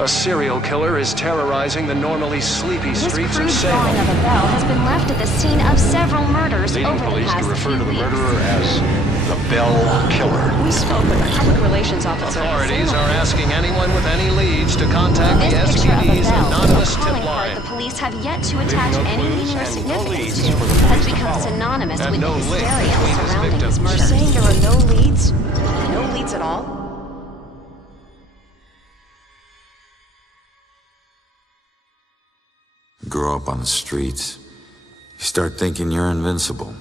A serial killer is terrorizing the normally sleepy streets of This crude Salem. drawing of a bell has been left at the scene of several murders Leading over the police past to refer few to the weeks. murderer as the Bell Killer. We spoke with a public relations officer. Authorities are asking anyone with any leads to contact the This picture of a SPD's bell, anonymous a tip calling card line. the police have yet to attach no any clues meaning or and significance leads to, for the has police to become follow. synonymous And with no the link hysteria between his surrounding his victims. murder. You're saying there are no leads? No leads at all? Grow up on the streets. You start thinking you're invincible.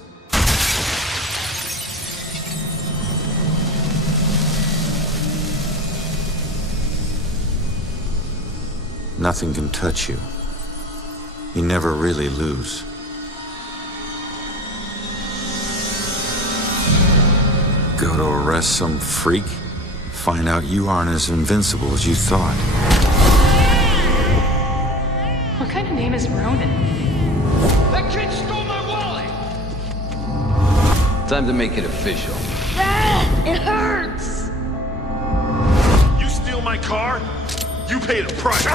Nothing can touch you. You never really lose. Go to arrest some freak, find out you aren't as invincible as you thought. What kind of name is Ronan? That kid stole my wallet! Time to make it official. It hurts! You steal my car? You paid a price.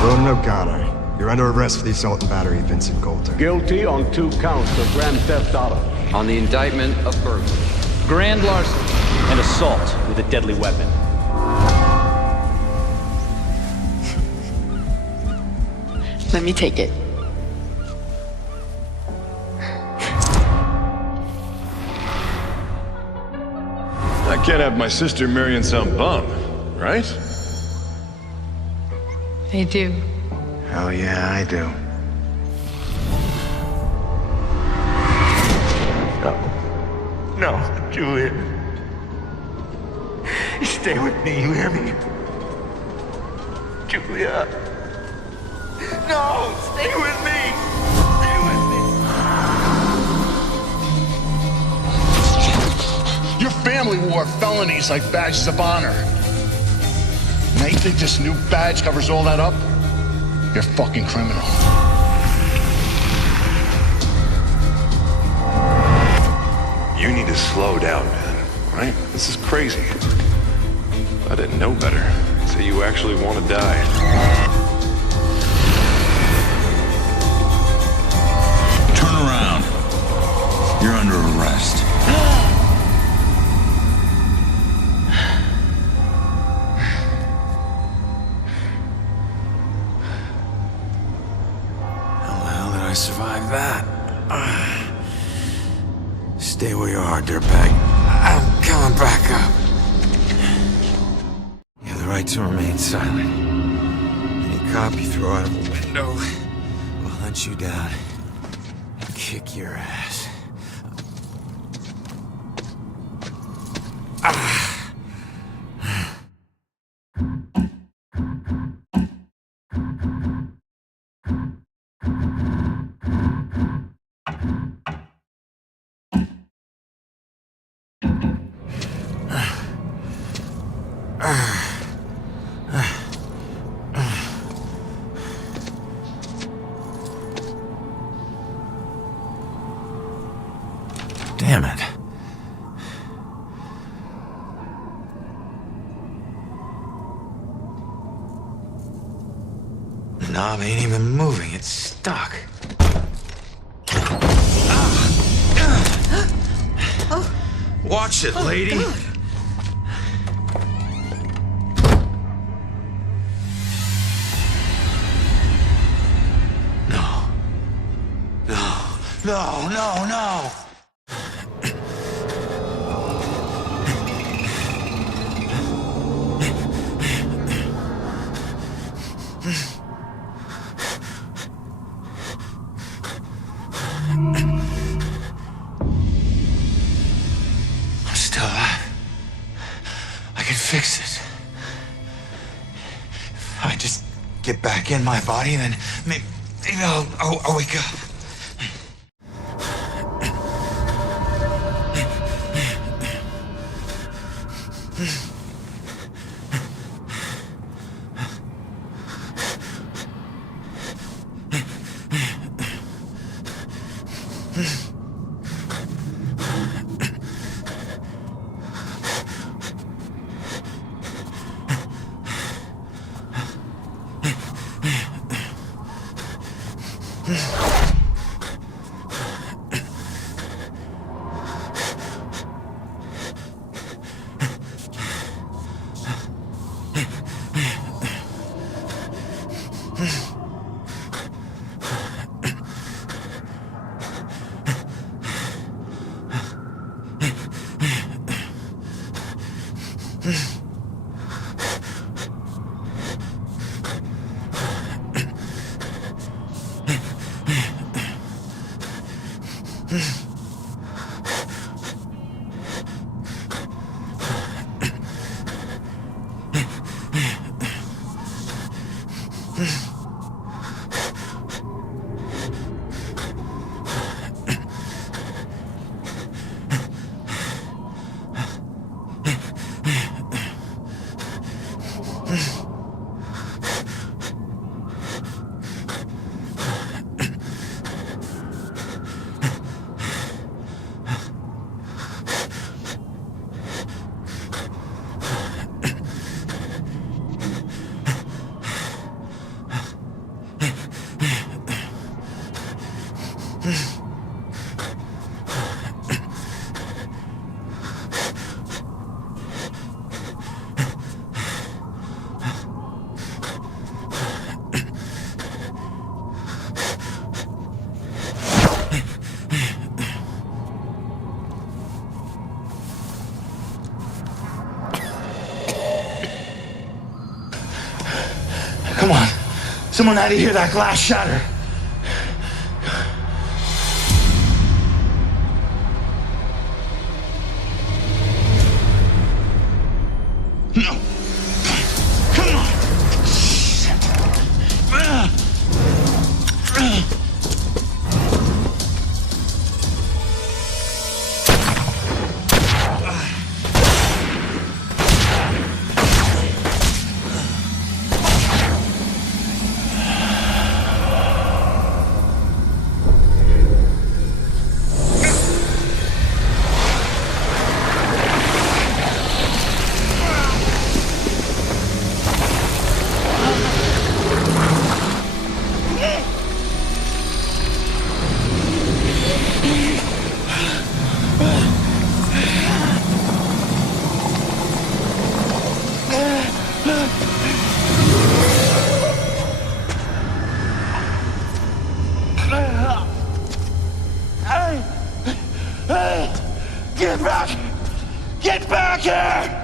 Ronan O'Connor, you're under arrest for the assault and battery of Vincent Coulter. Guilty on 2 counts of grand theft auto. On the indictment of burglary. Grand larceny and assault with a deadly weapon. Let me take it. I can't have my sister marrying some bum, right? They do. Hell yeah, I do. No, Juliet. Stay with me, you hear me? Julia. No, stay with me. Stay with me. Your family wore felonies like badges of honor. Now you think this new badge covers all that up? You're a fucking criminal. You need to slow down, man. Right? This is crazy. I didn't know better. So you actually want to die. Turn around. You're under arrest. How the hell did I survive that? Stay where you are, dirtbag. I'm coming back up. You have the right to remain silent. Any cop you throw out of a window will hunt you down and kick your ass. Damn it. The knob ain't even moving, it's stuck. Watch it, lady. God. No. No. I'm still alive. I can fix this. If I just get back in my body, then maybe I'll wake up. Come on. Someone had to hear that glass shatter. No. Come on. Get back! Get back here!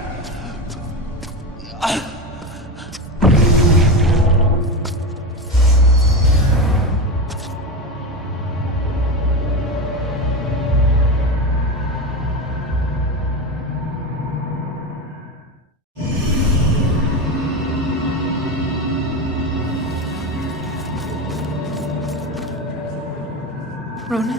Ronan?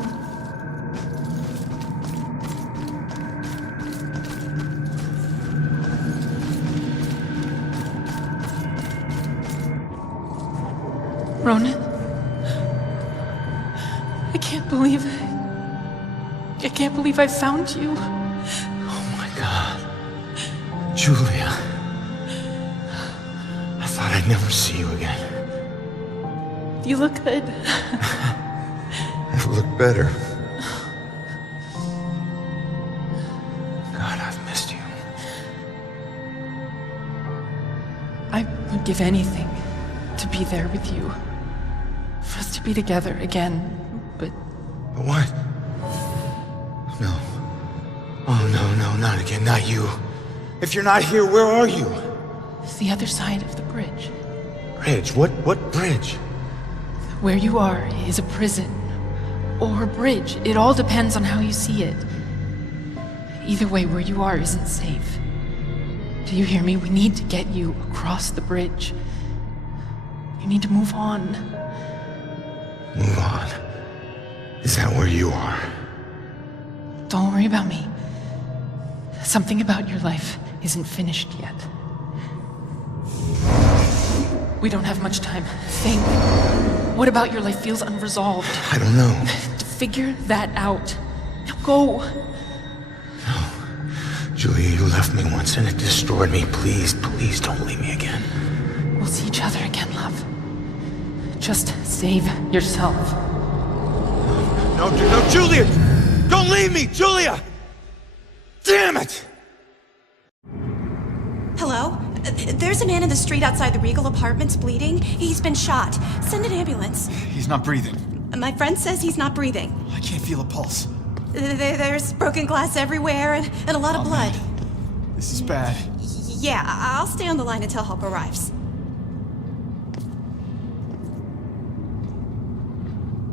Ronan? I can't believe it. I can't believe I found you. Oh my God. Julia. I thought I'd never see you again. You look good. Never looked better. God, I've missed you. I would give anything to be there with you. For us to be together again, but... What? No. Oh, no, not again, not you. If you're not here, where are you? It's the other side of the bridge. Bridge? What bridge? Where you are is a prison. Or a bridge. It all depends on how you see it. Either way, where you are isn't safe. Do you hear me? We need to get you across the bridge. You need to move on. Move on? Is that where you are? Don't worry about me. Something about your life isn't finished yet. We don't have much time. Think. What about your life feels unresolved? I don't know. figure that out. Now go. Julia, you left me once and it destroyed me. Please, please don't leave me again. We'll see each other again, love. Just save yourself. No, Julia! Don't leave me, Julia! Damn it! Hello? There's a man in the street outside the Regal Apartments bleeding. He's been shot. Send an ambulance. He's not breathing. My friend says he's not breathing. I can't feel a pulse. There's broken glass everywhere and a lot of blood. Man. This is bad. Yeah, I'll stay on the line until help arrives.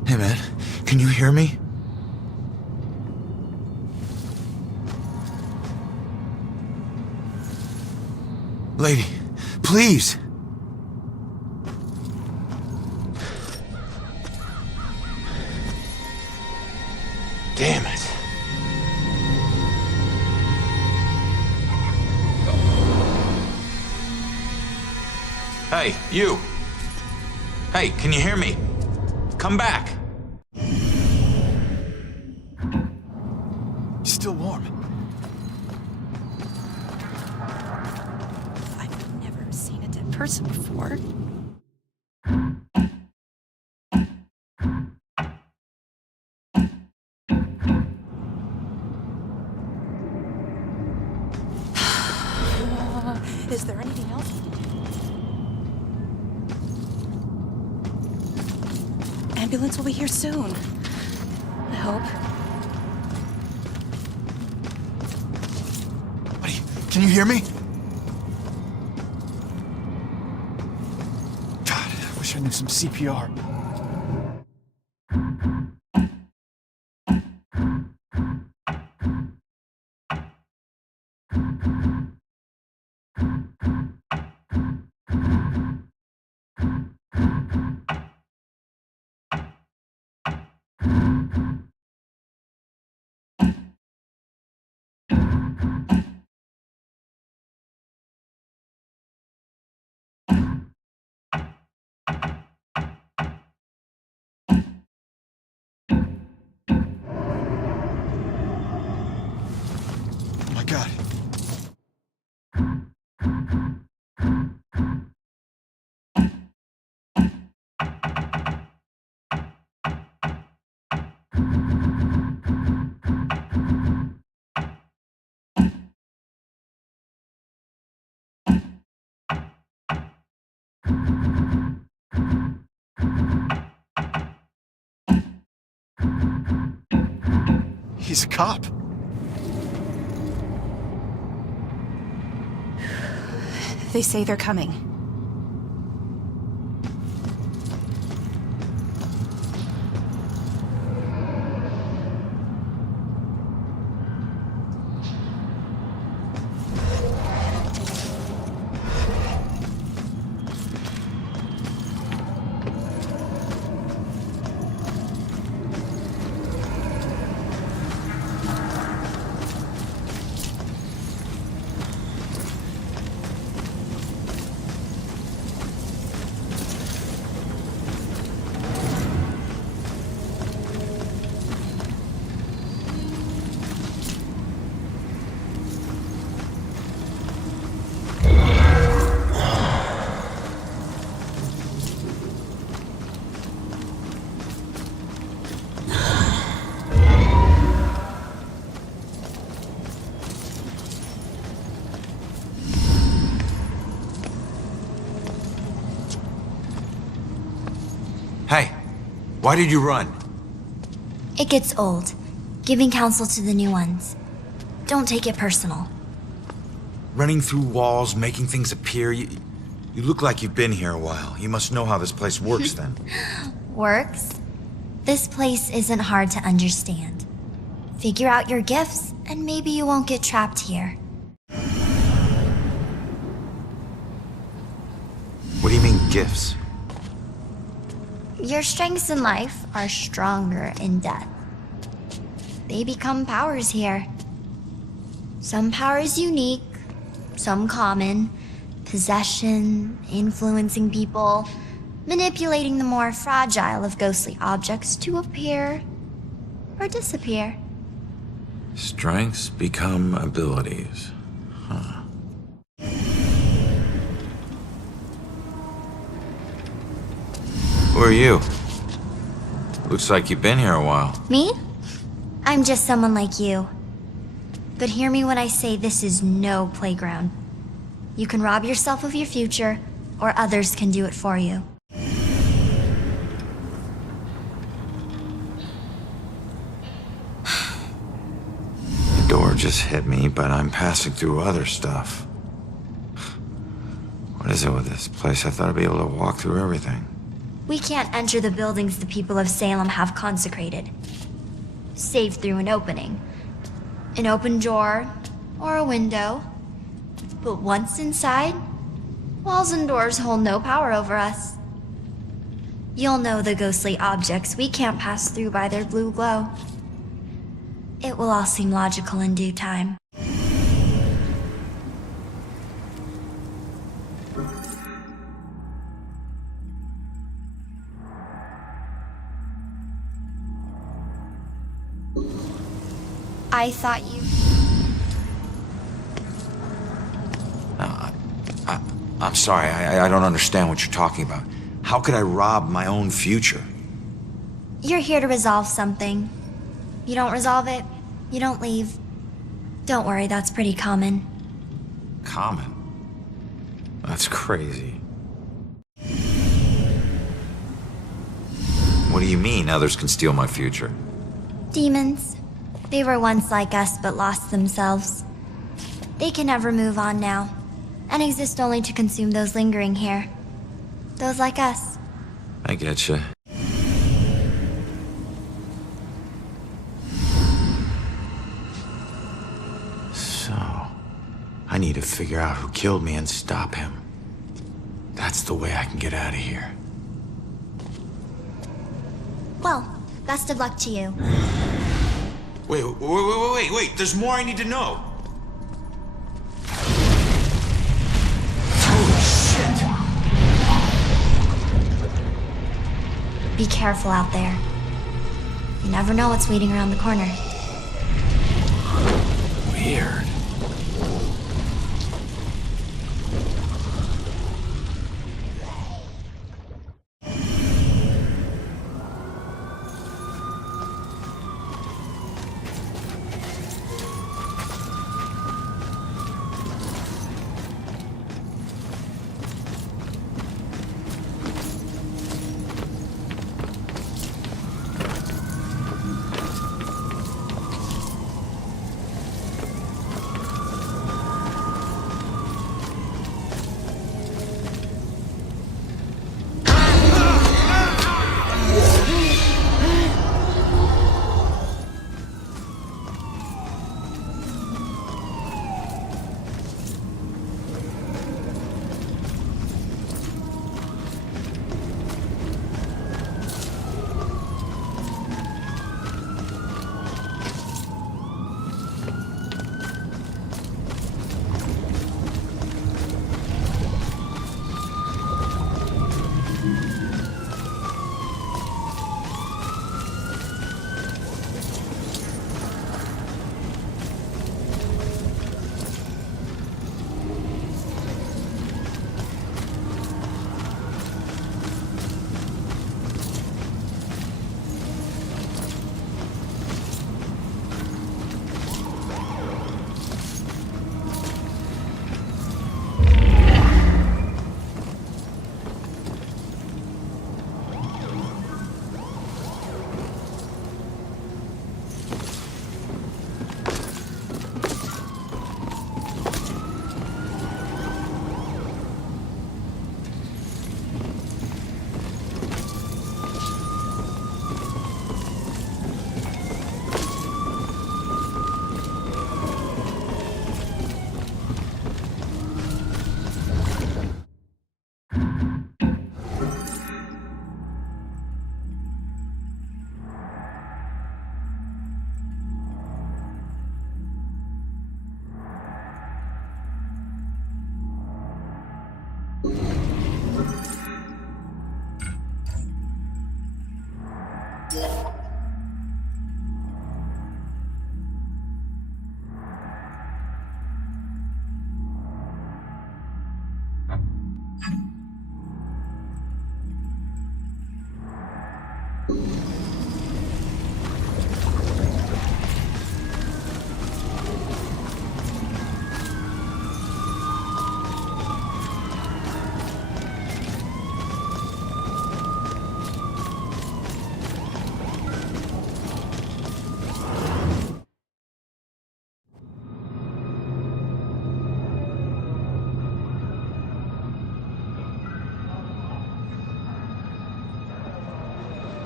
Hey, man, can you hear me? Lady, please! Damn it. Hey, you! Hey, can you hear me? Come back! He's still warm. I've never seen a dead person before. Is there anything else? Ambulance will be here soon. I hope. Buddy, can you hear me? God, I wish I knew some CPR. God. He's a cop. They say they're coming. Hey, why did you run? It gets old, giving counsel to the new ones. Don't take it personal. Running through walls, making things appear. You look like you've been here a while. You must know how this place works then. Works? This place isn't hard to understand. Figure out your gifts, and maybe you won't get trapped here. What do you mean, gifts? Your strengths in life are stronger in death. They become powers here. Some powers unique, some common. Possession, influencing people, manipulating the more fragile of ghostly objects to appear or disappear. Strengths become abilities. Huh. Who are you? Looks like you've been here a while. Me? I'm just someone like you. But hear me when I say this is no playground. You can rob yourself of your future, or others can do it for you. The door just hit me, but I'm passing through other stuff. What is it with this place? I thought I'd be able to walk through everything. We can't enter the buildings the people of Salem have consecrated. Save through an opening. An open door, or a window. But once inside, walls and doors hold no power over us. You'll know the ghostly objects we can't pass through by their blue glow. It will all seem logical in due time. I thought you... I'm sorry, I don't understand what you're talking about. How could I rob my own future? You're here to resolve something. You don't resolve it, you don't leave. Don't worry, that's pretty common. Common? That's crazy. What do you mean others can steal my future? Demons. They were once like us but lost themselves. They can never move on now, and exist only to consume those lingering here. Those like us. I getcha. So, I need to figure out who killed me and stop him. That's the way I can get out of here. Well, best of luck to you. Wait, there's more I need to know. Be careful out there. You never know what's waiting around the corner. Weird.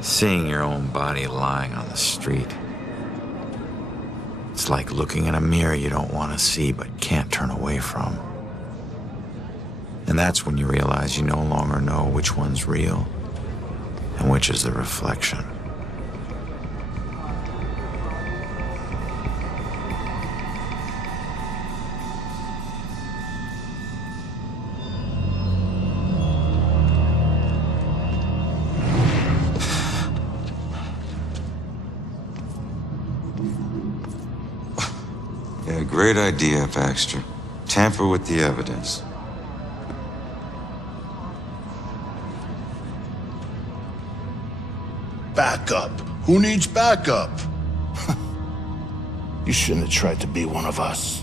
Seeing your own body lying on the street. It's like looking in a mirror you don't want to see but can't turn away from. And that's when you realize you no longer know which one's real and which is the reflection. Yeah, great idea, Baxter. Tamper with the evidence. Backup? Who needs backup? You shouldn't have tried to be one of us.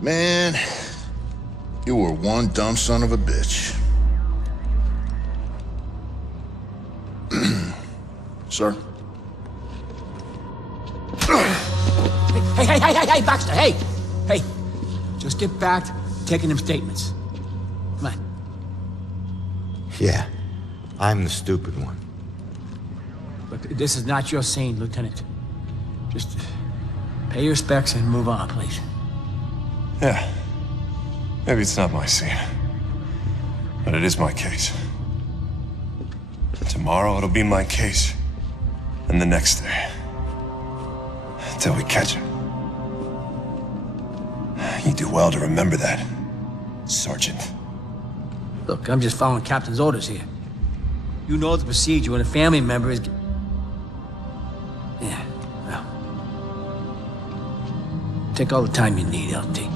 Man, you were one dumb son of a bitch. Sir? Hey, Baxter, hey! Hey, just get back to taking them statements. Come on. Yeah, I'm the stupid one. Look, this is not your scene, Lieutenant. Just pay your respects and move on, please. Yeah. Maybe it's not my scene. But it is my case. Tomorrow it'll be my case. And the next day. Until we catch him. You do well to remember that, Sergeant. Look, I'm just following Captain's orders here. You know the procedure when a family member is... Yeah, well... Take all the time you need, LT.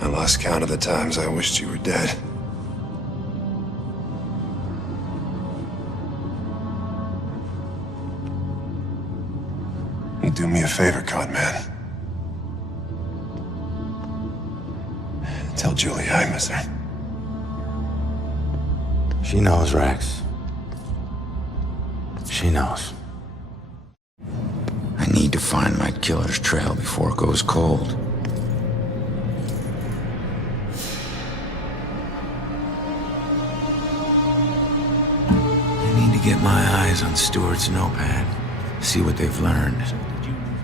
I lost count of the times I wished you were dead. You do me a favor, con man. Tell Julie I miss her. She knows, Rex. She knows. I need to find my killer's trail before it goes cold. I need to get my eyes on Stewart's notepad. See what they've learned.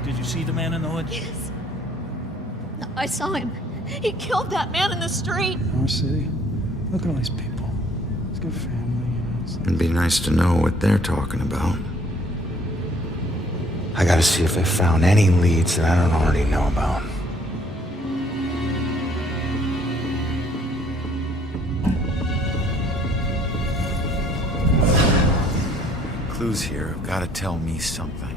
Did you see the man in the hood? Yes. I saw him. He killed that man in the street. Oh, see? Look at all these people. He's got family. It'd be nice to know what they're talking about. I gotta see if they found any leads that I don't already know about. Clues here have gotta tell me something.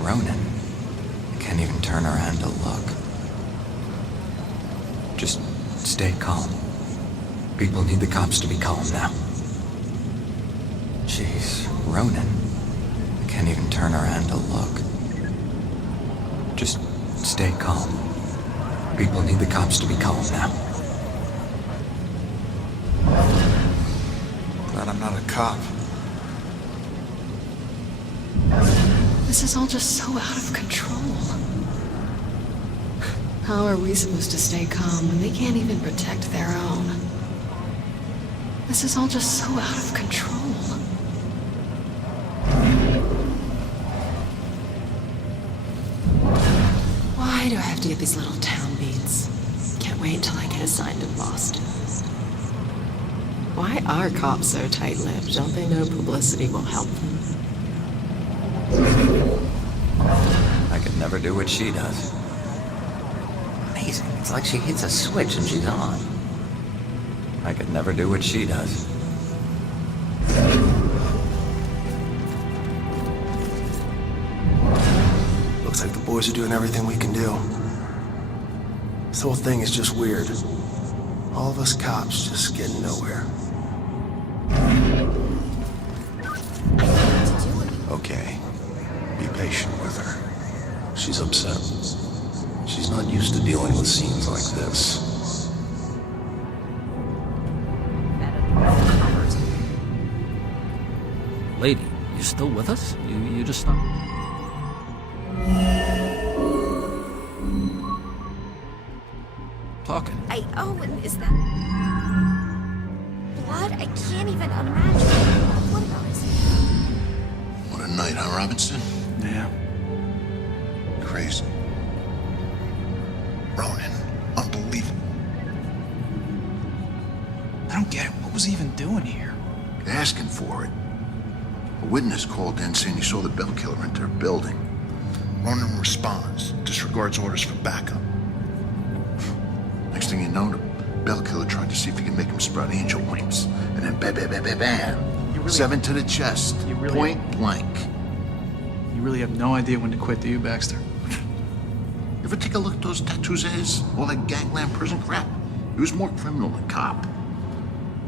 Ronan. I can't even turn around to look. Just stay calm. People need the cops to be calm now. Jeez, Ronan. I can't even turn around to look. Just stay calm. People need the cops to be calm now. cop. This is all just so out of control. How are we supposed to stay calm when they can't even protect their own? This is all just so out of control. Why do I have to get these little town beats? Can't wait until I get assigned to Boston. Why are cops so tight-lipped? Don't they know publicity will help them? I could never do what she does. Amazing. It's like she hits a switch and she's on. I could never do what she does. Looks like the boys are doing everything we can do. This whole thing is just weird. All of us cops just getting nowhere. Okay. Be patient with her. She's upset. She's not used to dealing with scenes like this. Lady, you still with us? You just stopped. Talking. Owen, is that blood? I can't even imagine. What about it? What a night, huh, Robinson? Yeah. Crazy. Ronan, unbelievable. I don't get it. What was he even doing here? Asking for it. A witness called in saying he saw the bell killer enter a building. Ronan responds, disregards orders for backup. Next thing you know, the bell killer tried to see if he could make him sprout angel wings. And then bam, bam, bam, bam, bam. Really, 7 to the chest. Point blank. You really have no idea when to quit, do you, Baxter? You ever take a look at those tattoos of his? All that gangland prison crap? He was more criminal than cop.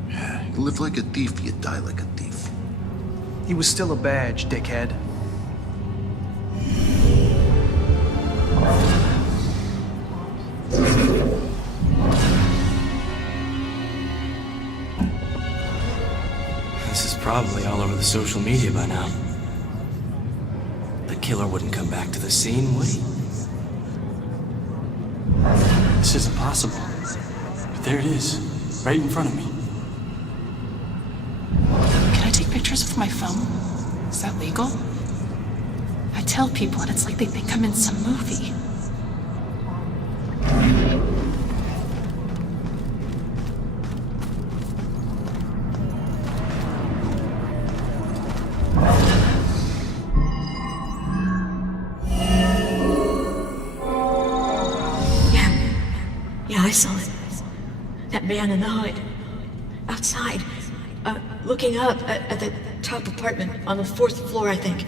Yeah, you live like a thief, you die like a thief. He was still a badge, dickhead. This is probably all over the social media by now. The killer wouldn't come back to the scene, would he? This isn't possible. But there it is, right in front of me. Can I take pictures with my phone? Is that legal? I tell people and it's like they think I'm in some movie. Yeah, I saw it. That man in the hood. Outside. Looking up at the top apartment on the 4th floor, I think.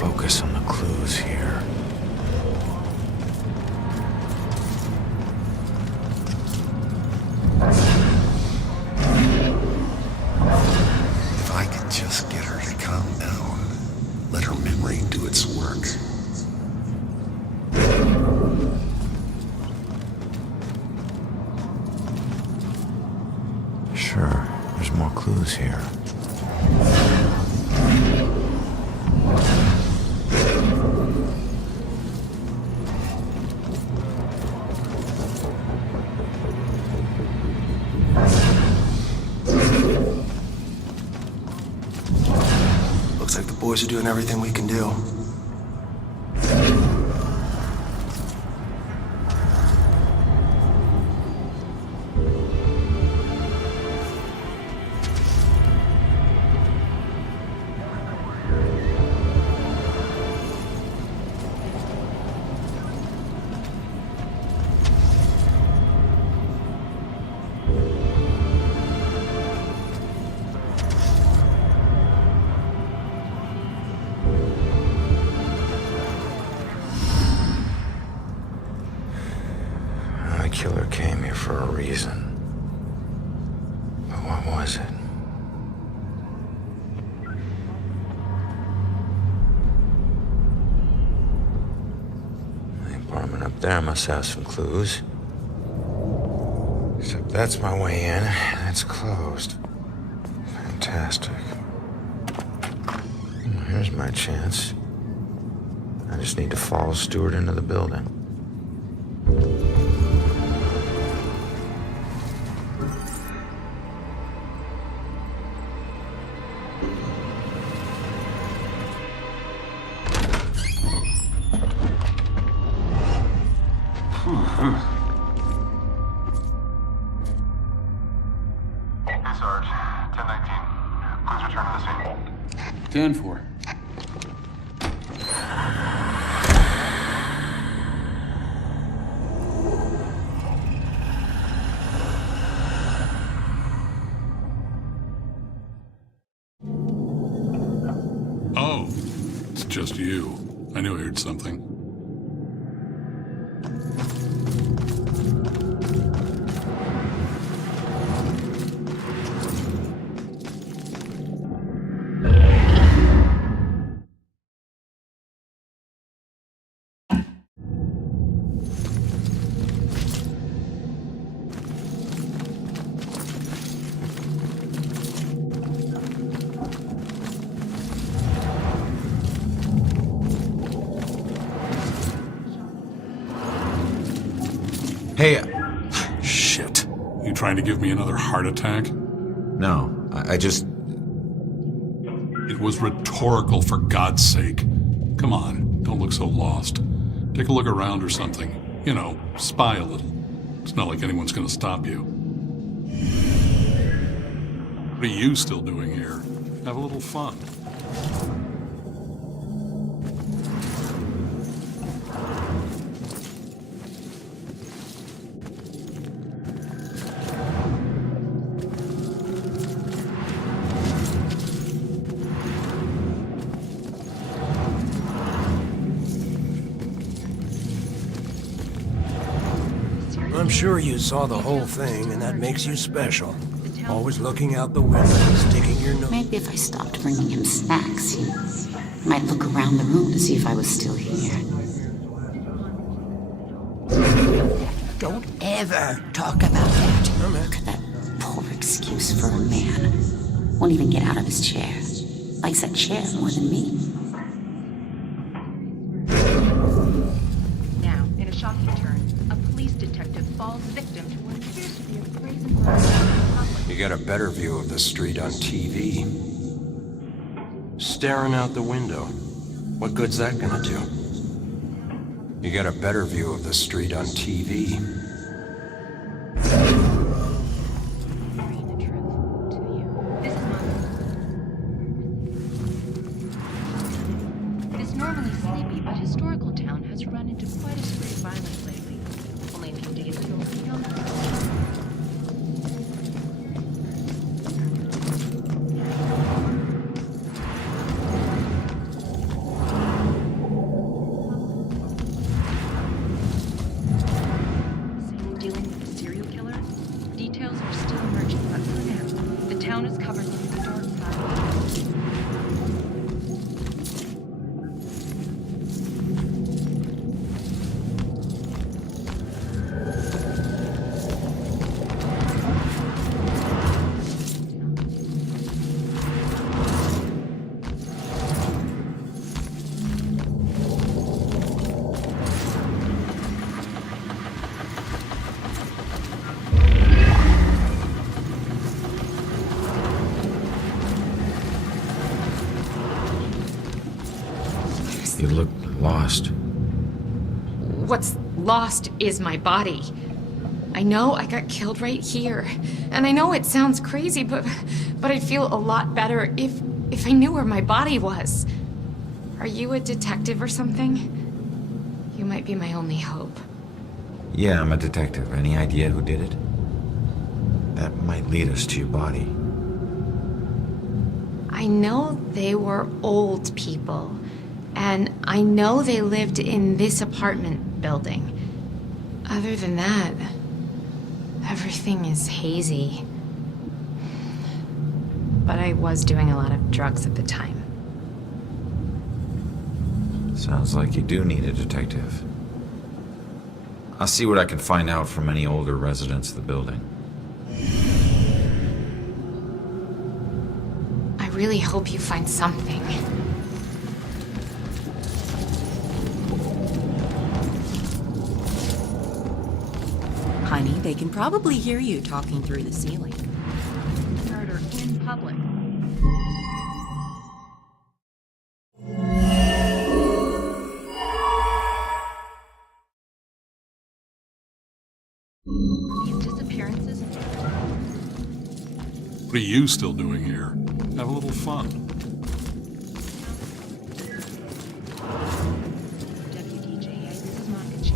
Focus on the clues here. If I could just get her to calm down, let her memory do its work. Sure, there's more clues here. Looks like the boys are doing everything we can do. my killer came here for a reason. But what was it? The apartment up there must have some clues. Except that's my way in, and it's closed. Fantastic. Well, here's my chance. I just need to follow Stewart into the building. Hey, Sarge. 1019. Please return to the scene. 10-4. Oh, it's just you. I knew I heard something. Hey, Shit. You trying to give me another heart attack? no, I just... It was rhetorical, for God's sake. Come on, don't look so lost. Take a look around or something. You know, spy a little. It's not like anyone's gonna stop you. What are you still doing here? Have a little fun. I'm sure you saw the whole thing, and that makes you special. Always looking out the window, sticking your nose... Maybe if I stopped bringing him snacks, he might look around the room to see if I was still here. Don't ever talk about that. Look at that poor excuse for a man. Won't even get out of his chair. Likes that chair more than me. Now, in a shocking turn, a police detective falls victim to what appears to be a brazen burglary. You get a better view of the street on TV. Staring out the window. What good's that gonna do? You get a better view of the street on TV. This normally sleepy but historical town has run into quite a spree of violence lately. Only a few days ago, a young Salem dealing with a serial killer? Details are still emerging, but for now, the town is covered in the dark cloud. You look lost. What's lost is my body. I know I got killed right here. And I know it sounds crazy, but I'd feel a lot better if I knew where my body was. Are you a detective or something? You might be my only hope. Yeah, I'm a detective. Any idea who did it? That might lead us to your body. I know they were old people. And I know they lived in this apartment building. Other than that, Everything is hazy. But I was doing a lot of drugs at the time. Sounds like you do need a detective. I'll see what I can find out from any older residents of the building. I really hope you find something. Honey, they can probably hear you talking through the ceiling. Murder in public. These disappearances. What are you still doing here? Have a little fun. WDJA, this is Monica.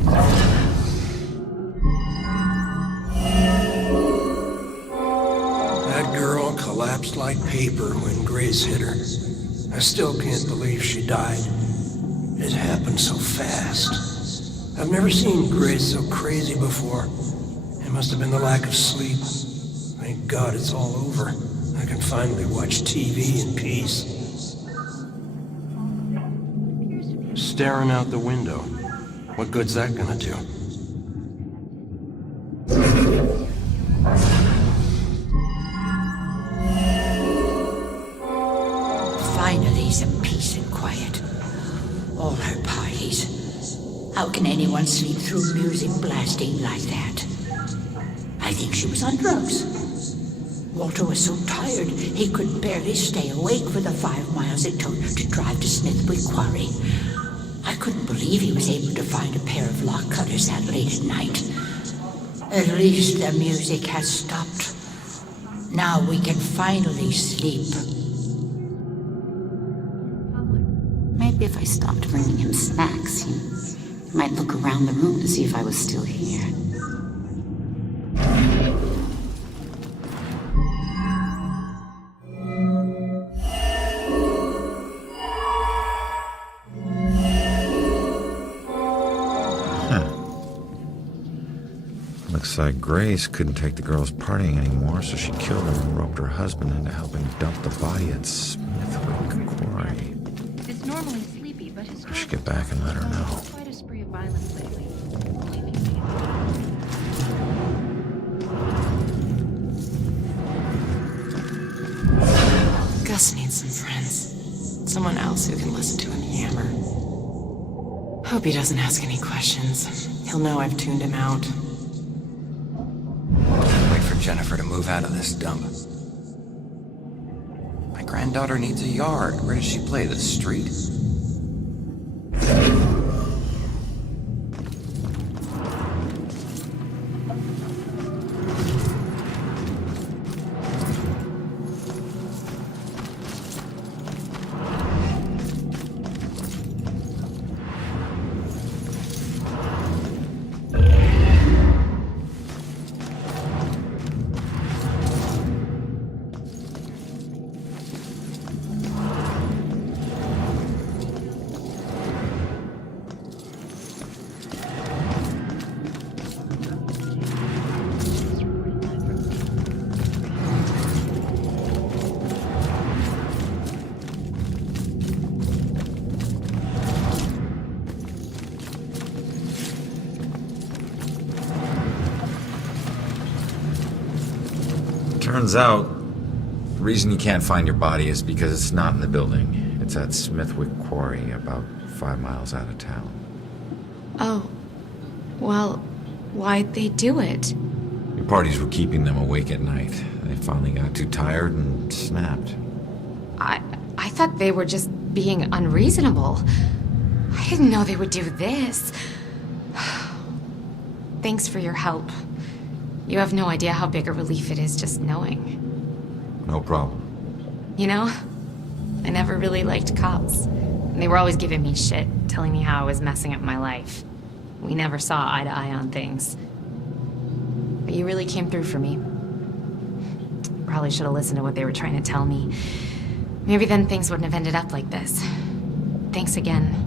That girl collapsed like paper when Grace hit her. I still can't believe she died. It happened so fast. I've never seen Grace so crazy before. It must have been the lack of sleep. Thank God it's all over. I can finally watch TV in peace. Staring out the window. What good's that gonna do? Finally, some peace and quiet. All her parties. How can anyone sleep through music blasting like that? I think she was on drugs. Walter was so tired he could barely stay awake for the 5 miles it took to drive to Smithwick Quarry. I couldn't believe he was able to find a pair of lock cutters that late at night. At least the music has stopped. Now we can finally sleep. Maybe if I stopped bringing him snacks, he might look around the room to see if I was still here. Looks like Grace couldn't take the girls partying anymore, so she killed her and roped her husband into helping dump the body at Smithwick Quarry. It's normally sleepy, but his I should get back and let her know. quite a spree of violence lately. Gus needs some friends. Someone else who can listen to him yammer. Hope he doesn't ask any questions. He'll know I've tuned him out. Wait for Jennifer to move out of this dump. My granddaughter needs a yard. Where does she play? The street? Turns out, the reason you can't find your body is because it's not in the building. It's at Smithwick Quarry, about 5 miles out of town. Oh. Well, why'd they do it? Your parties were keeping them awake at night. They finally got too tired and snapped. I thought they were just being unreasonable. I didn't know they would do this. Thanks for your help. You have no idea how big a relief it is just knowing. No problem. You know, I never really liked cops. And they were always giving me shit, telling me how I was messing up my life. We never saw eye to eye on things. But you really came through for me. Probably should have listened to what they were trying to tell me. Maybe then things wouldn't have ended up like this. Thanks again.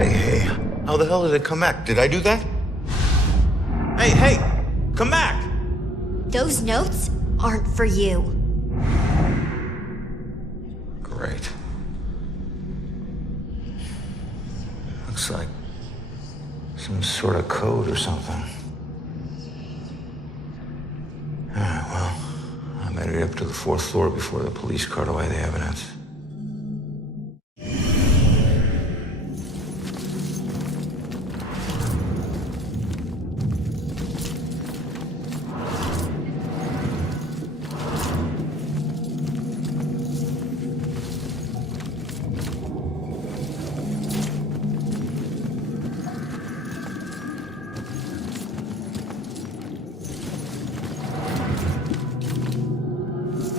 Hey, how the hell did it come back? Did I do that? Hey, come back! Those notes aren't for you. Great. Looks like some sort of code or something. Alright, well, I made it up to the 4th floor before the police cart away the evidence.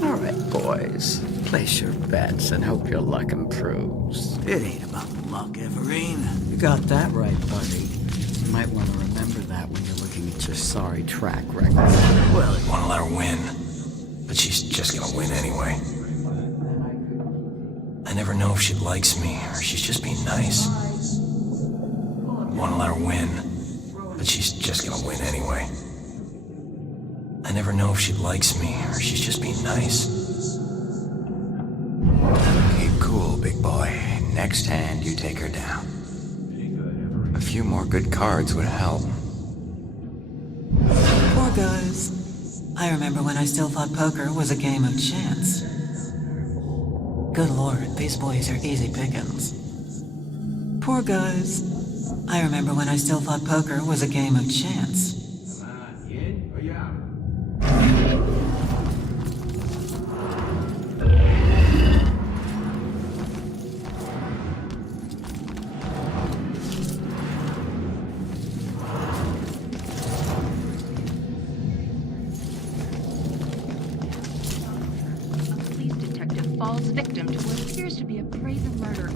All right, boys. Place your bets and hope your luck improves. It ain't about luck, Everine. You got that right, buddy. You might want to remember that when you're looking at your sorry track record. Well, I want to let her win, but she's just gonna win anyway. I never know if she likes me or she's just being nice. I want to let her win, but she's just gonna win anyway. I never know if she likes me or she's just being nice. Keep cool, big boy. Next hand, you take her down. A few more good cards would help. Poor guys. I remember when I still thought poker was a game of chance. Good lord, these boys are easy pickings. Poor guys. I remember when I still thought poker was a game of chance. Police detective falls victim to what appears to be a brazen murder.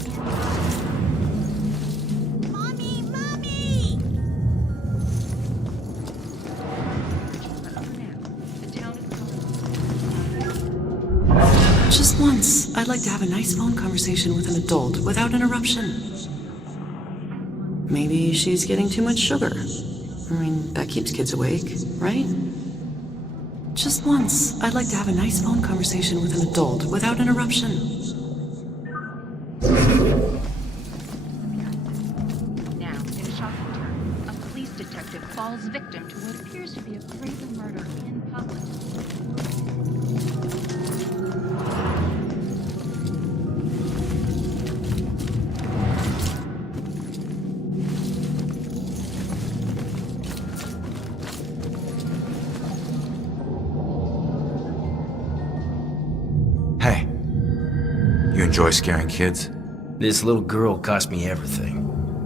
Just once, I'd like to have a nice phone conversation with an adult without interruption. Maybe she's getting too much sugar. I mean, that keeps kids awake, right? Just once, I'd like to have a nice phone conversation with an adult without interruption. Now, in a shocking turn, a police detective falls victim to what appears to be a brazen murder in public. Hey, you enjoy scaring kids? This little girl cost me everything.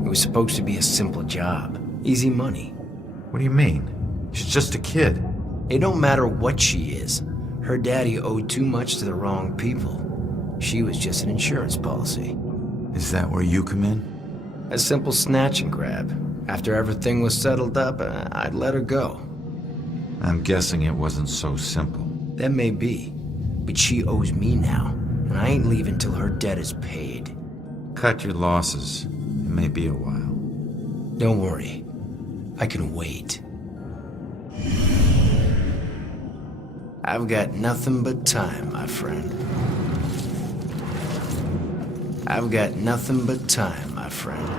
It was supposed to be a simple job. Easy money. What do you mean? She's just a kid. It don't matter what she is. Her daddy owed too much to the wrong people. She was just an insurance policy. Is that where you come in? A simple snatch and grab. After everything was settled up, I'd let her go. I'm guessing it wasn't so simple. That may be. But she owes me now, and I ain't leaving till her debt is paid. Cut your losses. It may be a while. Don't worry. I can wait. I've got nothing but time, my friend. I've got nothing but time, my friend.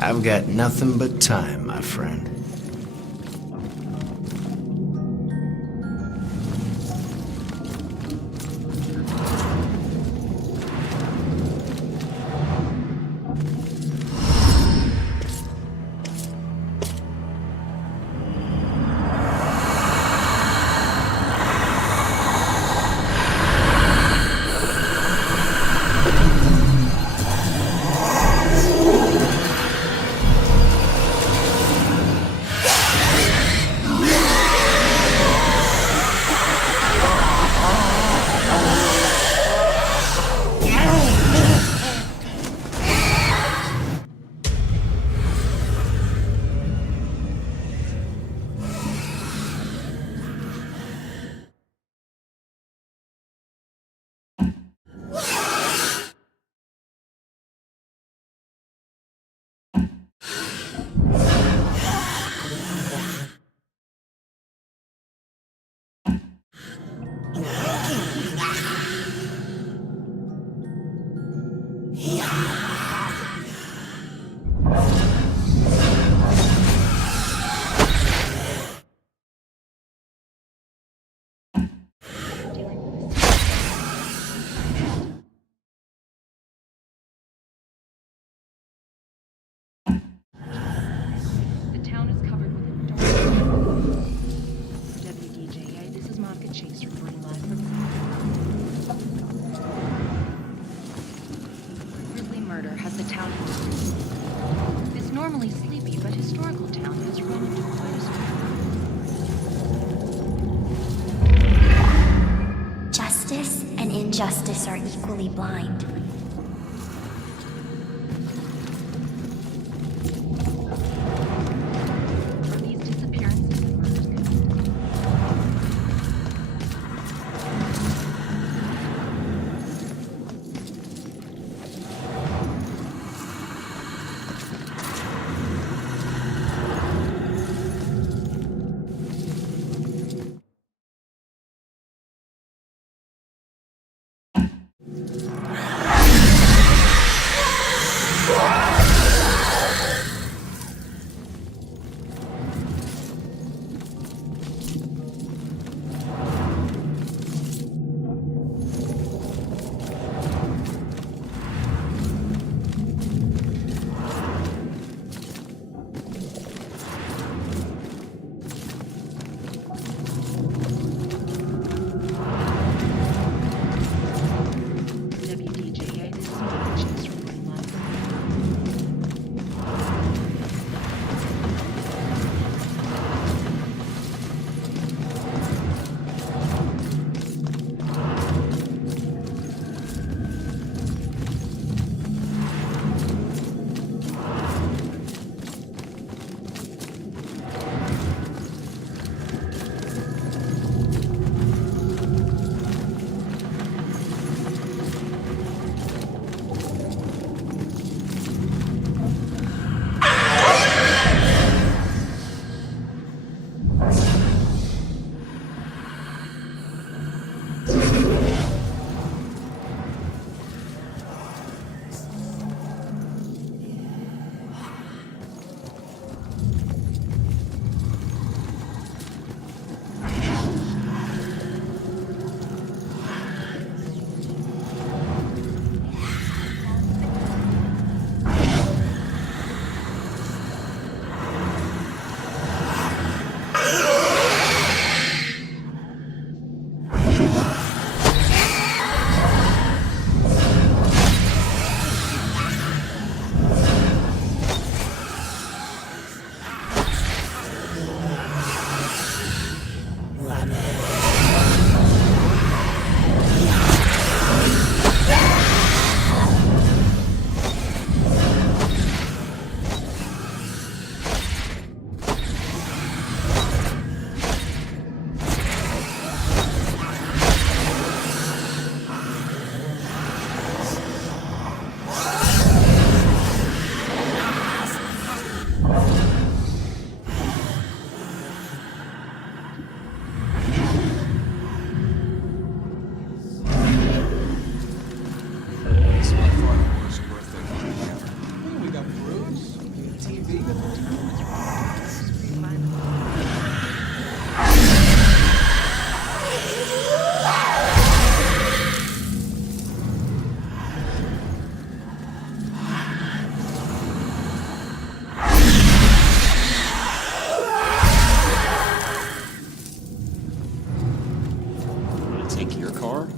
I've got nothing but time, my friend. justice are equally blind.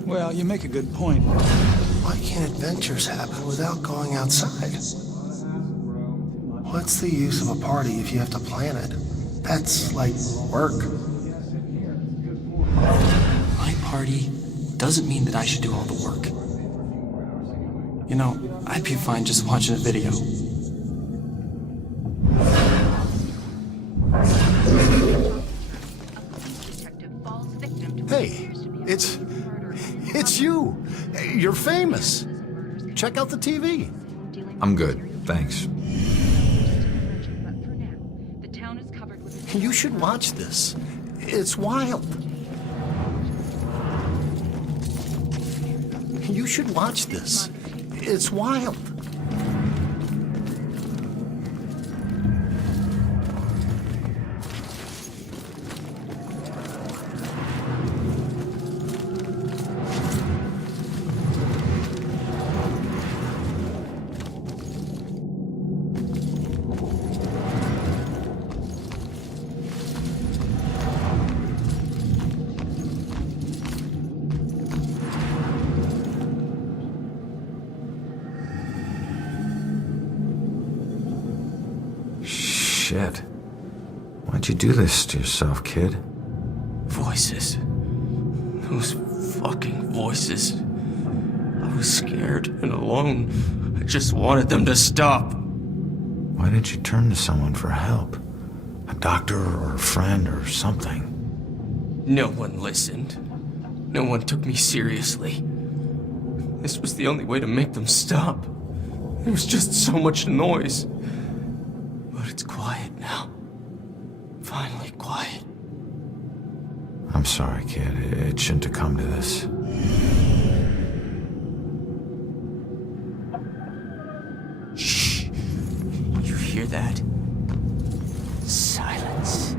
Well, you make a good point. Why can't adventures happen without going outside? What's the use of a party if you have to plan it? That's like work. My party doesn't mean that I should do all the work. You know, I'd be fine just watching a video. Hey, it's you. You're famous. Check out the TV. I'm good, thanks. You should watch this. It's wild. You should watch this. It's wild. Shit. Why'd you do this to yourself, kid? Voices. Those fucking voices. I was scared and alone. I just wanted them to stop. Why didn't you turn to someone for help? A doctor or a friend or something? No one listened. No one took me seriously. This was the only way to make them stop. There was just so much noise. But it's quiet now. Finally quiet. I'm sorry, kid. It shouldn't have come to this. Shh. You hear that? Silence.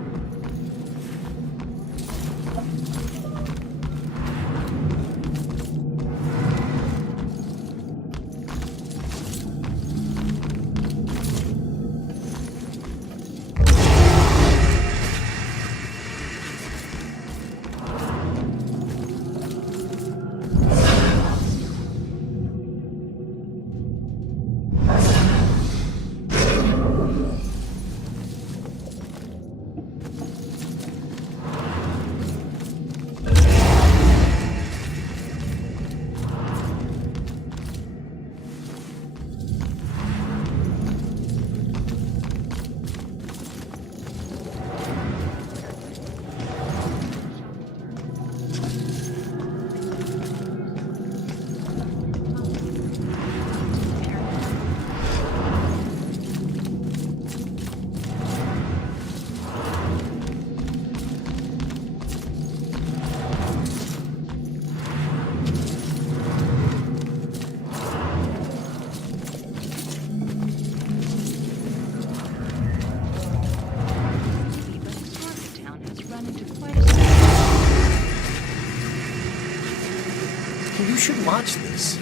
You should watch this.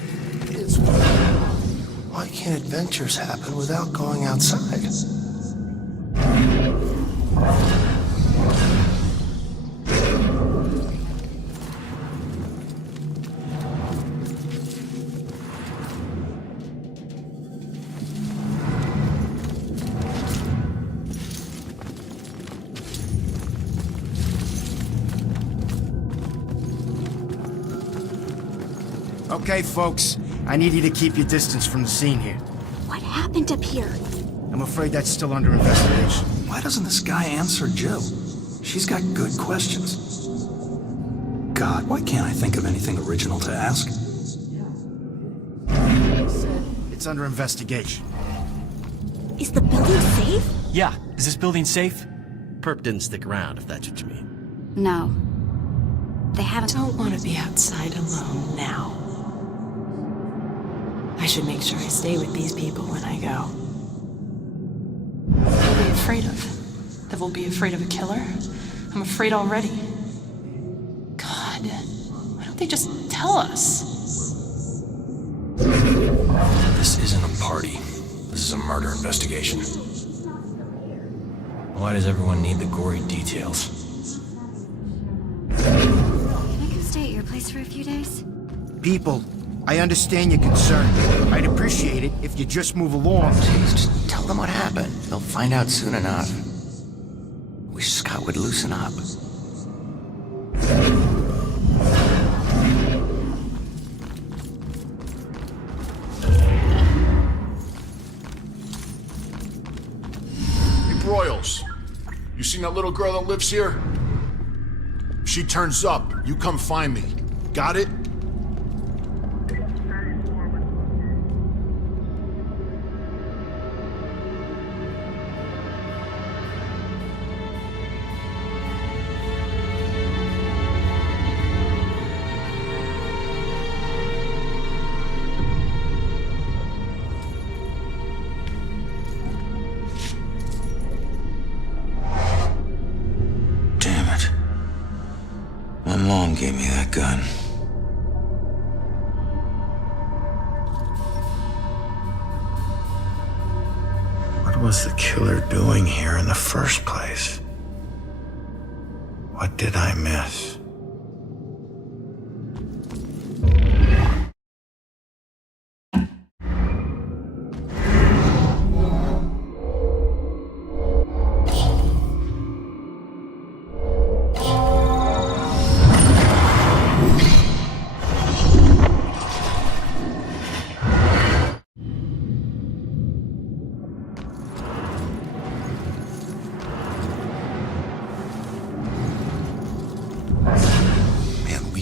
It's why can't adventures happen without going outside? Okay, folks. I need you to keep your distance from the scene here. What happened up here? I'm afraid that's still under investigation. Why doesn't this guy answer Jill? She's got good questions. God, why can't I think of anything original to ask? It's under investigation. Is the building safe? Yeah, is this building safe? Perp didn't stick around, if that's what you mean. No. They haven't. Don't want to be outside alone now. I should make sure I stay with these people when I go. What are they afraid of? That we'll be afraid of a killer? I'm afraid already. God, why don't they just tell us? This isn't a party. This is a murder investigation. Why does everyone need the gory details? Can I come stay at your place for a few days? People, I understand your concern. I'd appreciate it if you just move along. Jeez, just tell them what happened. They'll find out soon enough. Wish Scott would loosen up. Hey, Broyles. You seen that little girl that lives here? If she turns up, you come find me. Got it? My mom gave me that gun. What was the killer doing here in the first place? What did I miss?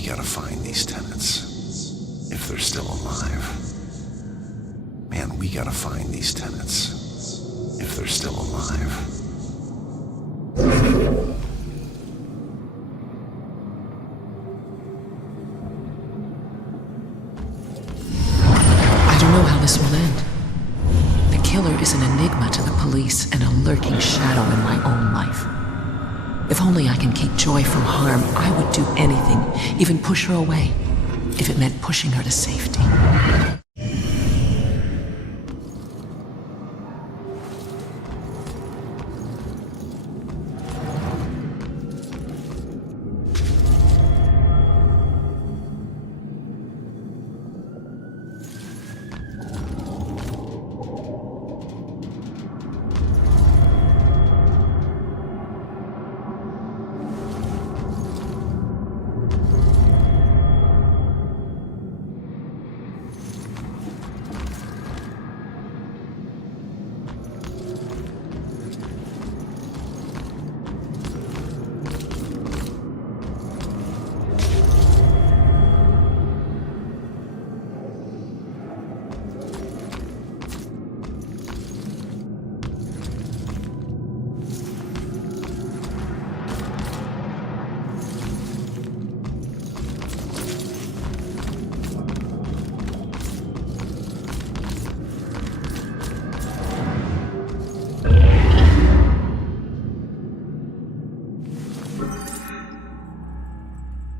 gotta find these tenants. If they're still alive. Man, we gotta find these tenants. If they're still alive. I don't know how this will end. The killer is an enigma to the police and a lurking shadow in my own life. If only I can keep Joy from harm, I would do anything, even push her away, if it meant pushing her to safety.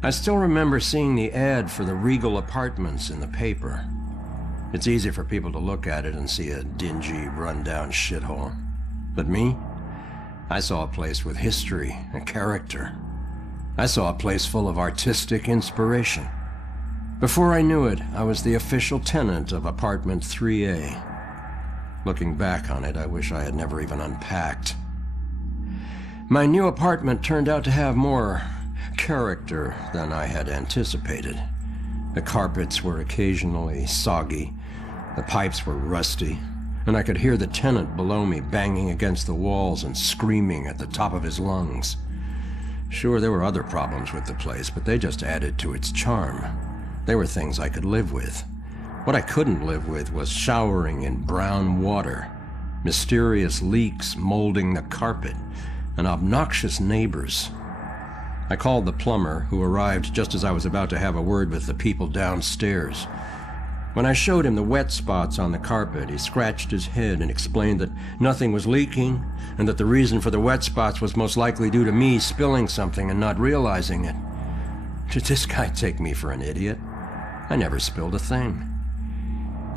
I still remember seeing the ad for the Regal Apartments in the paper. It's easy for people to look at it and see a dingy, run-down shithole. But me? I saw a place with history and character. I saw a place full of artistic inspiration. Before I knew it, I was the official tenant of apartment 3A. Looking back on it, I wish I had never even unpacked. My new apartment turned out to have more character than I had anticipated. The carpets were occasionally soggy, the pipes were rusty, and I could hear the tenant below me banging against the walls and screaming at the top of his lungs. Sure, there were other problems with the place, but they just added to its charm. They were things I could live with. What I couldn't live with was showering in brown water, mysterious leaks molding the carpet, and obnoxious neighbors. I called the plumber, who arrived just as I was about to have a word with the people downstairs. When I showed him the wet spots on the carpet, he scratched his head and explained that nothing was leaking, and that the reason for the wet spots was most likely due to me spilling something and not realizing it. Did this guy take me for an idiot? I never spilled a thing.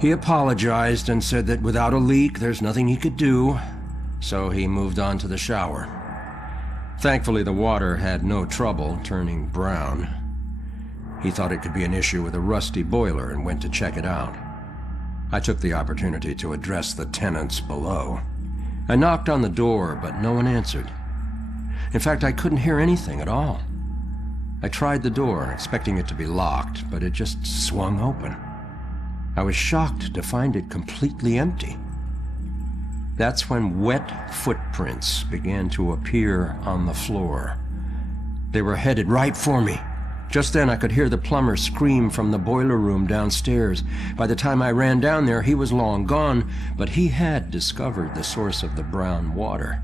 He apologized and said that without a leak, there's nothing he could do, so he moved on to the shower. Thankfully, the water had no trouble turning brown. He thought it could be an issue with a rusty boiler and went to check it out. I took the opportunity to address the tenants below. I knocked on the door, but no one answered. In fact, I couldn't hear anything at all. I tried the door, expecting it to be locked, but it just swung open. I was shocked to find it completely empty. That's when wet footprints began to appear on the floor. They were headed right for me. Just then I could hear the plumber scream from the boiler room downstairs. By the time I ran down there, he was long gone, but he had discovered the source of the brown water.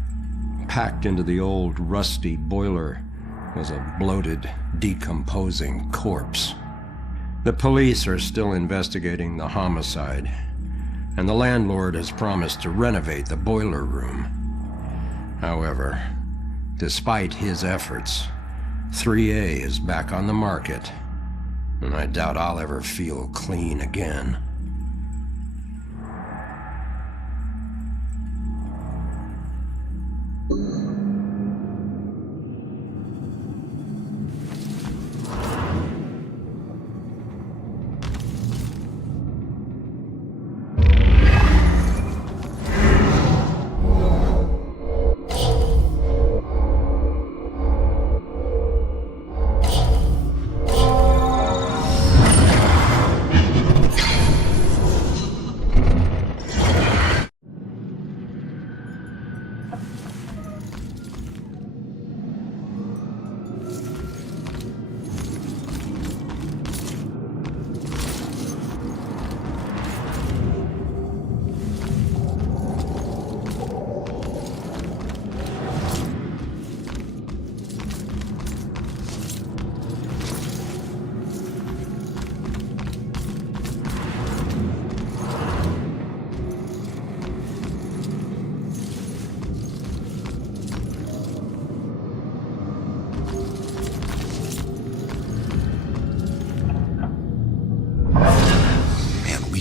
Packed into the old, rusty boiler was a bloated, decomposing corpse. The police are still investigating the homicide, and the landlord has promised to renovate the boiler room. However, despite his efforts, 3A is back on the market, and I doubt I'll ever feel clean again.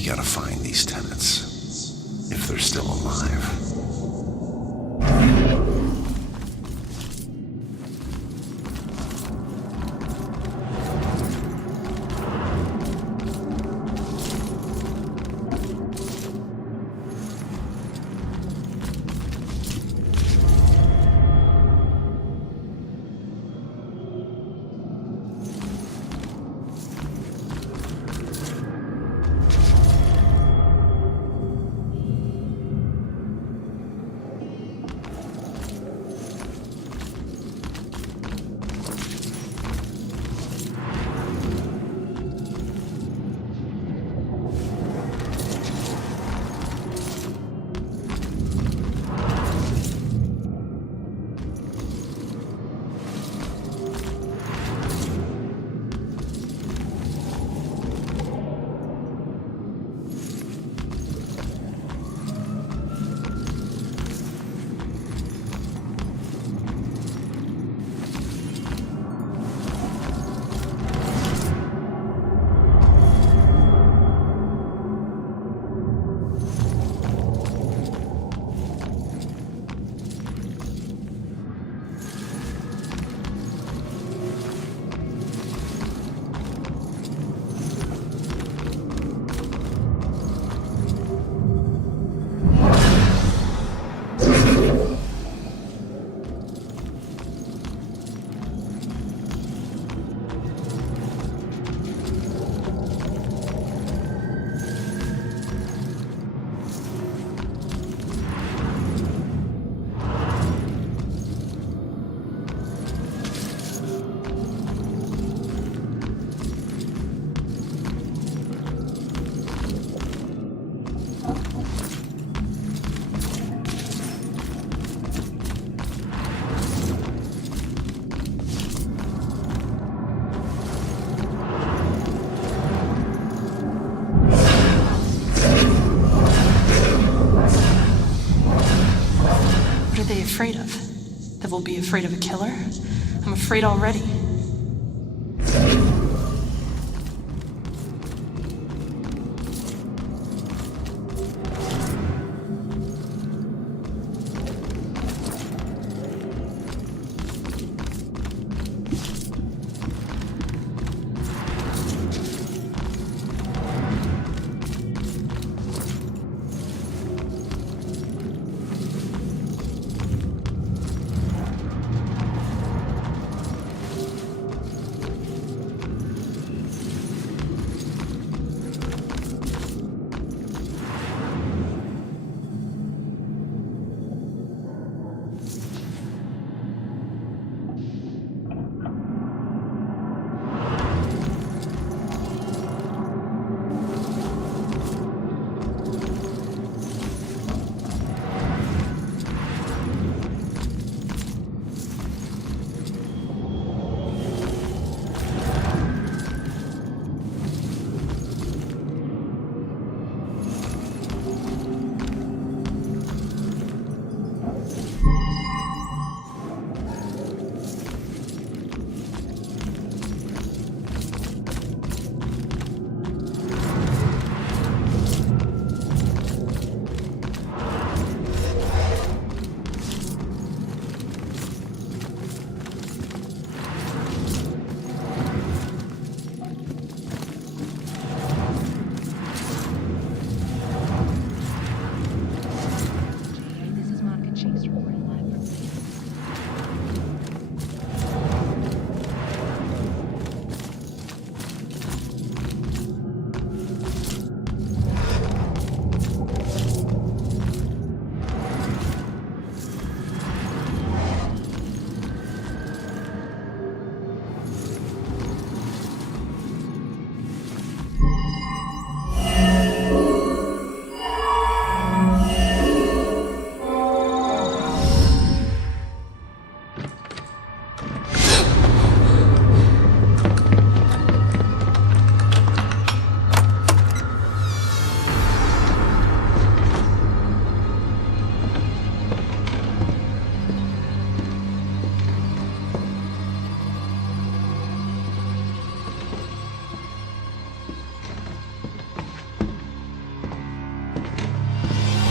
gotta find these tenants. If they're still alive. Afraid of? That we'll be afraid of a killer? I'm afraid already.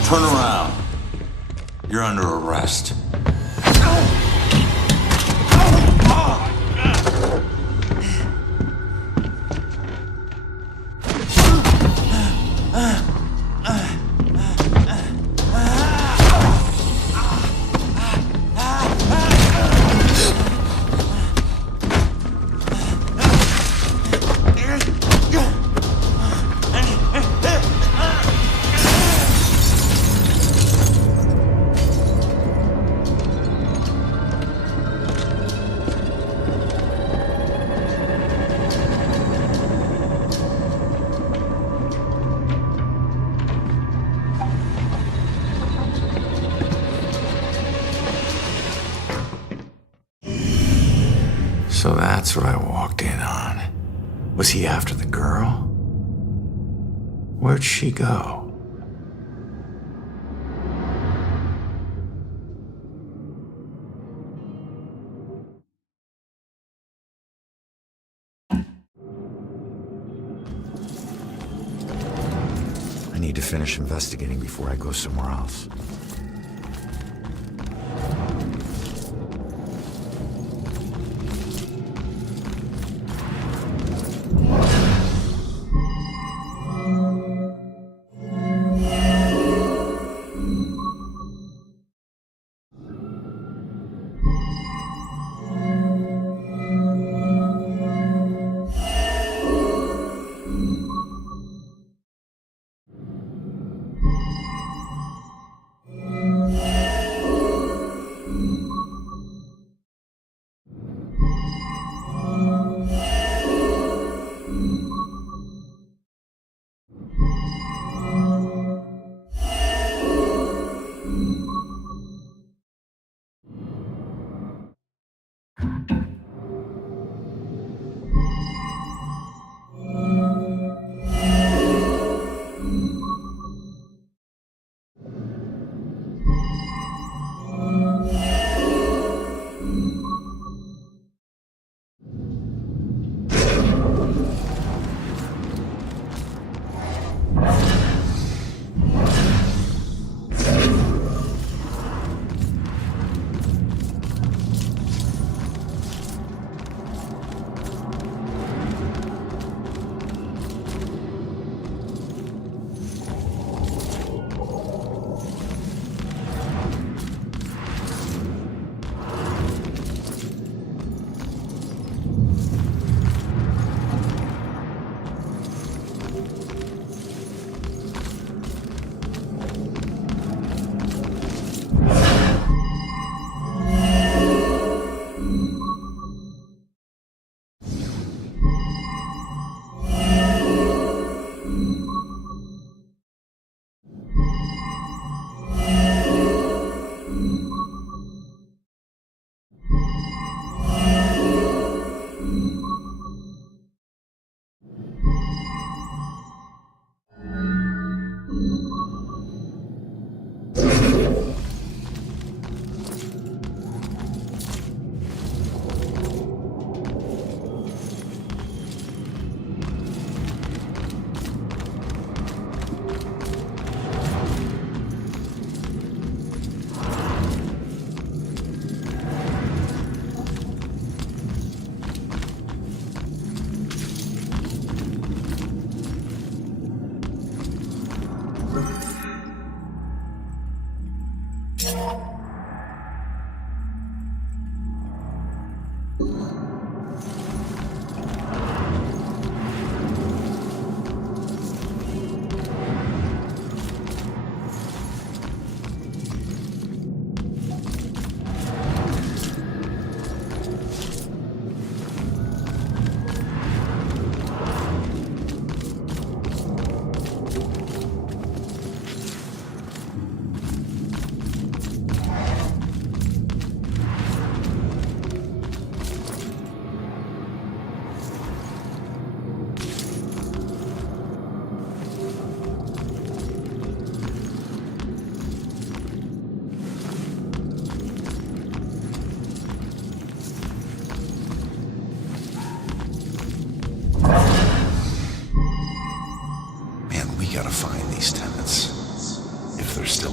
Turn around. You're under arrest. So that's what I walked in on. Was he after the girl? Where'd she go? I need to finish investigating before I go somewhere else. Gotta find these tenants, if they're still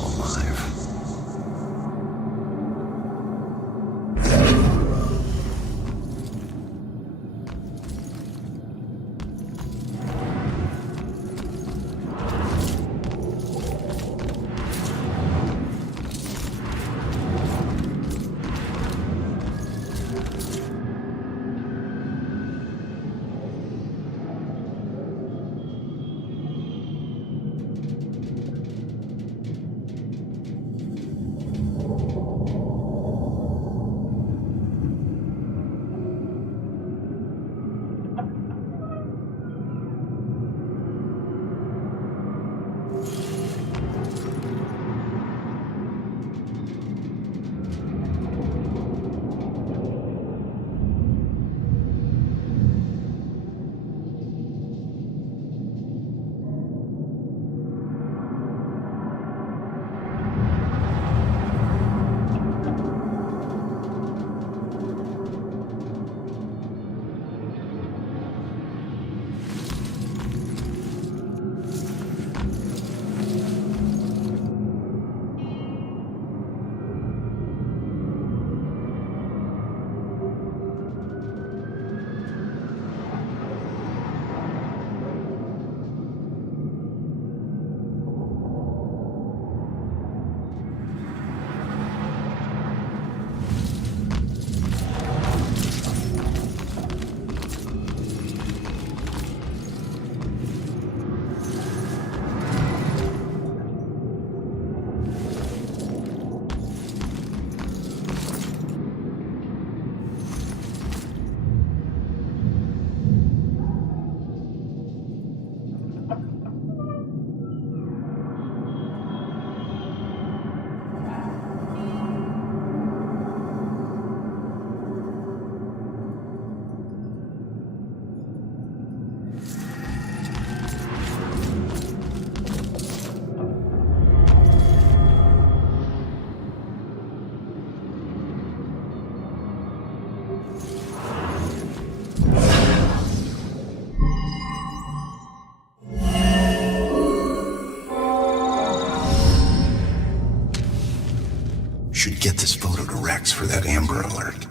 should get this photo to Rex for that Amber Alert.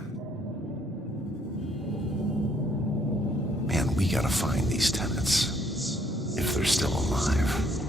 Man, we gotta find these tenants. If they're still alive.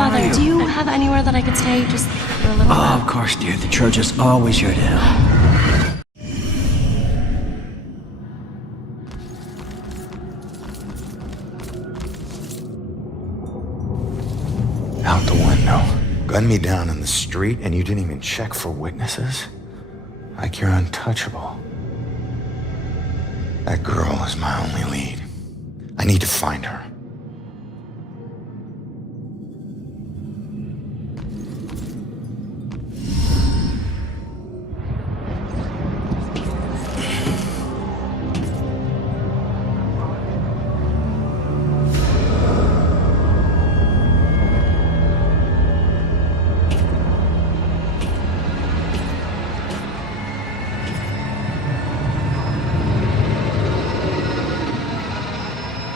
Father, do you have anywhere that I could stay just for a little Oh, bit? of course, dear. The church is always here to help. Out the window. Gunned me down in the street and you didn't even check for witnesses? Like you're untouchable. That girl is my only lead. I need to find her.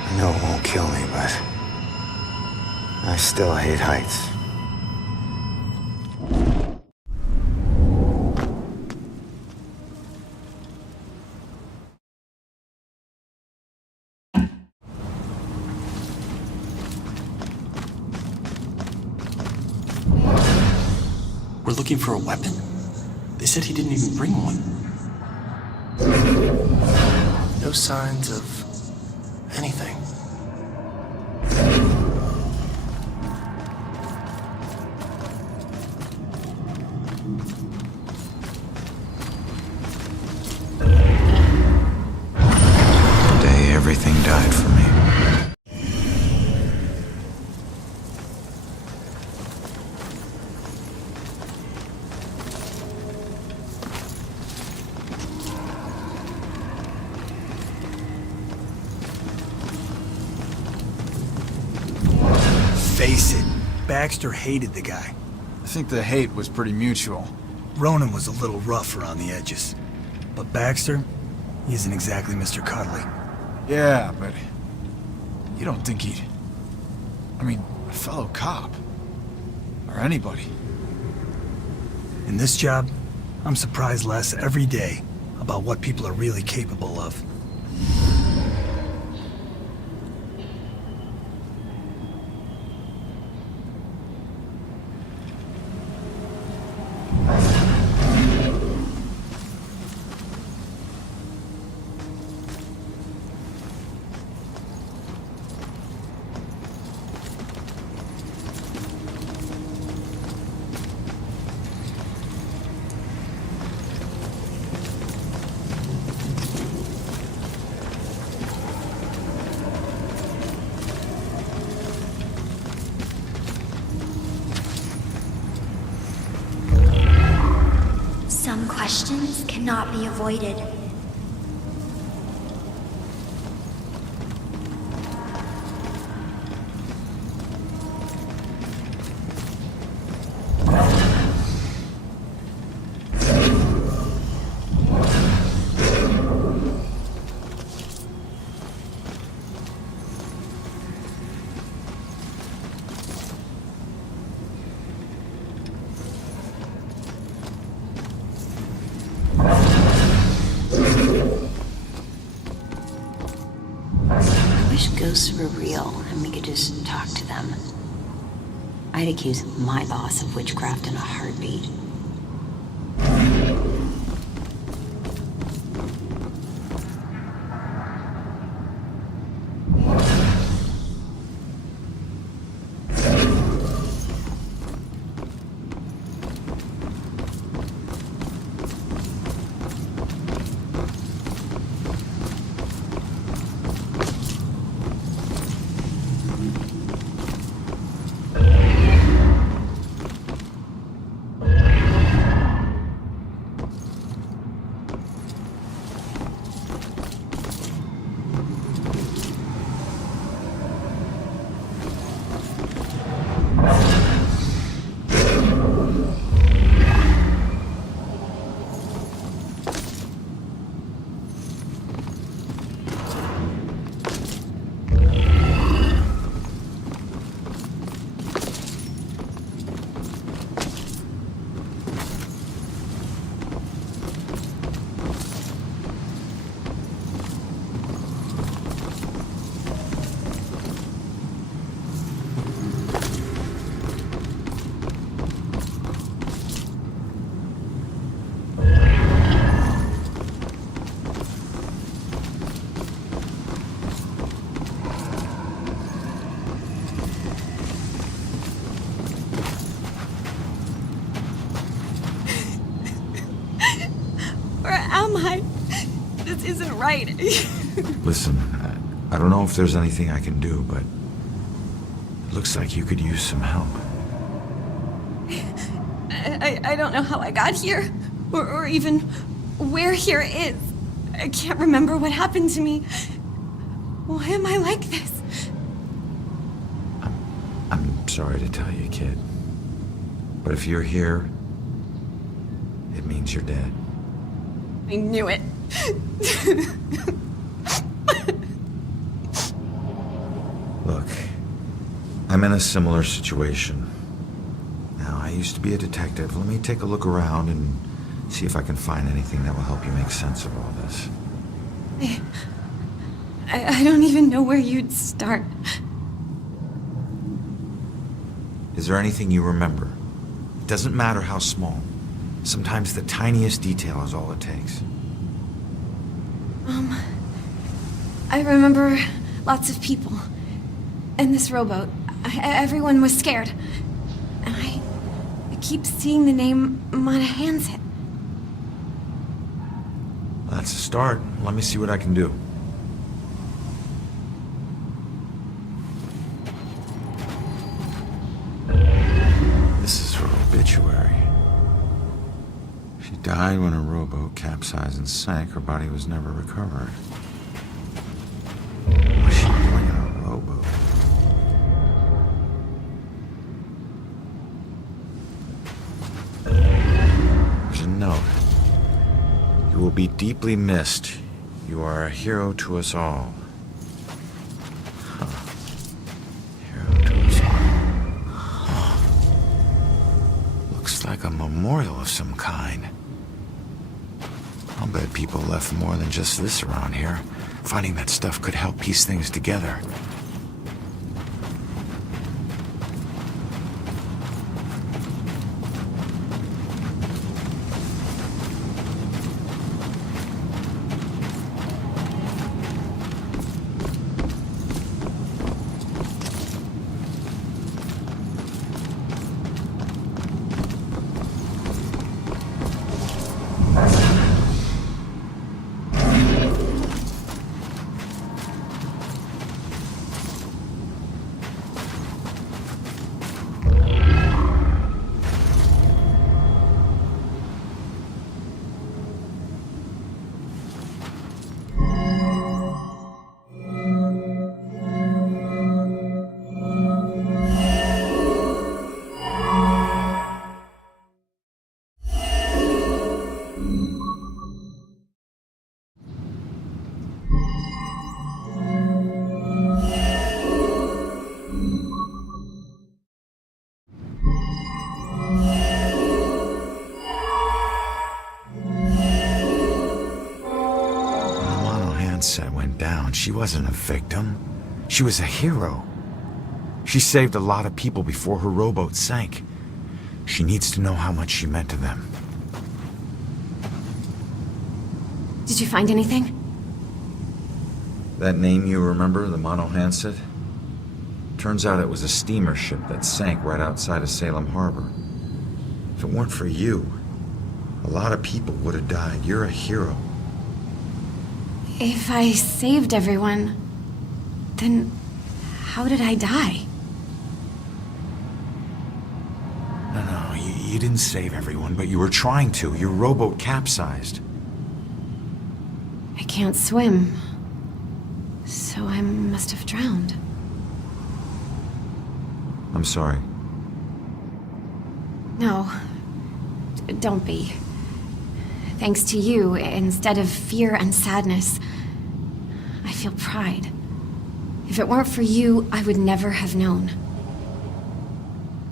I know it won't kill me, but I still hate heights. We're looking for a weapon? They said he didn't even bring one. No signs of anything. The day everything died for me. Face it, Baxter hated the guy. I think the hate was pretty mutual. Ronan was a little rough around the edges. But Baxter, he isn't exactly Mr. Cuddly. Yeah, but you don't think he'd... I mean, a fellow cop. Or anybody. In this job, I'm surprised less every day about what people are really capable of. Some questions cannot be avoided. I wish ghosts were real and we could just talk to them. I'd accuse my boss of witchcraft in a heartbeat. right. Listen, I don't know if there's anything I can do, but it looks like you could use some help. I don't know how I got here, or even where here is. I can't remember what happened to me. Why am I like this? I'm sorry to tell you, kid. But if you're here, it means you're dead. I knew it. Look, I'm in a similar situation. Now, I used to be a detective. Let me take a look around and see if I can find anything that will help you make sense of all this. I don't even know where you'd start. Is there anything you remember? It doesn't matter how small. Sometimes the tiniest detail is all it takes. I remember lots of people. And this rowboat. Everyone was scared. And I keep seeing the name Monahanset. That's a start. Let me see what I can do. This is her obituary. She died when her rowboat capsized and sank. Her body was never recovered. What was she doing in a rowboat? There's a note. You will be deeply missed. You are a hero to us all. Huh. Hero to us all. Huh. Looks like a memorial of some kind. I'll bet people left more than just this around here. Finding that stuff could help piece things together. She wasn't a victim. She was a hero. She saved a lot of people before her rowboat sank. She needs to know how much she meant to them. Did you find anything? That name you remember, the Monahanset? Turns out it was a steamer ship that sank right outside of Salem Harbor. If it weren't for you, a lot of people would have died. You're a hero. If I saved everyone, then how did I die? No, you didn't save everyone, but you were trying to. Your rowboat capsized. I can't swim, so I must have drowned. I'm sorry. No, don't be. Thanks to you, instead of fear and sadness, I feel pride. If it weren't for you, I would never have known.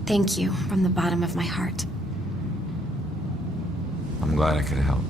Thank you from the bottom of my heart. I'm glad I could help.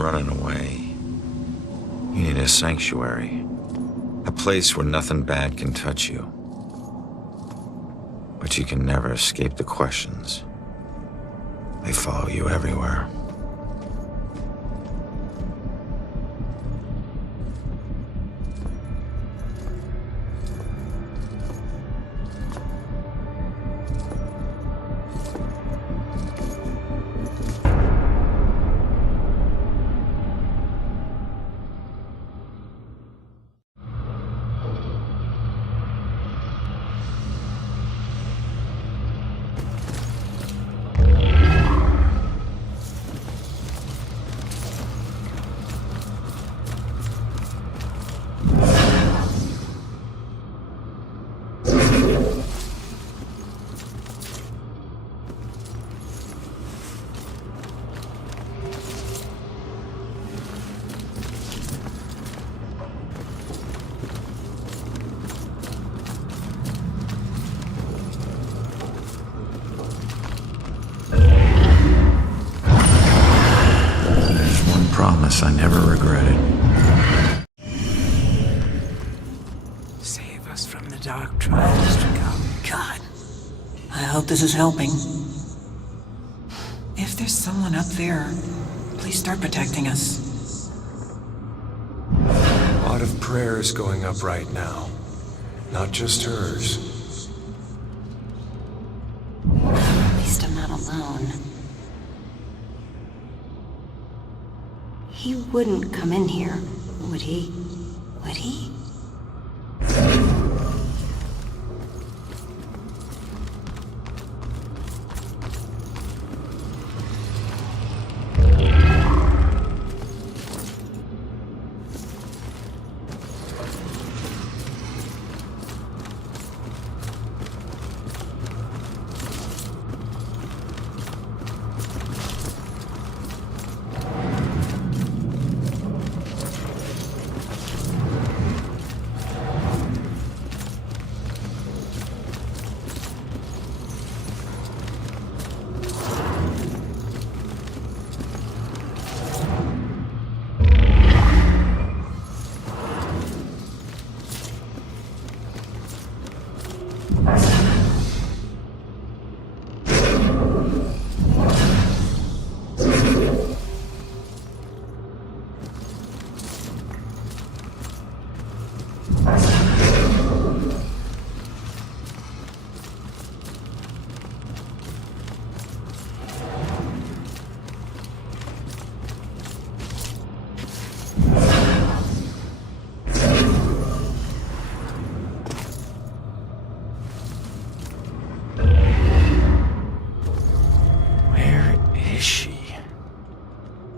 running away. You need a sanctuary. A place where nothing bad can touch you. But you can never escape the questions. They follow you everywhere. Promise I never regretted. Save us from the dark trials to come. God, I hope this is helping. If there's someone up there, please start protecting us. A lot of prayers going up right now. Not just hers. At least I'm not alone. He wouldn't come in here, would he? Would he?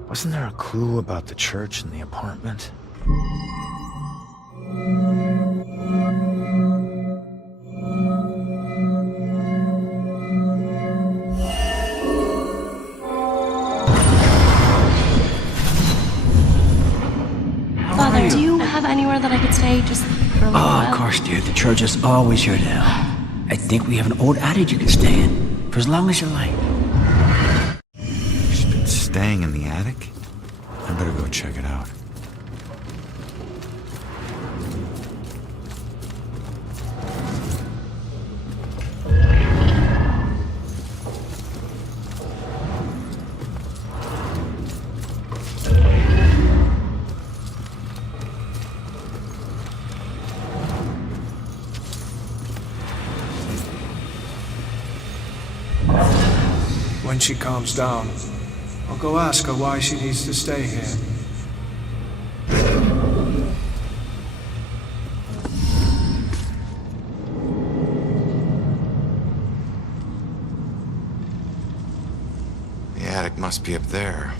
Wasn't there a clue about the church in the apartment? Father, do you have anywhere that I could stay just for a little while? Oh, of course, dear. The church is always your help. I think we have an old attic you can stay in for as long as you like. She's been staying in the attic? I better go check it out. When she calms down, I'll go ask her why she needs to stay here. The attic must be up there.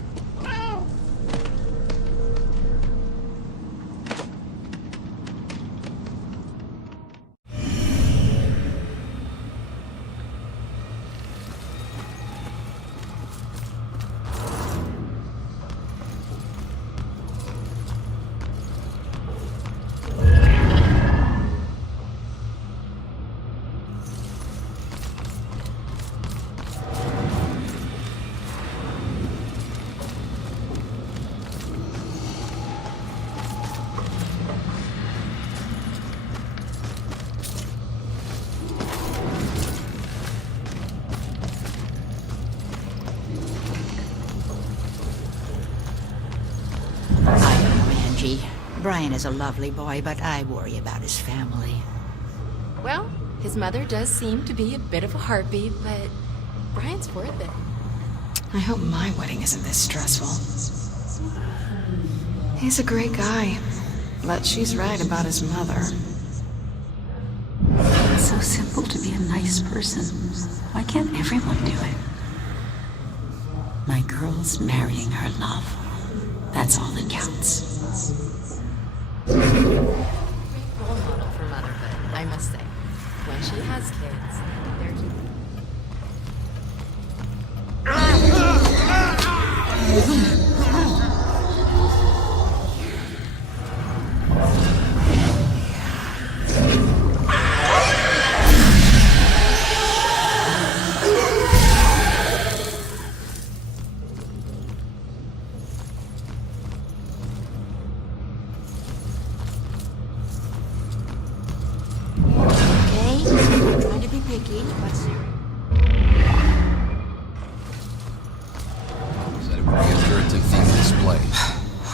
Brian is a lovely boy, but I worry about his family. Well, his mother does seem to be a bit of a heartbeat, but Brian's worth it. I hope my wedding isn't this stressful. He's a great guy, but she's right about his mother. It's so simple to be a nice person. Why can't everyone do it? My girl's marrying her love. That's all that counts. Great role model for motherhood, I must say. When she has kids, they're...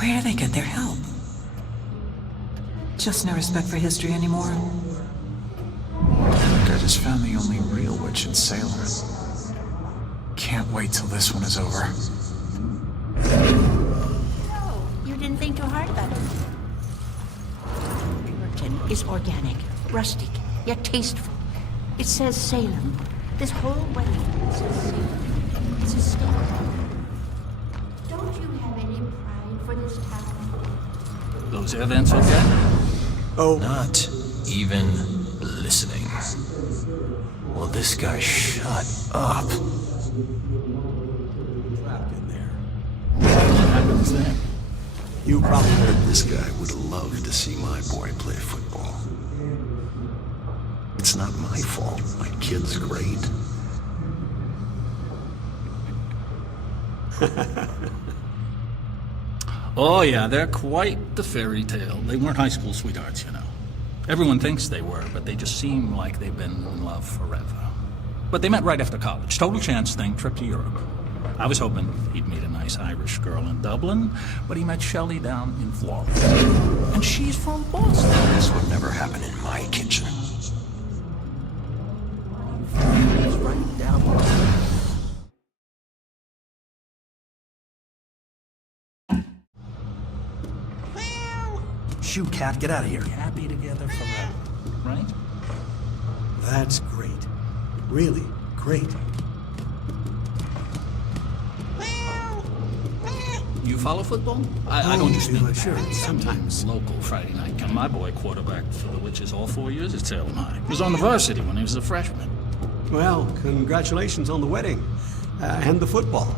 Where do they get their help? Just no respect for history anymore. I just found the only real witch in Salem. Can't wait till this one is over. Oh, you didn't think too hard about it. Merton is organic, rustic, yet tasteful. It says Salem. This whole way says Salem. It's a statement. Don't you have any pride for this town? Those evidence okay? Oh. Not even listening. Will this guy shut up? Trapped in there. What happens then? You probably heard this guy would love to see my boy play football. It's not my fault. My kid's great. Oh yeah, they're quite the fairy tale. They weren't high school sweethearts, you know. Everyone thinks they were, but they just seem like they've been in love forever. But they met right after college. Total chance thing, trip to Europe. I was hoping he'd meet a nice Irish girl in Dublin, but he met Shelley down in Florida. And she's from Boston. This would never happen in my kitchen. Right down. Shoot, Cat, get out of here. Happy together forever, right? That's great. Really great. You follow football? I don't just mean sure, sometimes. Local Friday night game. My boy quarterbacked for the Witches all 4 years at Salem High. He was on the varsity when he was a freshman. Well, congratulations on the wedding. And the football.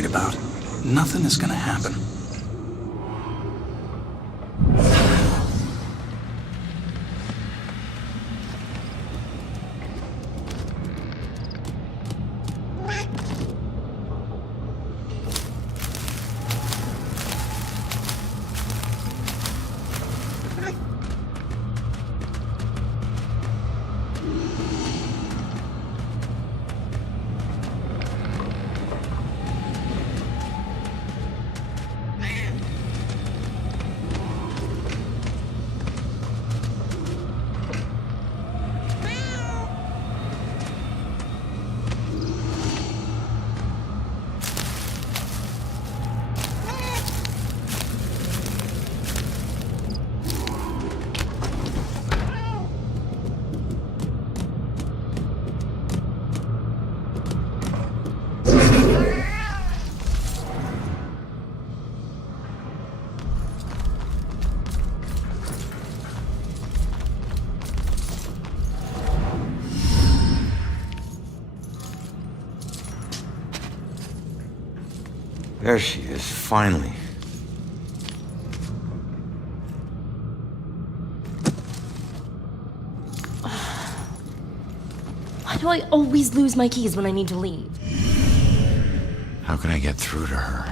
worried about. Nothing is gonna happen. There she is, finally. Why do I always lose my keys when I need to leave? How can I get through to her?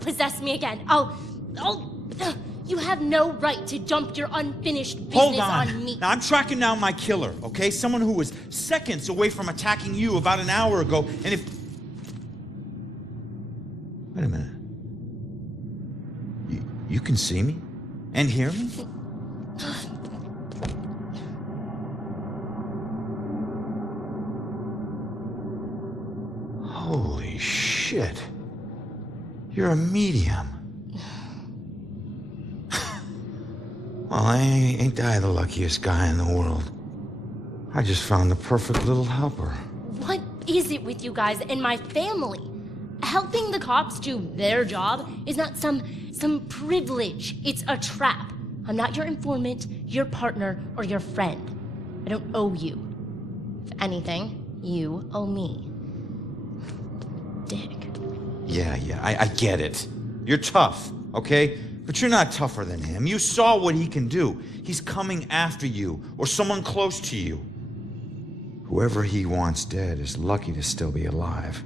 Possess me again. You have no right to dump your unfinished business Hold on me. Now, I'm tracking down my killer, okay? Someone who was seconds away from attacking you about an hour ago, and if... Wait a minute. You can see me? And hear me? Holy shit. You're a medium. Well, ain't I the luckiest guy in the world? I just found the perfect little helper. What is it with you guys and my family? Helping the cops do their job is not some privilege. It's a trap. I'm not your informant, your partner, or your friend. I don't owe you. If anything, you owe me. Dick. Yeah, I get it. You're tough, okay? But you're not tougher than him. You saw what he can do. He's coming after you, or someone close to you. Whoever he wants dead is lucky to still be alive.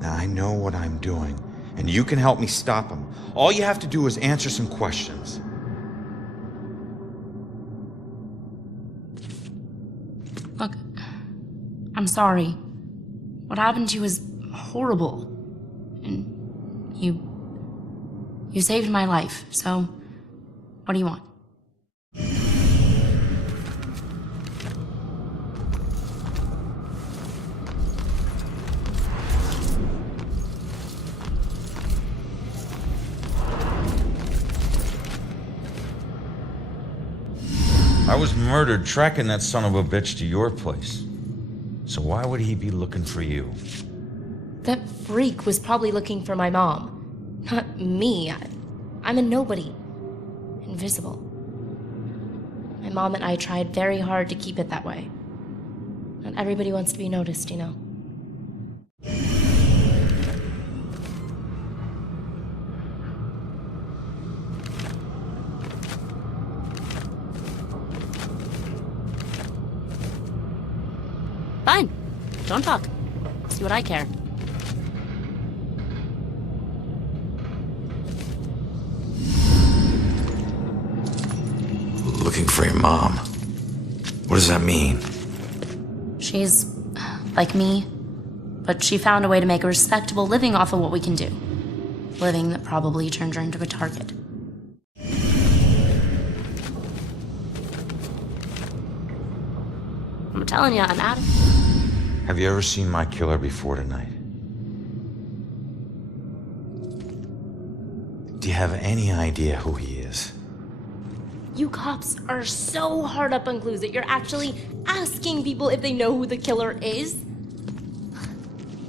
Now, I know what I'm doing, and you can help me stop him. All you have to do is answer some questions. Look, I'm sorry. What happened to you is horrible. And you saved my life, so what do you want? I was murdered tracking that son of a bitch to your place. So why would he be looking for you? That freak was probably looking for my mom. Not me. I'm a nobody. Invisible. My mom and I tried very hard to keep it that way. Not everybody wants to be noticed, you know. Fine. Don't talk. See what I care. Looking for your mom. What does that mean? She's like me, but she found a way to make a respectable living off of what we can do. Living that probably turned her into a target. I'm telling you, I'm out of here. Have you ever seen my killer before tonight? Do you have any idea who he is? You cops are so hard up on clues that you're actually asking people if they know who the killer is.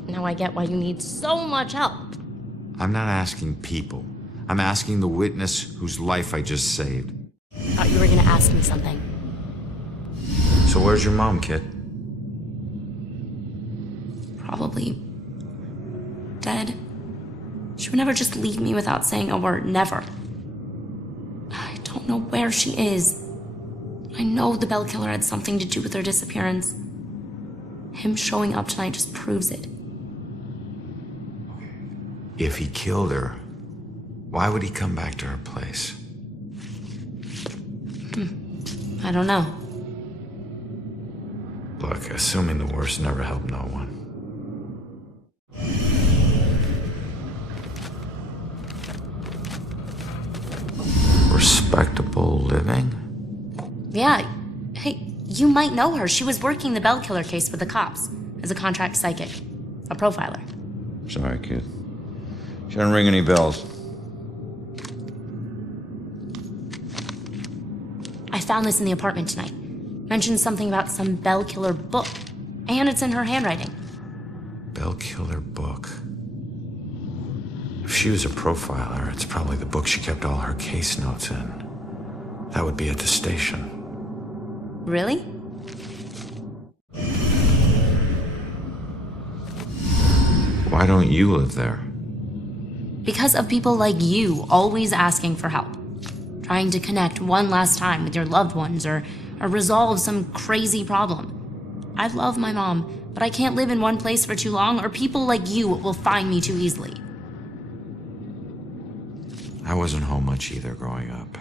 Now I get why you need so much help. I'm not asking people. I'm asking the witness whose life I just saved. Thought you were gonna ask me something. So where's your mom, kid? Probably dead. She would never just leave me without saying a word, never. I don't know where she is. I know the Bell Killer had something to do with her disappearance. Him showing up tonight just proves it. If he killed her, why would he come back to her place? I don't know. Look, assuming the worst never helped no one. Respectable living? Yeah. Hey, you might know her. She was working the Bell Killer case with the cops as a contract psychic, a profiler. Sorry, kid. She doesn't ring any bells. I found this in the apartment tonight. Mentioned something about some Bell Killer book. And it's in her handwriting. Bell Killer book. If she was a profiler, it's probably the book she kept all her case notes in. That would be at the station. Really? Why don't you live there? Because of people like you always asking for help. Trying to connect one last time with your loved ones or resolve some crazy problem. I love my mom, but I can't live in one place for too long or people like you will find me too easily. I wasn't home much either growing up.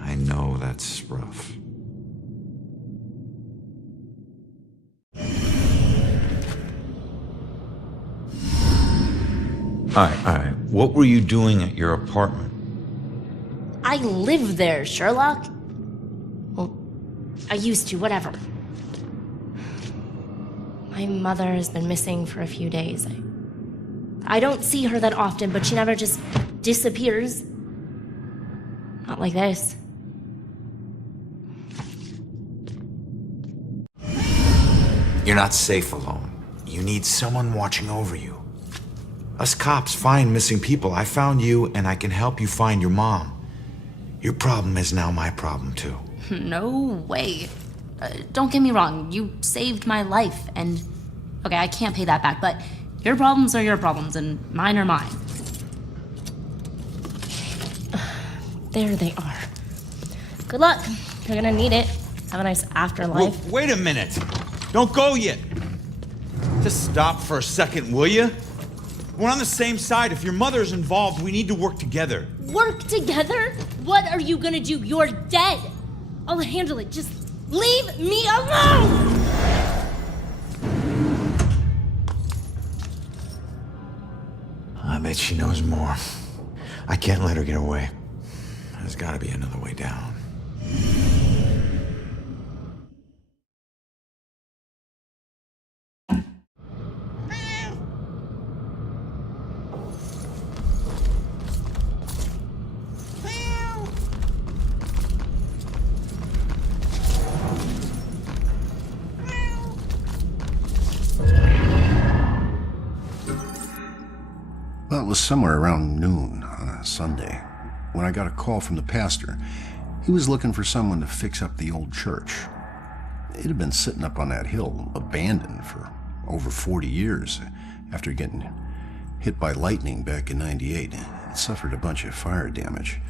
I know that's rough. All right. What were you doing at your apartment? I live there, Sherlock. Well, I used to, whatever. My mother has been missing for a few days. I don't see her that often, but she never just disappears. Not like this. You're not safe alone. You need someone watching over you. Us cops find missing people. I found you, and I can help you find your mom. Your problem is now my problem, too. No way. Don't get me wrong, you saved my life, and... Okay, I can't pay that back, but your problems are your problems, and mine are mine. There they are. Good luck. You're gonna need it. Have a nice afterlife. Wait a minute. Don't go yet. Just stop for a second, will you? We're on the same side. If your mother's involved, we need to work together. Work together? What are you gonna do? You're dead. I'll handle it. Just leave me alone! I bet she knows more. I can't let her get away. There's gotta be another way down. Well, it was somewhere around noon on a Sunday when I got a call from the pastor. He was looking for someone to fix up the old church. It had been sitting up on that hill, abandoned for over 40 years after getting hit by lightning back in '98. It suffered a bunch of fire damage.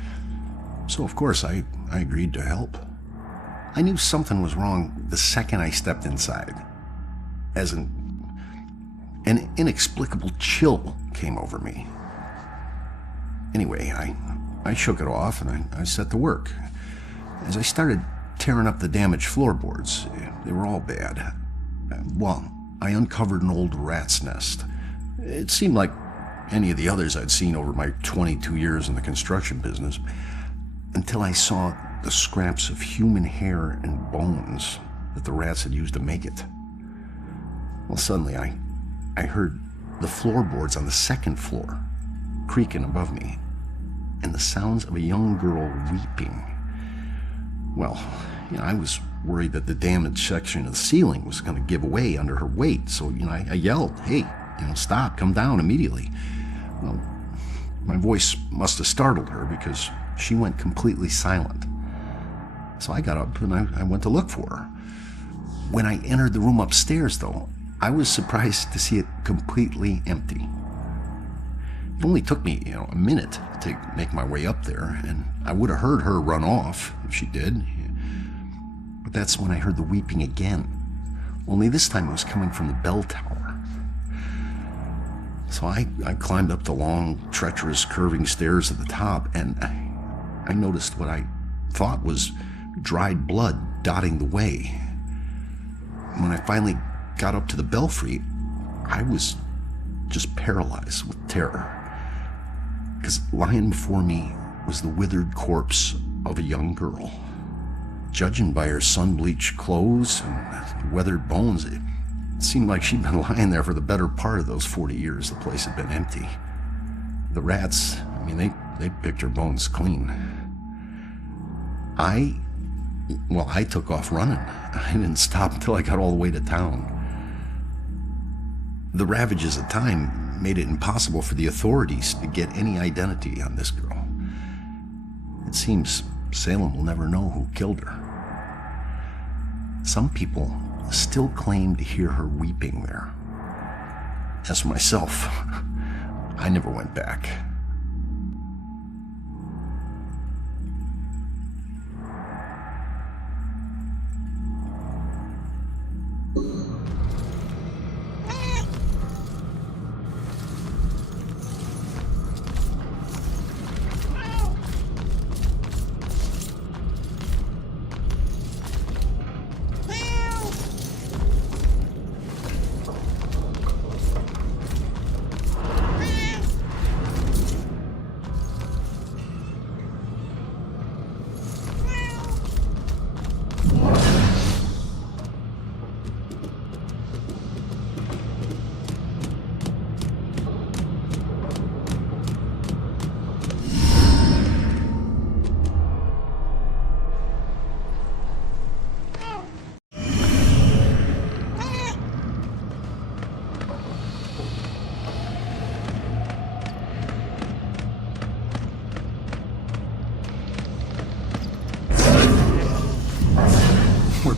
So, of course, I agreed to help. I knew something was wrong the second I stepped inside, as an inexplicable chill came over me. Anyway, I shook it off and I set to work. As I started tearing up the damaged floorboards, they were all bad. Well, I uncovered an old rat's nest. It seemed like any of the others I'd seen over my 22 years in the construction business, until I saw the scraps of human hair and bones that the rats had used to make it. Well, suddenly I heard the floorboards on the second floor creaking above me, and the sounds of a young girl weeping. Well, I was worried that the damaged section of the ceiling was going to give away under her weight, so, I yelled, "Hey, stop, come down immediately." Well, my voice must have startled her because she went completely silent. So I got up and I went to look for her. When I entered the room upstairs, though, I was surprised to see it completely empty. It only took me, a minute to make my way up there, and I would have heard her run off if she did. But that's when I heard the weeping again. Only this time it was coming from the bell tower. So I climbed up the long, treacherous, curving stairs at the top, and I noticed what I thought was dried blood dotting the way. When I finally got up to the belfry, I was just paralyzed with terror. Because lying before me was the withered corpse of a young girl. Judging by her sun-bleached clothes and weathered bones, it seemed like she'd been lying there for the better part of those 40 years the place had been empty. The rats, they picked her bones clean. I took off running. I didn't stop until I got all the way to town. The ravages of time made it impossible for the authorities to get any identity on this girl. It seems Salem will never know who killed her. Some people still claim to hear her weeping there. As for myself, I never went back.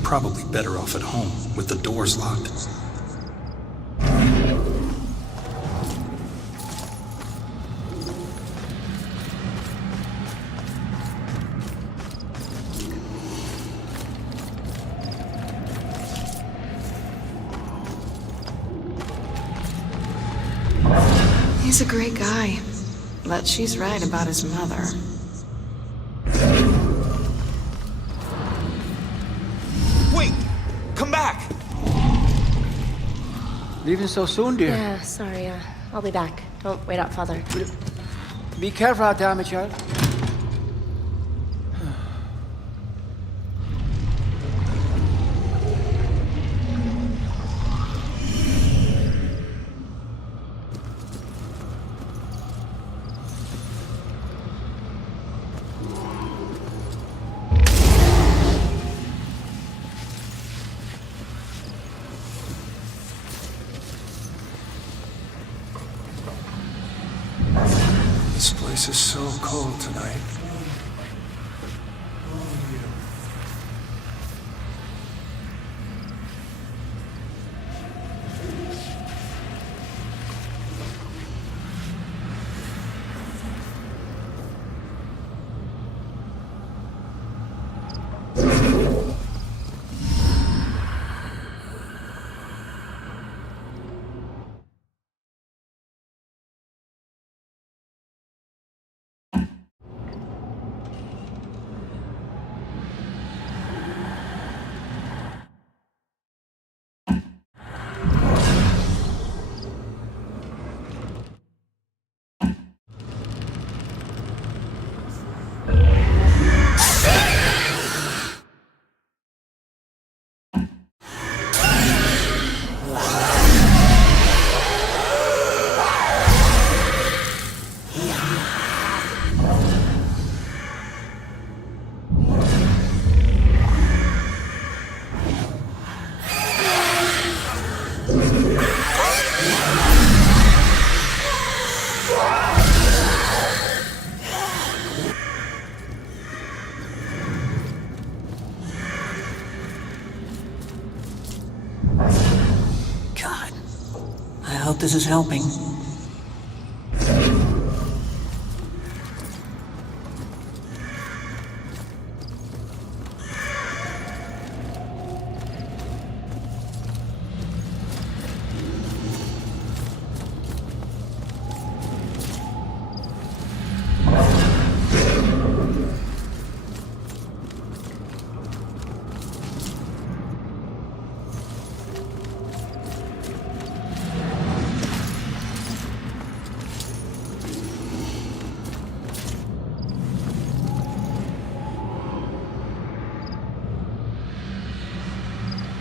Probably better off at home, with the doors locked. He's a great guy, but she's right about his mother. Leaving so soon, dear? Yeah, sorry. I'll be back. Don't wait up, Father. Be careful out there, my child. This place is so cold tonight. God, I hope this is helping.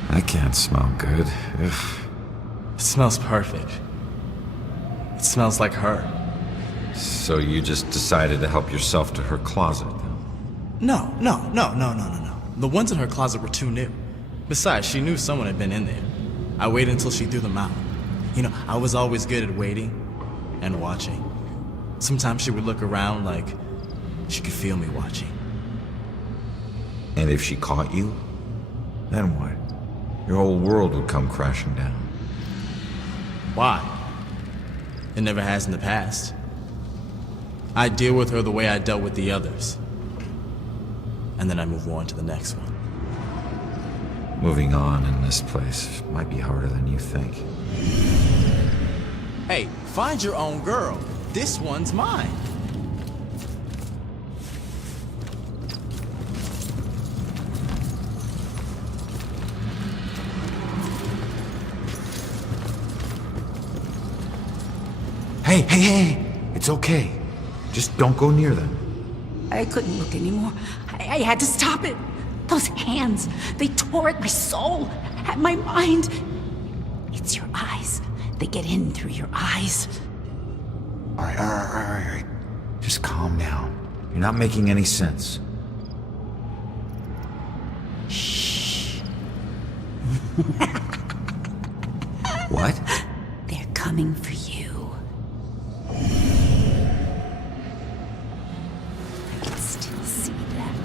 That can't smell good. Ugh. It smells perfect. It smells like her. So you just decided to help yourself to her closet? No. The ones in her closet were too new. Besides, she knew someone had been in there. I waited until she threw them out. You know, I was always good at waiting and watching. Sometimes she would look around like she could feel me watching. And if she caught you, then what? Your whole world would come crashing down. Why? It never has in the past. I deal with her the way I dealt with the others. And then I move on to the next one. Moving on in this place might be harder than you think. Hey, find your own girl. This one's mine. Hey, it's okay. Just don't go near them. I couldn't look anymore. I had to stop it. Those hands, they tore at my soul, at my mind. It's your eyes. They get in through your eyes. All right. Just calm down. You're not making any sense. Shh. What? They're coming for you. I can still see them.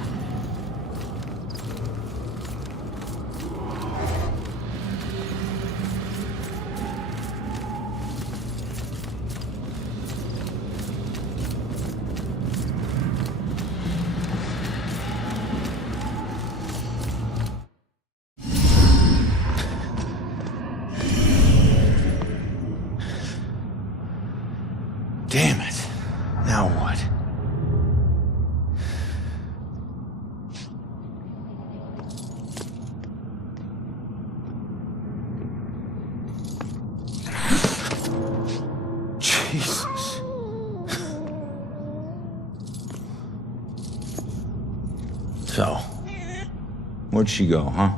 Damn it. Now what? Jesus. So, where'd she go, huh?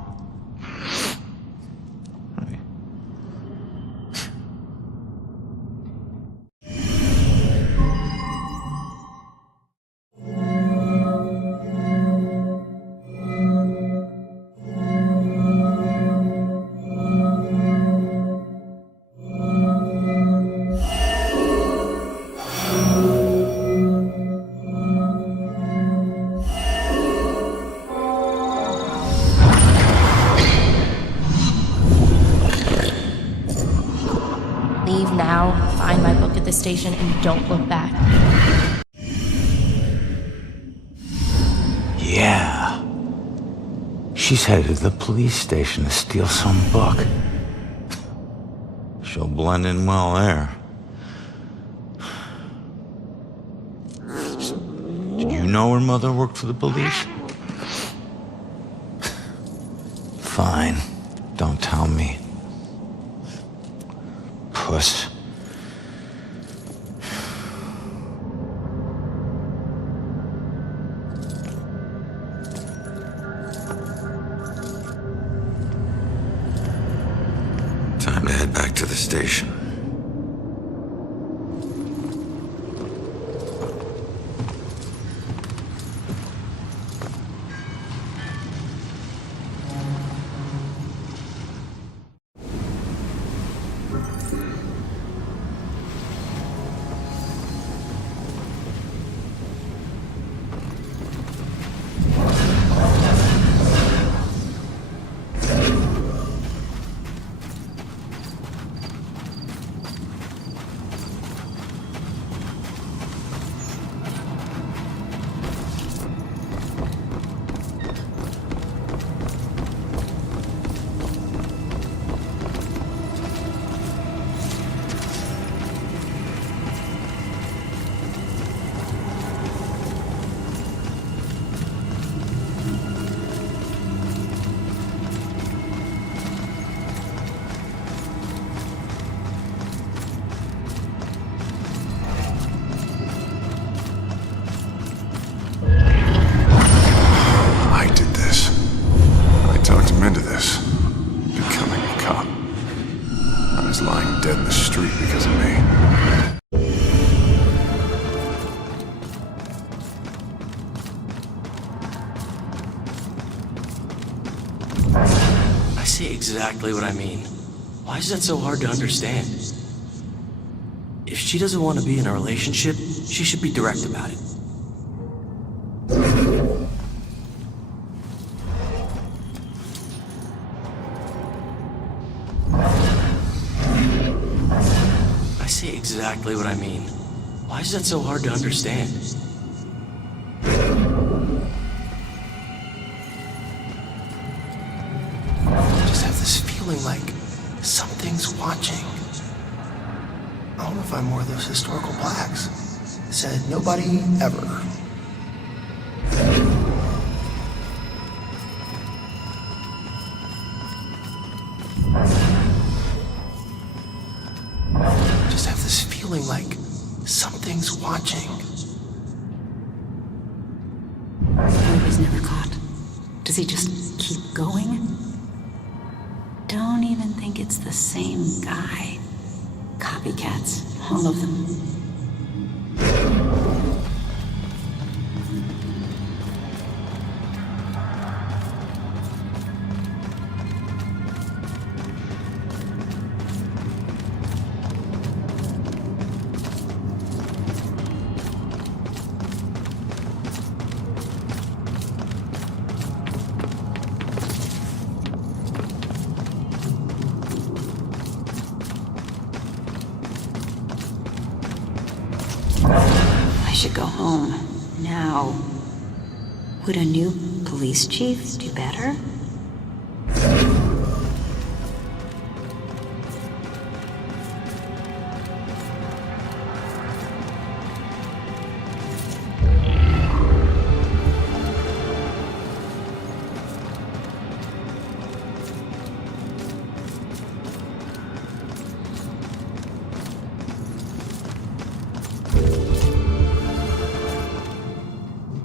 Leave now, find my book at the station, and don't look back. Yeah. She's headed to the police station to steal some book. She'll blend in well there. Did you know her mother worked for the police? Fine. Don't tell me. Puss. Time to head back to the station. dead in the street because of me. I see exactly what I mean. Why is that so hard to understand? If she doesn't want to be in a relationship, she should be direct about it. I see exactly what I mean. Why is that so hard to understand? Just have this feeling like something's watching. I don't know if I'm more of those historical plaques. It said, nobody ever. Just have this feeling like something's watching. He's never caught. Does he just keep going? Don't even think it's the same guy. Copycats, all of them. I should go home. Now. Would a new police chief do better?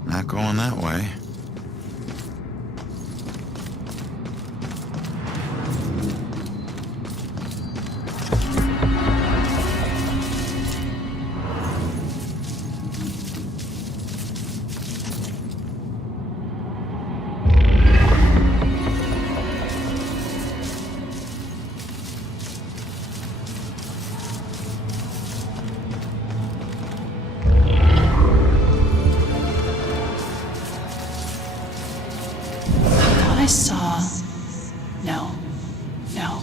Not going that way. I saw... No,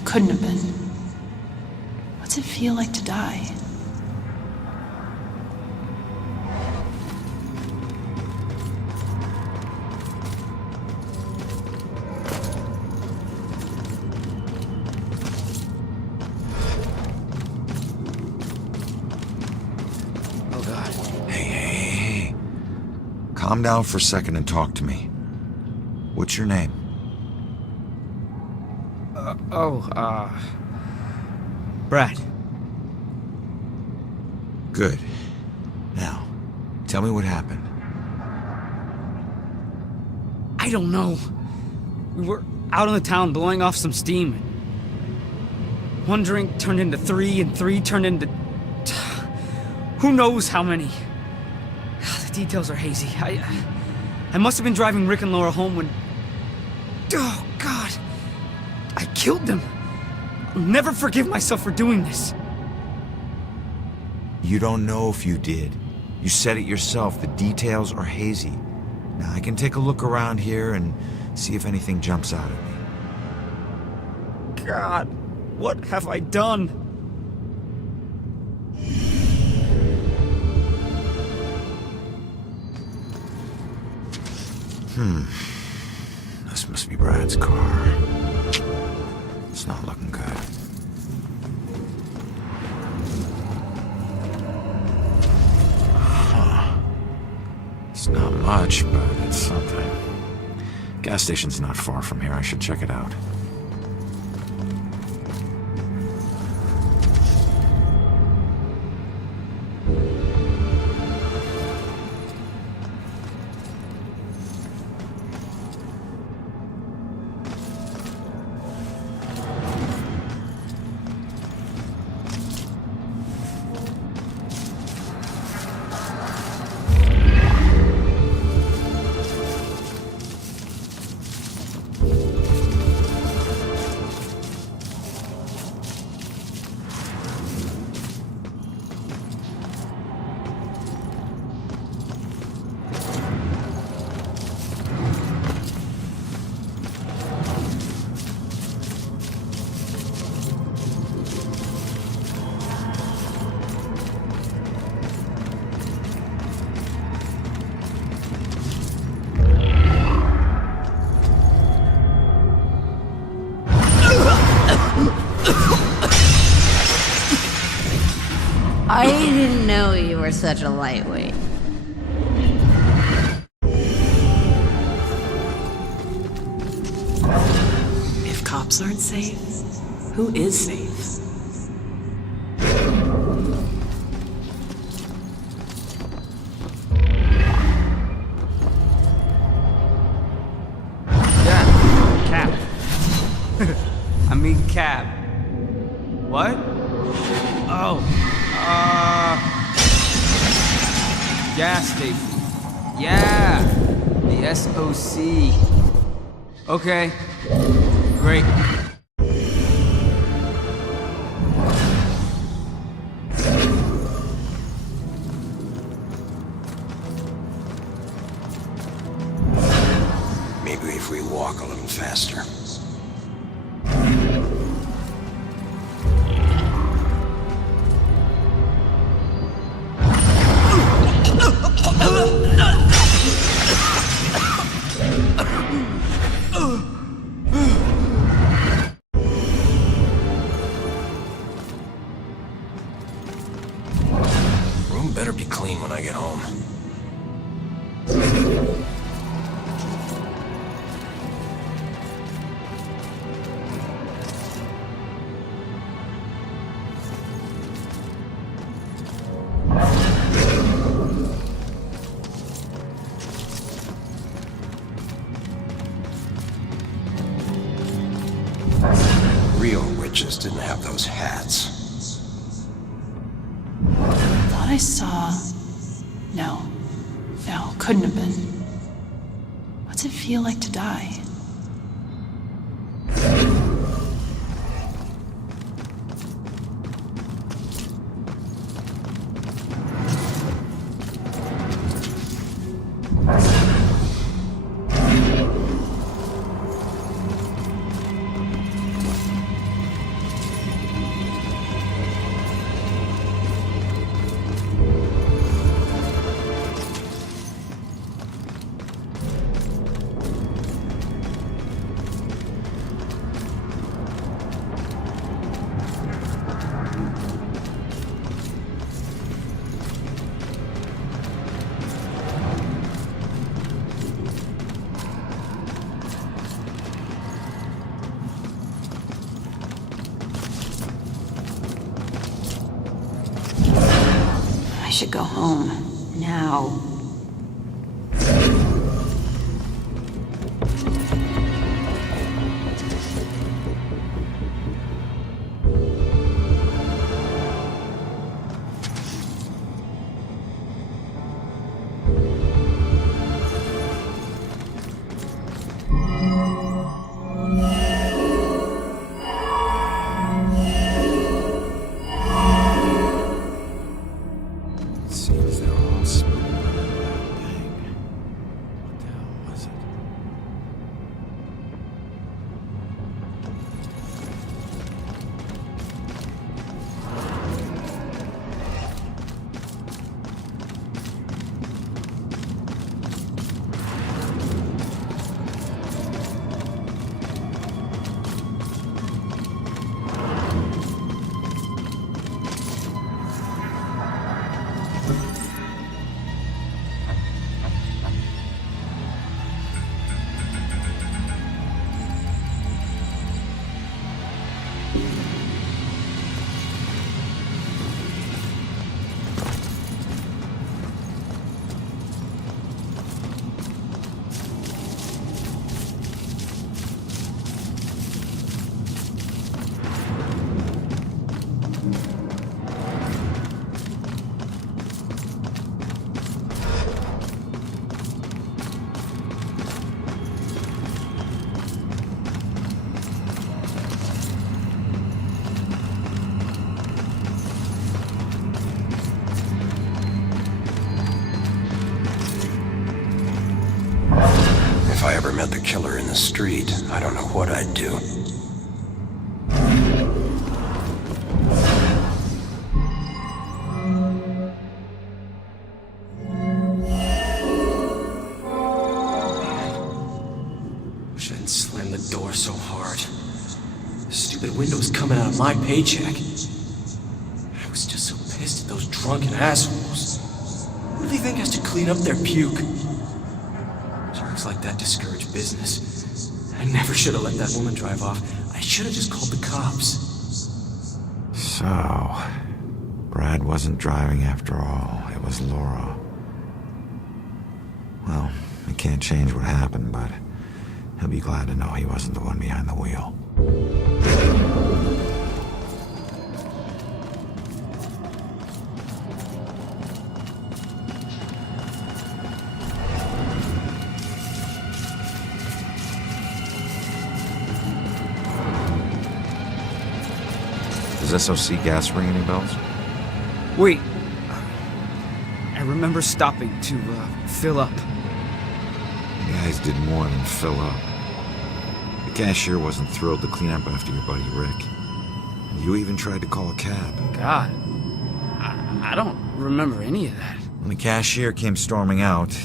couldn't have been. What's it feel like to die? Oh God. Hey. Calm down for a second and talk to me. What's your name? Brad. Good. Now, tell me what happened. I don't know. We were out on the town blowing off some steam. One drink turned into three, and three turned into... who knows how many. The details are hazy. I must have been driving Rick and Laura home when... Oh, God. I killed them. I'll never forgive myself for doing this. You don't know if you did. You said it yourself. The details are hazy. Now, I can take a look around here and see if anything jumps out at me. God, what have I done? This must be Brad's car. It's not looking good. It's not much, but it's something. Gas station's not far from here. I should check it out. I didn't know you were such a lightweight. If cops aren't safe, who is safe? Cab. I mean cab. What? Oh. Gas station. Yeah. The SOC. Okay. Great. Maybe if we walk a little faster. Room better be clean when I get home. Real witches didn't have those hats. Thought I saw... No, couldn't have been. What's it feel like to die? I should go home. Now. Seems they're all smoking under that thing. What the hell was it? If I ever met the killer in the street, I don't know what I'd do. Wish I didn't slam the door so hard. The stupid window's coming out of my paycheck. I was just so pissed at those drunken assholes. Who do they think has to clean up their puke? Jerks like that discourage business. I never should have let that woman drive off. I should have just called the cops. So, Brad wasn't driving after all. It was Laura. Well, I can't change what happened, but he'll be glad to know he wasn't the one behind the wheel. Does SOC gas ring any bells? Wait. I remember stopping to fill up. You guys did more than fill up. The cashier wasn't thrilled to clean up after your buddy Rick. You even tried to call a cab. God. I don't remember any of that. When the cashier came storming out,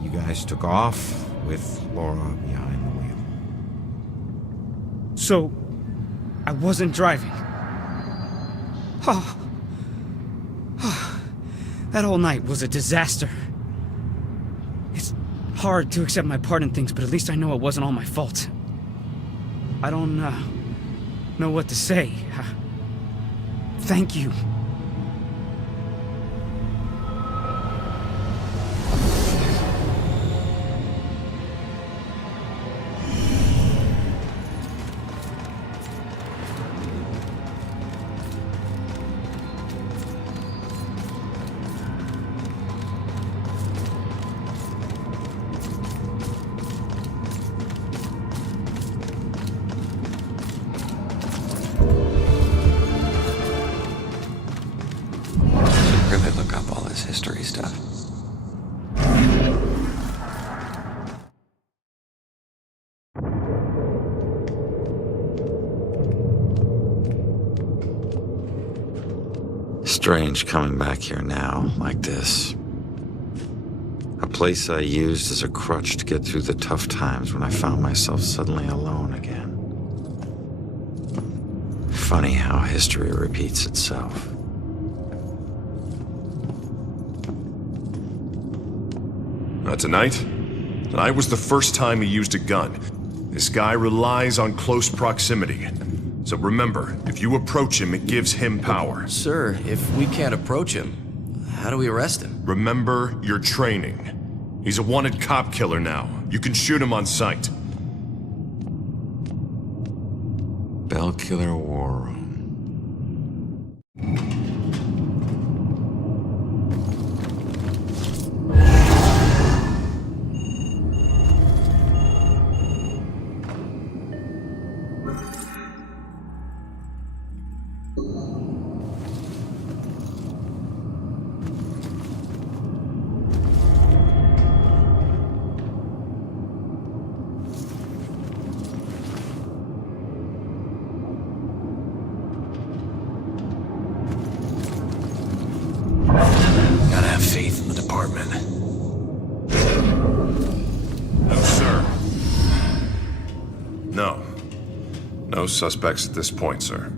you guys took off with Laura behind the wheel. So, I wasn't driving. Oh. That whole night was a disaster. It's hard to accept my part in things, but at least I know it wasn't all my fault. I don't know what to say. Thank you. History stuff. Strange coming back here now, like this. A place I used as a crutch to get through the tough times when I found myself suddenly alone again. Funny how history repeats itself. Tonight was the first time he used a gun. This guy relies on close proximity. So remember, if you approach him, it gives him power. Sir, if we can't approach him, how do we arrest him? Remember your training. He's a wanted cop killer now. You can shoot him on sight. Bell Killer War Room. Gotta have faith in the department. No, sir. No suspects at this point, sir.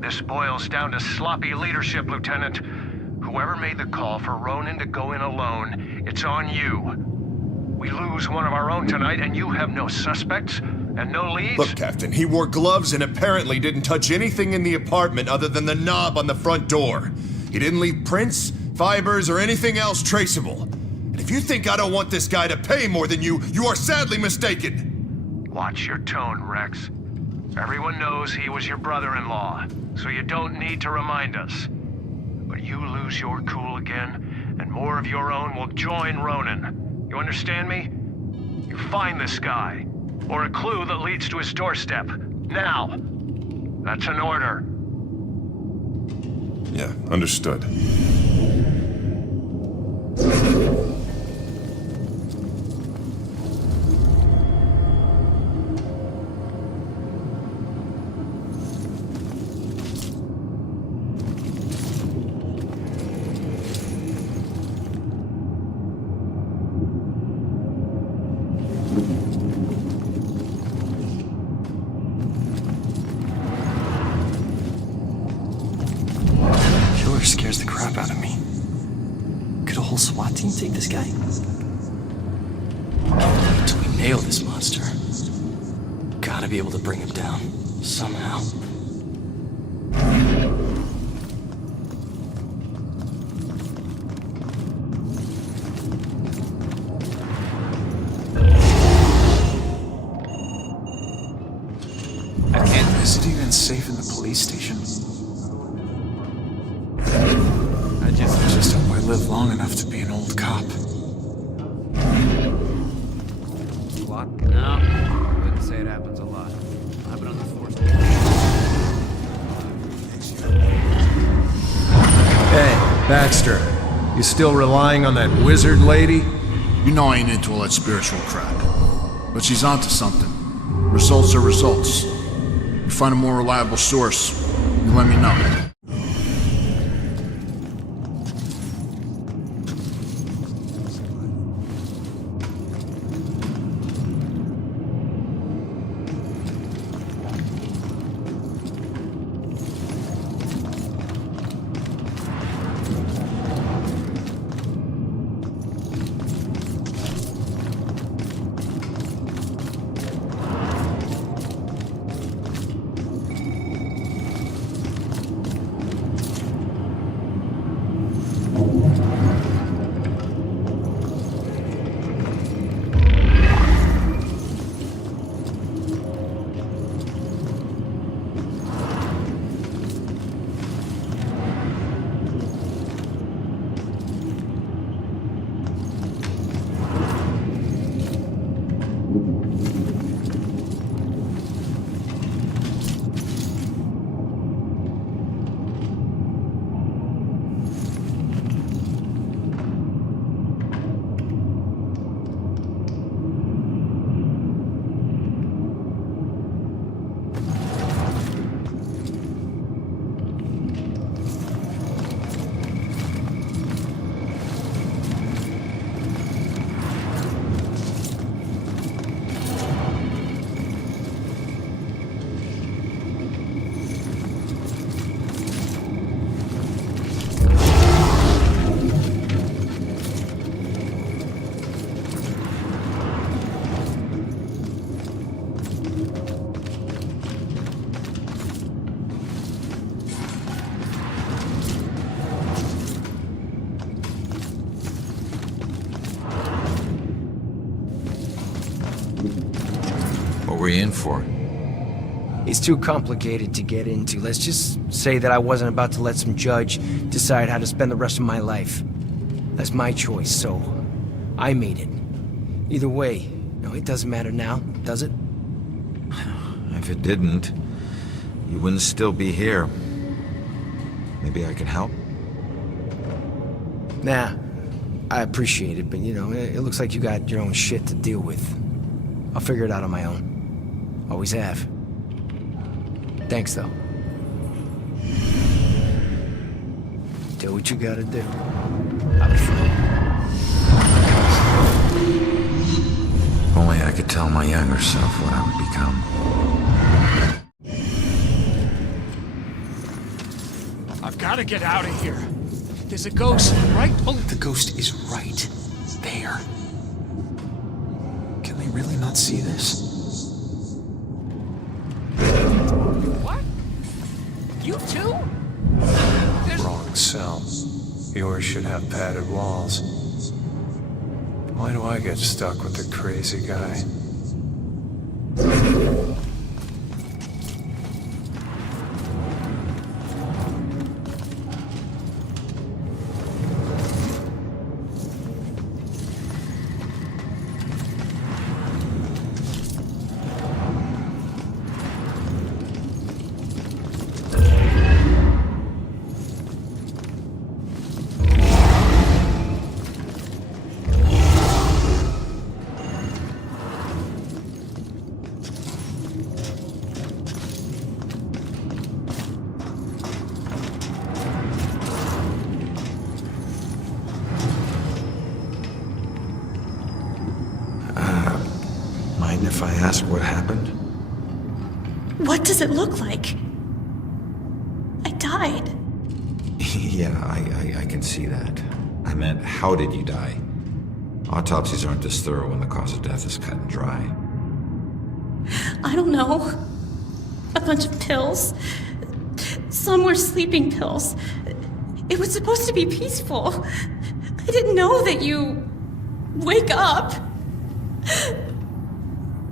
This boils down to sloppy leadership, Lieutenant. Whoever made the call for Ronan to go in alone, it's on you. We lose one of our own tonight, and you have no suspects and no leads? Look, Captain, he wore gloves and apparently didn't touch anything in the apartment other than the knob on the front door. He didn't leave prints, fibers, or anything else traceable. And if you think I don't want this guy to pay more than you, you are sadly mistaken. Watch your tone, Rex. Everyone knows he was your brother-in-law, so you don't need to remind us. But you lose your cool again, and more of your own will join Ronan. You understand me? You find this guy, or a clue that leads to his doorstep. Now! That's an order. Yeah, understood. whole SWAT team take this guy? Until we nail this monster. Gotta be able to bring him down. Somehow. Is it even safe in the police station? I just hope I live long enough to be an old cop. A lot? No, I wouldn't say it happens a lot. I've been on the force. Hey, Baxter. You still relying on that wizard lady? You know I ain't into all that spiritual crap. But she's onto something. Results are results. You find a more reliable source, you let me know. What were you in for? It's too complicated to get into. Let's just say that I wasn't about to let some judge decide how to spend the rest of my life. That's my choice, so I made it. Either way, no, it doesn't matter now, does it? If it didn't, you wouldn't still be here. Maybe I can help? Nah, I appreciate it, but you know, it looks like you got your own shit to deal with. I'll figure it out on my own. Always have. Thanks, though. Do what you gotta do. I'll be fine. If only I could tell my younger self what I would become. I've gotta get out of here. There's a ghost right... The ghost is right there. Can they really not see this? What? You too? Wrong cell. Yours should have padded walls. Why do I get stuck with the crazy guy? Mind if I ask what happened? What does it look like? I died. Yeah, I can see that. I meant, how did you die? Autopsies aren't this thorough when the cause of death is cut and dry. I don't know. A bunch of pills. Some were sleeping pills. It was supposed to be peaceful. I didn't know that you wake up.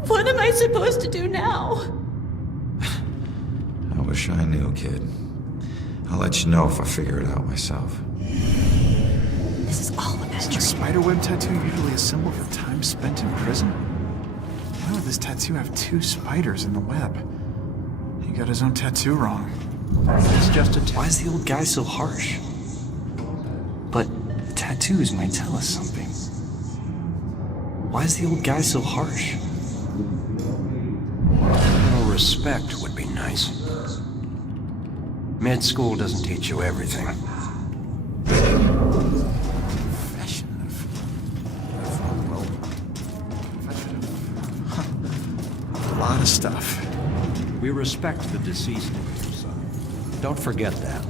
What am I supposed to do now? I wish I knew, kid. I'll let you know if I figure it out myself. This is all a mystery. Does a spiderweb tattoo usually a symbol for time spent in prison? Why would this tattoo have 2 spiders in the web? He got his own tattoo wrong. It's just a Why is the old guy so harsh? But tattoos might tell us something. Why is the old guy so harsh? A little respect would be nice. Med school doesn't teach you everything. A lot of stuff. We respect the deceased, son. Don't forget that.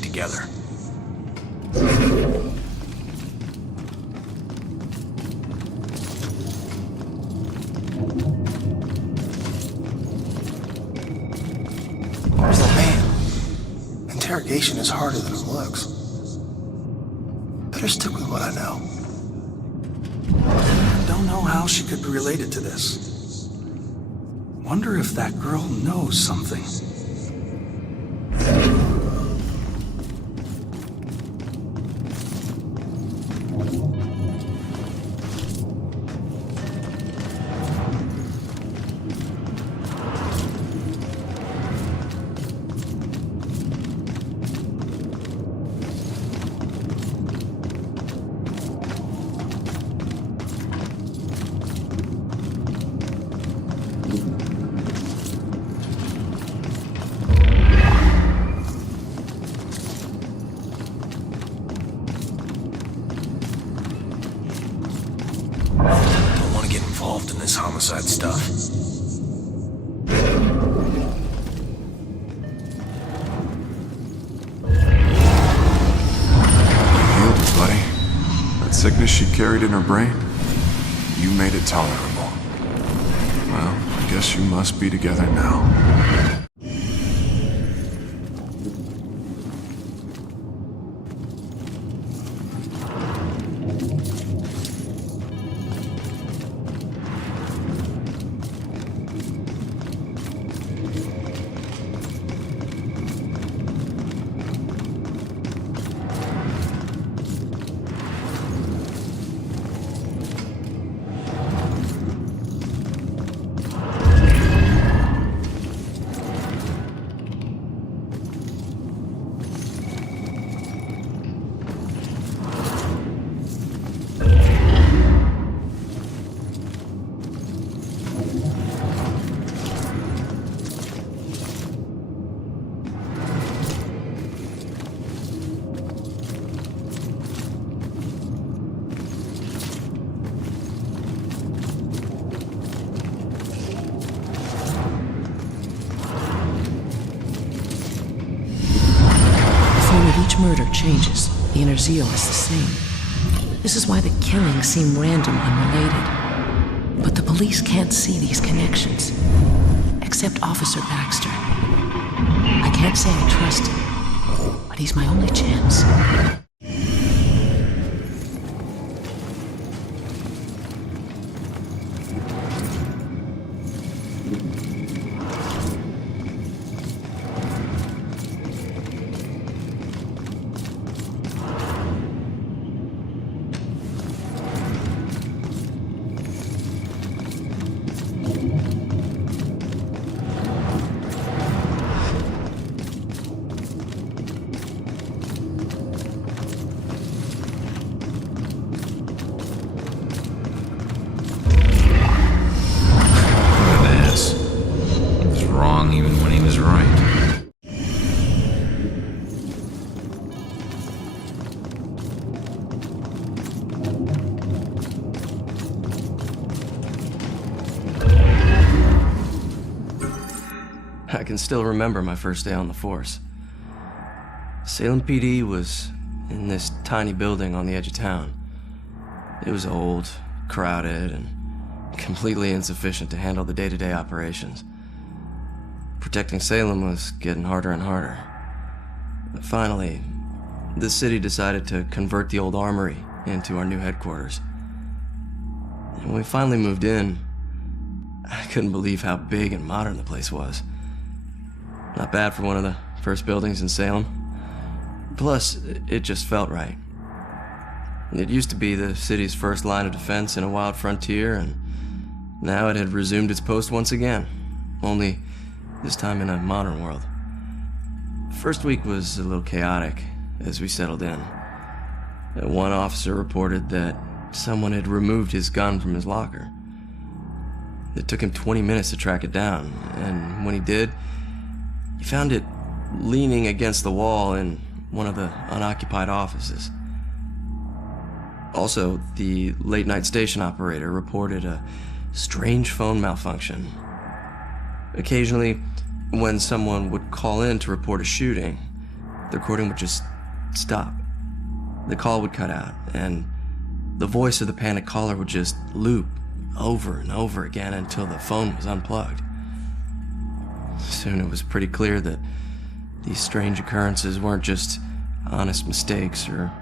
Together. Where's the man? Interrogation is harder than it looks. Better stick with what I know. Don't know how she could be related to this. Wonder if that girl knows something. In this homicide stuff. Healed it, buddy. That sickness she carried in her brain, you made it tolerable. Well, I guess you must be together now. Each murder changes. The inner zeal is the same. This is why the killings seem random, unrelated. But the police can't see these connections. Except Officer Baxter. I can't say I trust him, but he's my only chance. can still remember my first day on the force. Salem PD was in this tiny building on the edge of town. It was old, crowded, and completely insufficient to handle the day-to-day operations. Protecting Salem was getting harder and harder. Finally, the city decided to convert the old armory into our new headquarters. And when we finally moved in, I couldn't believe how big and modern the place was. Not bad for one of the first buildings in Salem. Plus, it just felt right. It used to be the city's first line of defense in a wild frontier, and now it had resumed its post once again, only this time in a modern world. The first week was a little chaotic as we settled in. One officer reported that someone had removed his gun from his locker. It took him 20 minutes to track it down, and when he did, he found it leaning against the wall in one of the unoccupied offices. Also, the late-night station operator reported a strange phone malfunction. Occasionally, when someone would call in to report a shooting, the recording would just stop. The call would cut out, and the voice of the panicked caller would just loop over and over again until the phone was unplugged. Soon it was pretty clear that these strange occurrences weren't just honest mistakes or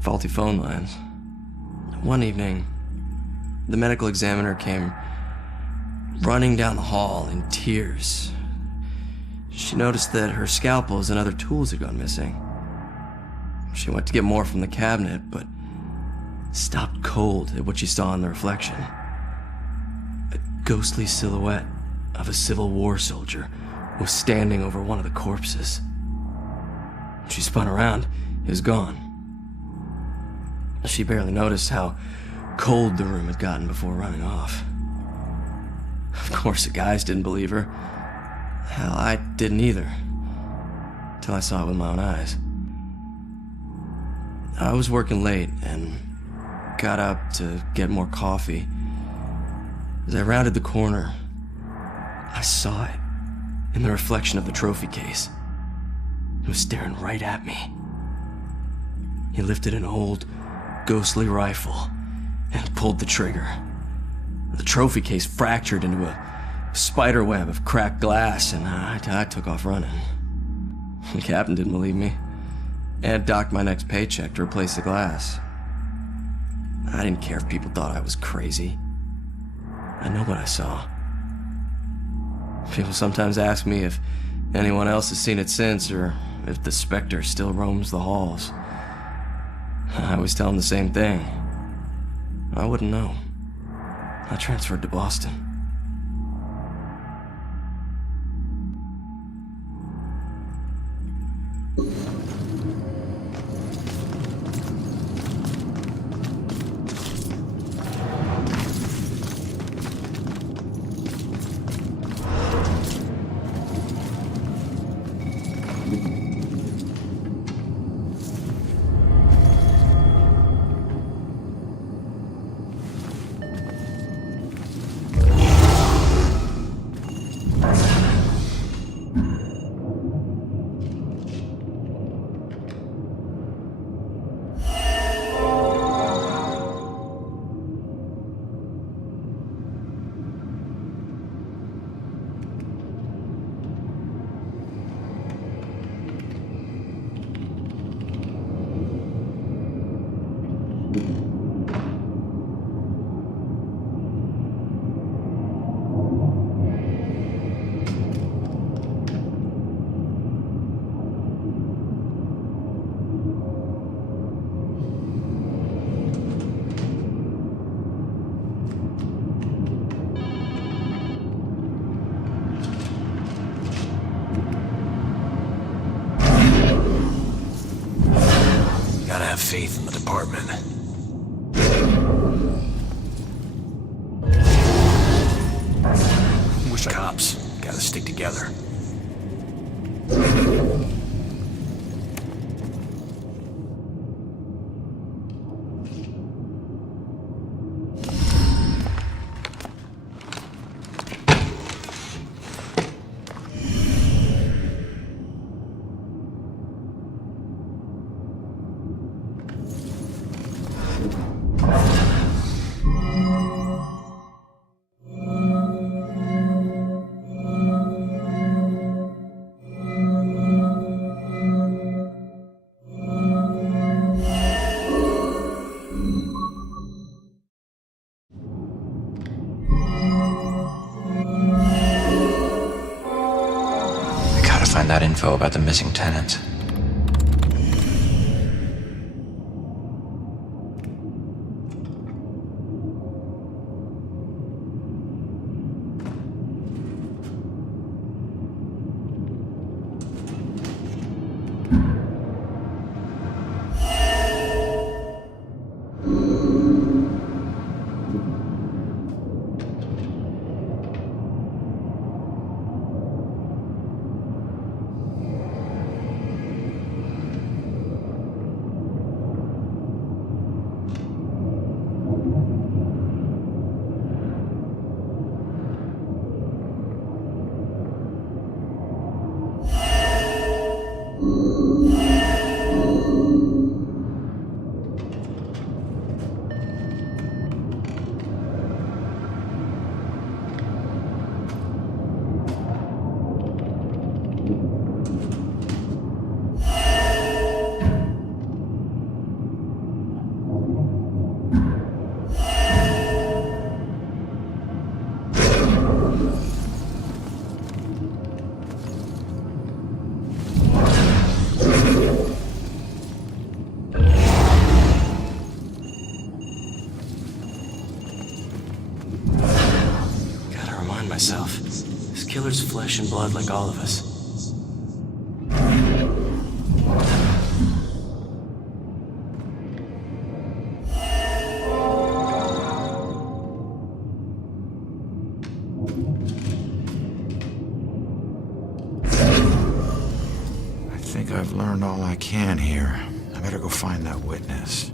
faulty phone lines. One evening, the medical examiner came running down the hall in tears. She noticed that her scalpels and other tools had gone missing. She went to get more from the cabinet, but stopped cold at what she saw in the reflection. A ghostly silhouette of a Civil War soldier was standing over one of the corpses. She spun around. It was gone. She barely noticed how cold the room had gotten before running off. Of course, the guys didn't believe her. Hell, I didn't either. Till I saw it with my own eyes. I was working late and got up to get more coffee. As I rounded the corner, I saw it in the reflection of the trophy case. It was staring right at me. He lifted an old, ghostly rifle and pulled the trigger. The trophy case fractured into a spider web of cracked glass, and I took off running. The captain didn't believe me and docked my next paycheck to replace the glass. I didn't care if people thought I was crazy. I know what I saw. People sometimes ask me if anyone else has seen it since, or if the specter still roams the halls. I always tell them the same thing. I wouldn't know. I transferred to Boston. Faith in the department. Cops gotta stick together. info about the missing tenant. Myself. This killer's flesh and blood like all of us. I think I've learned all I can here. I better go find that witness.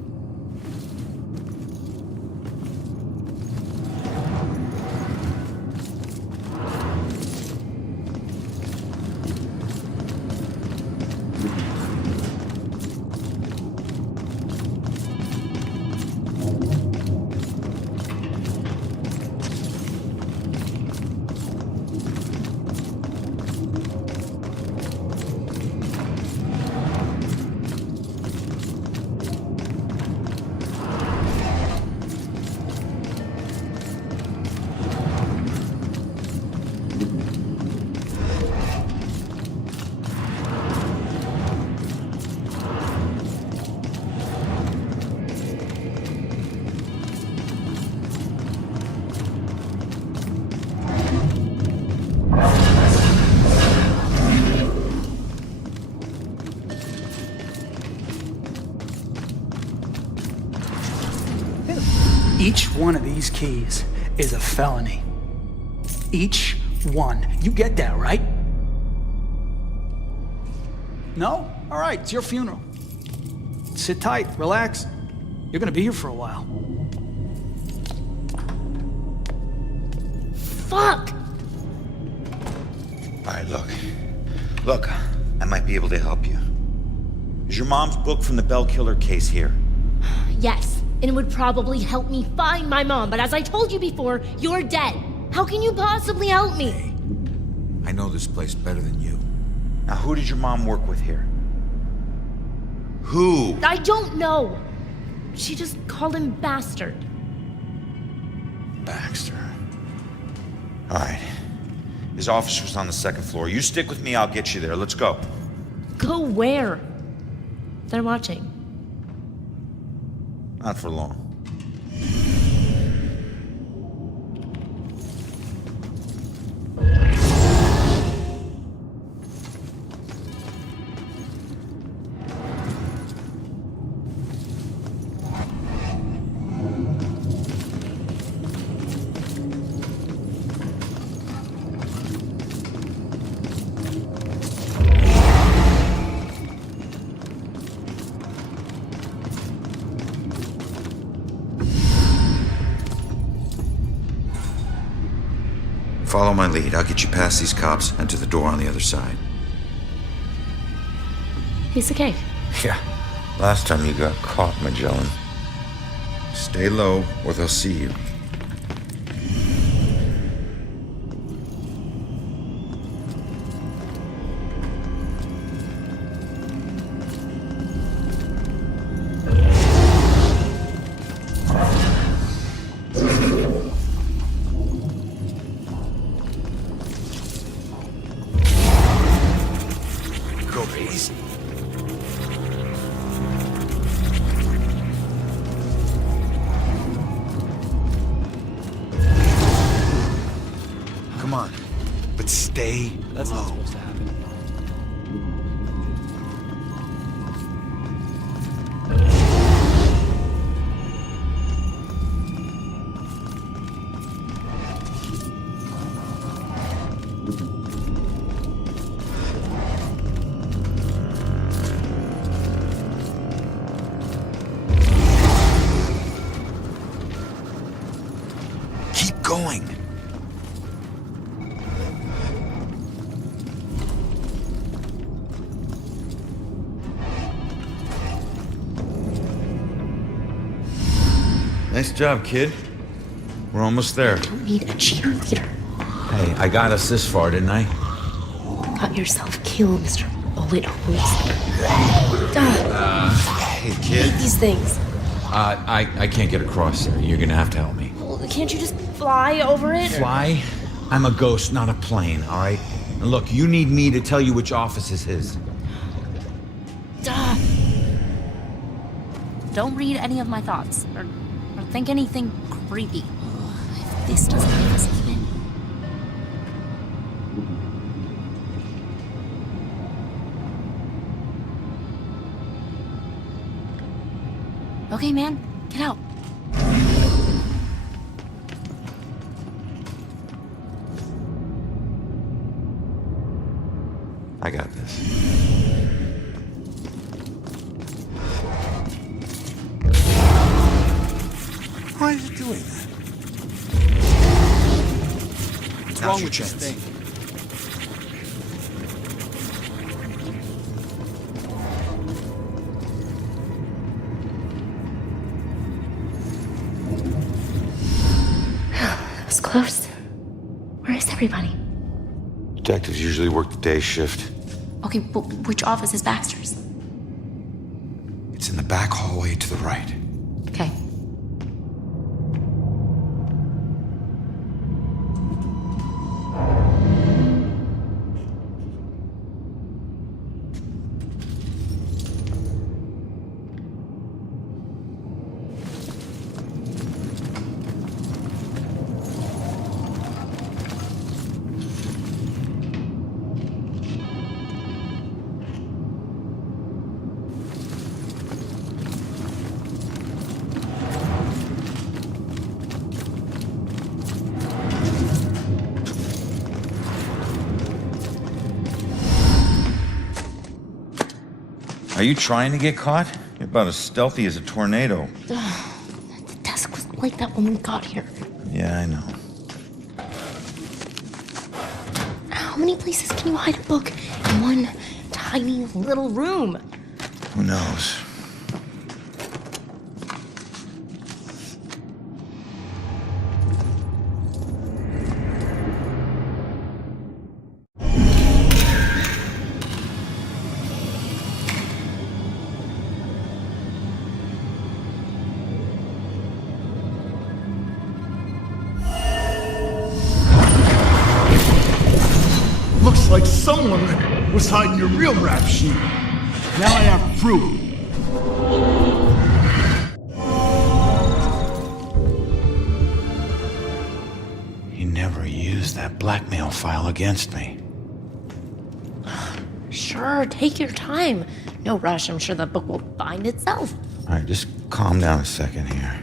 Each one of these keys is a felony. Each one. You get that, right? No? All right, it's your funeral. Sit tight, relax. You're gonna be here for a while. Fuck! All right, look, I might be able to help you. Is your mom's book from the Bell Killer case here? Yes, and it would probably help me find my mom, but as I told you before, you're dead. How can you possibly help me? Hey, I know this place better than you. Now, who did your mom work with here? Who? I don't know. She just called him bastard. Baxter. All right. His office was on the second floor. You stick with me, I'll get you there. Let's go. Go where? They're watching. Not for long. Follow my lead. I'll get you past these cops and to the door on the other side. Piece of cake. Yeah. Last time you got caught, Magellan. Stay low, or they'll see you. Please. Come on, but stay That's not low. supposed to happen. Keep going. Nice job, kid. We're almost there. You need a cheerleader. Hey, I got us this far, didn't I? You got yourself killed, Mr. Bullet Holes. Hey, kid. These things. I can't get across there. You're gonna have to help me. Well, can't you just fly over it? Fly? I'm a ghost, not a plane, all right? And look, you need me to tell you which office is his. Don't read any of my thoughts, or think anything creepy. If this doesn't give us even. Okay, man, get out. I got this. Why is it doing that? What's Now's wrong your with this chance. thing? That was close. Where is everybody? Detectives usually work the day shift. Okay, but which office is Baxter's? It's in the back hallway to the right. Okay. Are you trying to get caught? You're about as stealthy as a tornado. The desk was like that when we got here. Yeah, I know. How many places can you hide a book in one tiny little room? Who knows? Looks like someone was hiding your real rap sheet. Now I have proof. He never used that blackmail file against me. Sure, take your time. No rush, I'm sure the book will find itself. All right, just calm down a second here.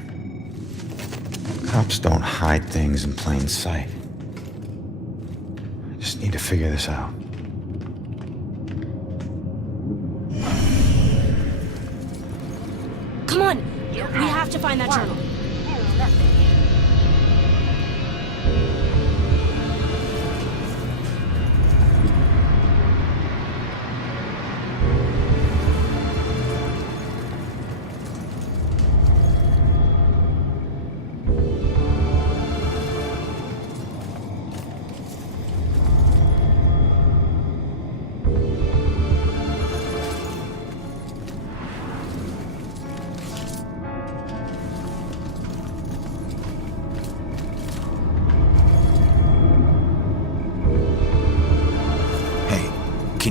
Cops don't hide things in plain sight. I just need to figure this out. Come on, we have to find that journal.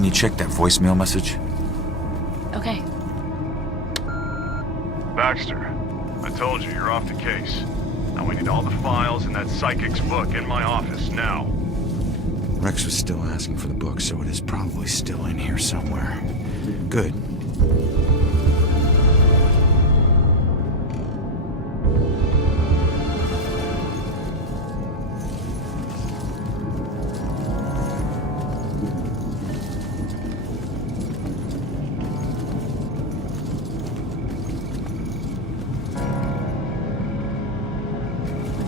you check that voicemail message? Okay. Baxter, I told you, you're off the case. Now we need all the files in that psychic's book in my office, now. Rex was still asking for the book, so it is probably still in here somewhere. Good.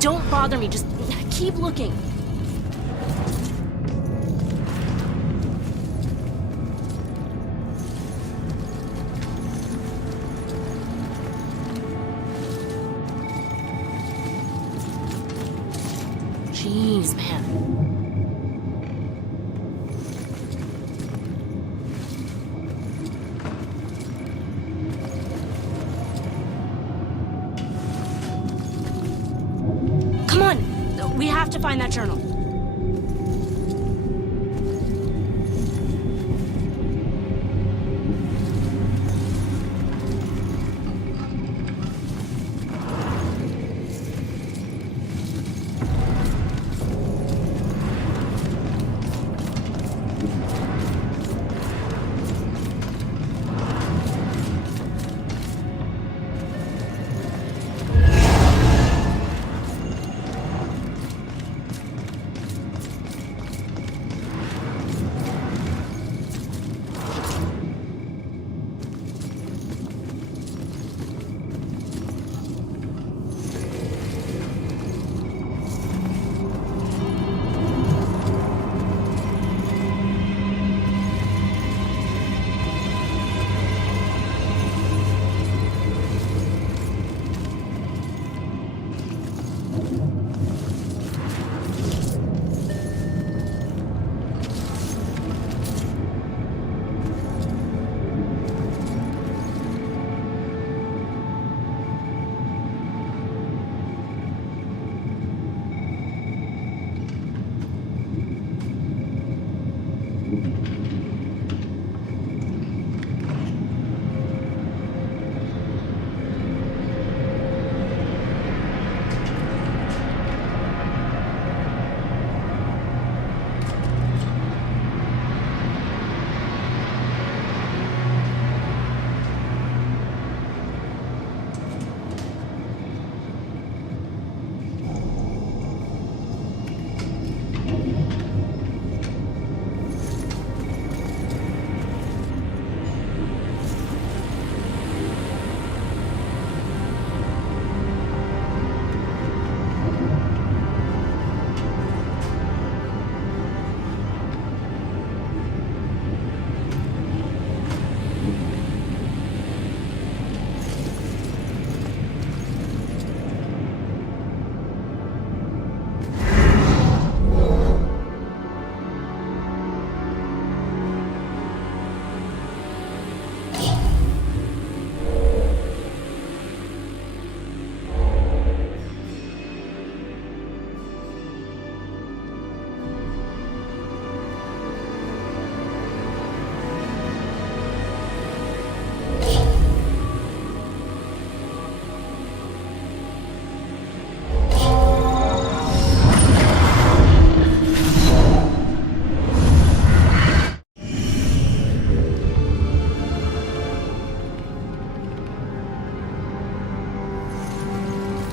Don't bother me, just keep looking. Jeez, man. Come on! We have to find that journal.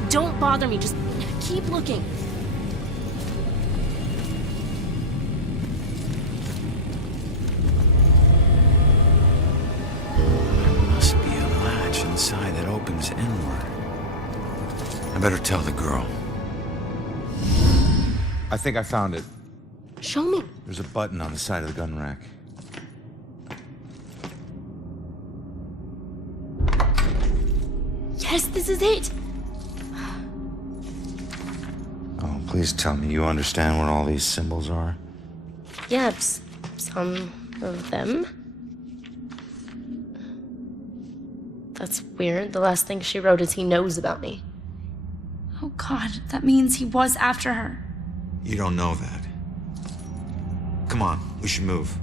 Don't bother me, just keep looking. There must be a latch inside that opens inward. I better tell the girl. I think I found it. Show me. There's a button on the side of the gun rack. Yes, this is it. Oh, please tell me you understand what all these symbols are. Yeah, some of them. That's weird. The last thing she wrote is he knows about me. Oh God, that means he was after her. You don't know that. Come on, we should move.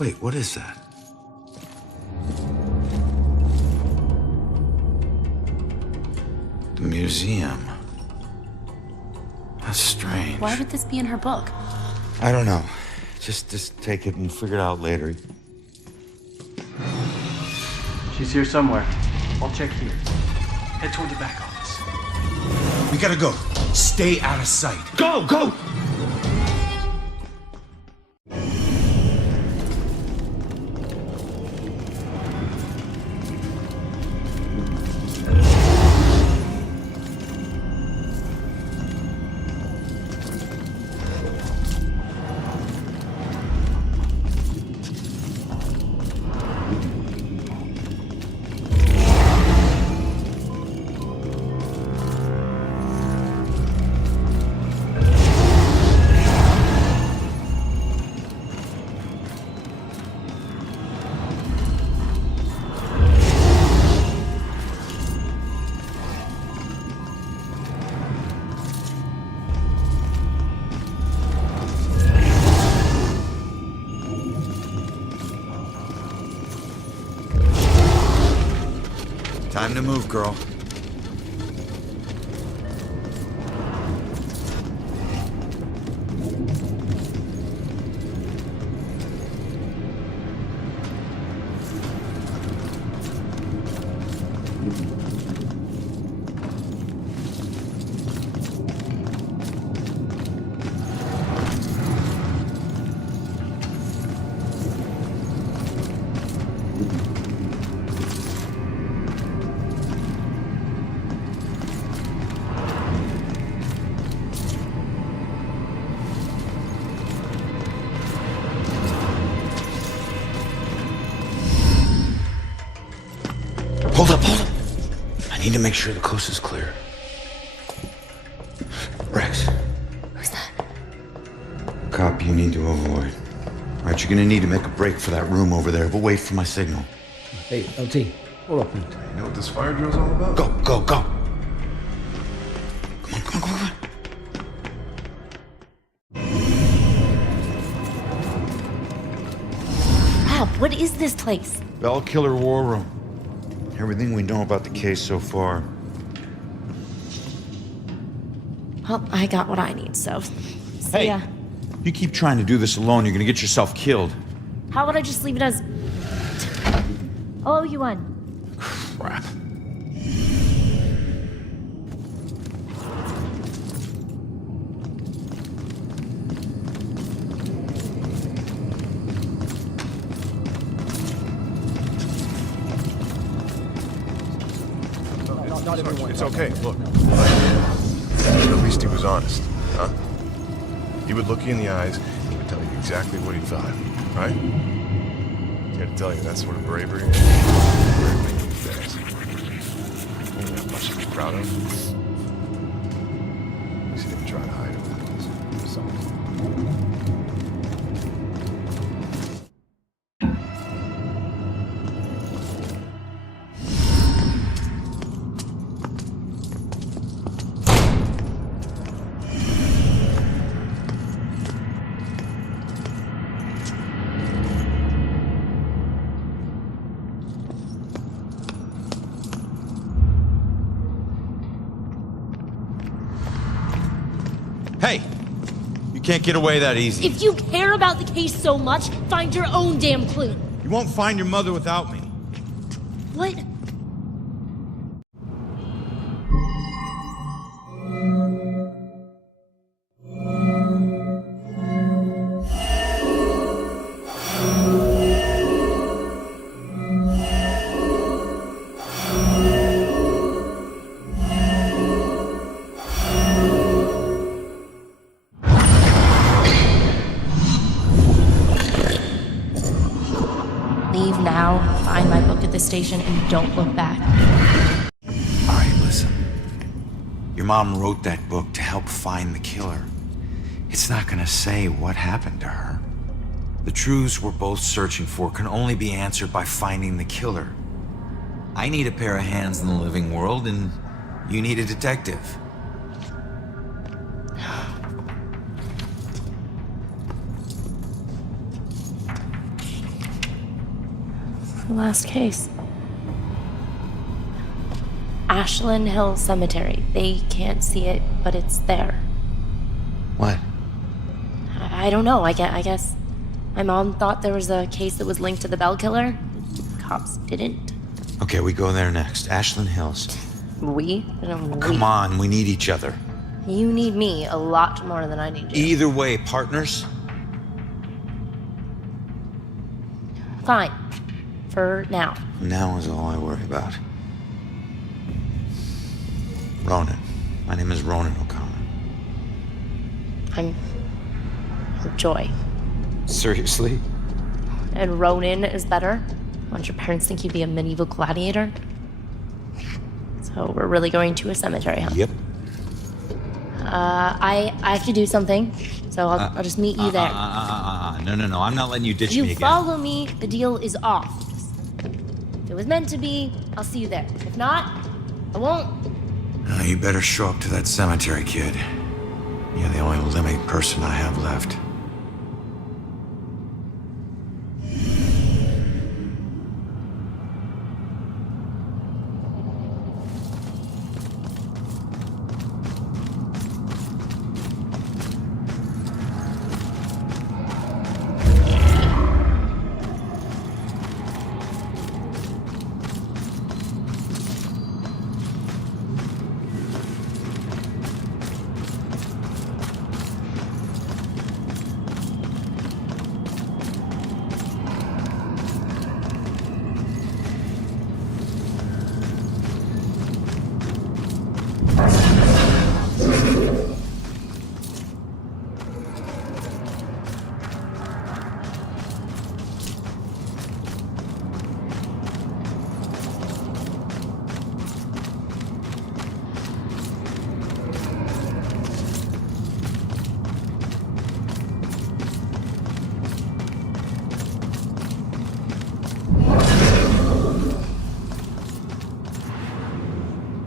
Wait, what is that? The museum. That's strange. Why would this be in her book? I don't know. Just take it and figure it out later. She's here somewhere. I'll check here. Head toward the back office. We gotta go. Stay out of sight. Go, go! Time to move, girl. Hold up. I need to make sure the coast is clear. Rex. Who's that? Cop you need to avoid. All right, you're gonna need to make a break for that room over there, but wait for my signal. Hey, LT, hold up. You know what this fire drill's all about? Go. Come on. Rob, what is this place? Bell Killer War Room. Everything we know about the case so far. Well, I got what I need, so... Hey. Yeah. You keep trying to do this alone, you're gonna get yourself killed. How about I just leave it as... I'll owe you one. Crap. It's okay, look. At least he was honest, huh? He would look you in the eyes, he would tell you exactly what he thought, right? I gotta tell you, that sort of bravery is rare thing these days. Ain't that much to be proud of. At least he didn't try to hide it. Hey! You can't get away that easy. If you care about the case so much, find your own damn clue. You won't find your mother without me. What? Leave now, find my book at the station, and don't look back. All right, listen. Your mom wrote that book to help find the killer. It's not gonna say what happened to her. The truths we're both searching for can only be answered by finding the killer. I need a pair of hands in the living world, and you need a detective. The last case. Ashland Hill Cemetery. They can't see it, but it's there. What? I don't know. I guess my mom thought there was a case that was linked to the Bell killer. Cops didn't. Okay, we go there next. Ashland Hills. We? Come on, we need each other. You need me a lot more than I need you. Either way, partners. Fine. For now. Now is all I worry about. Ronan. My name is Ronan O'Connor. I'm Joy. Seriously? And Ronan is better? Don't your parents think you'd be a medieval gladiator? So we're really going to a cemetery, huh? Yep. I have to do something, so I'll just meet you there. No, I'm not letting you ditch You me again. follow me, the deal is off. If it was meant to be, I'll see you there. If not, I won't. You better show up to that cemetery, kid. You're the only living person I have left.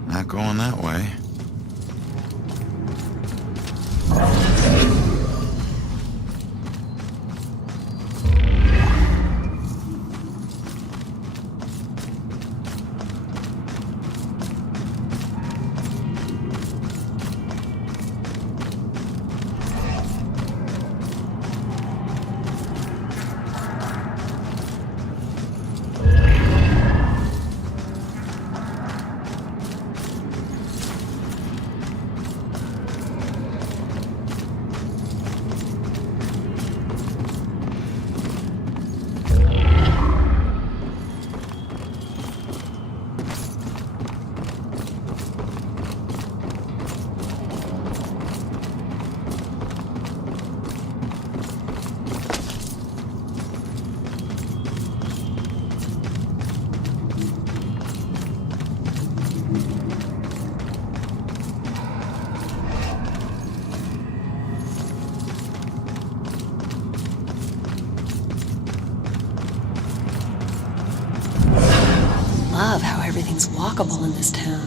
Not going that way. Love how everything's walkable in this town.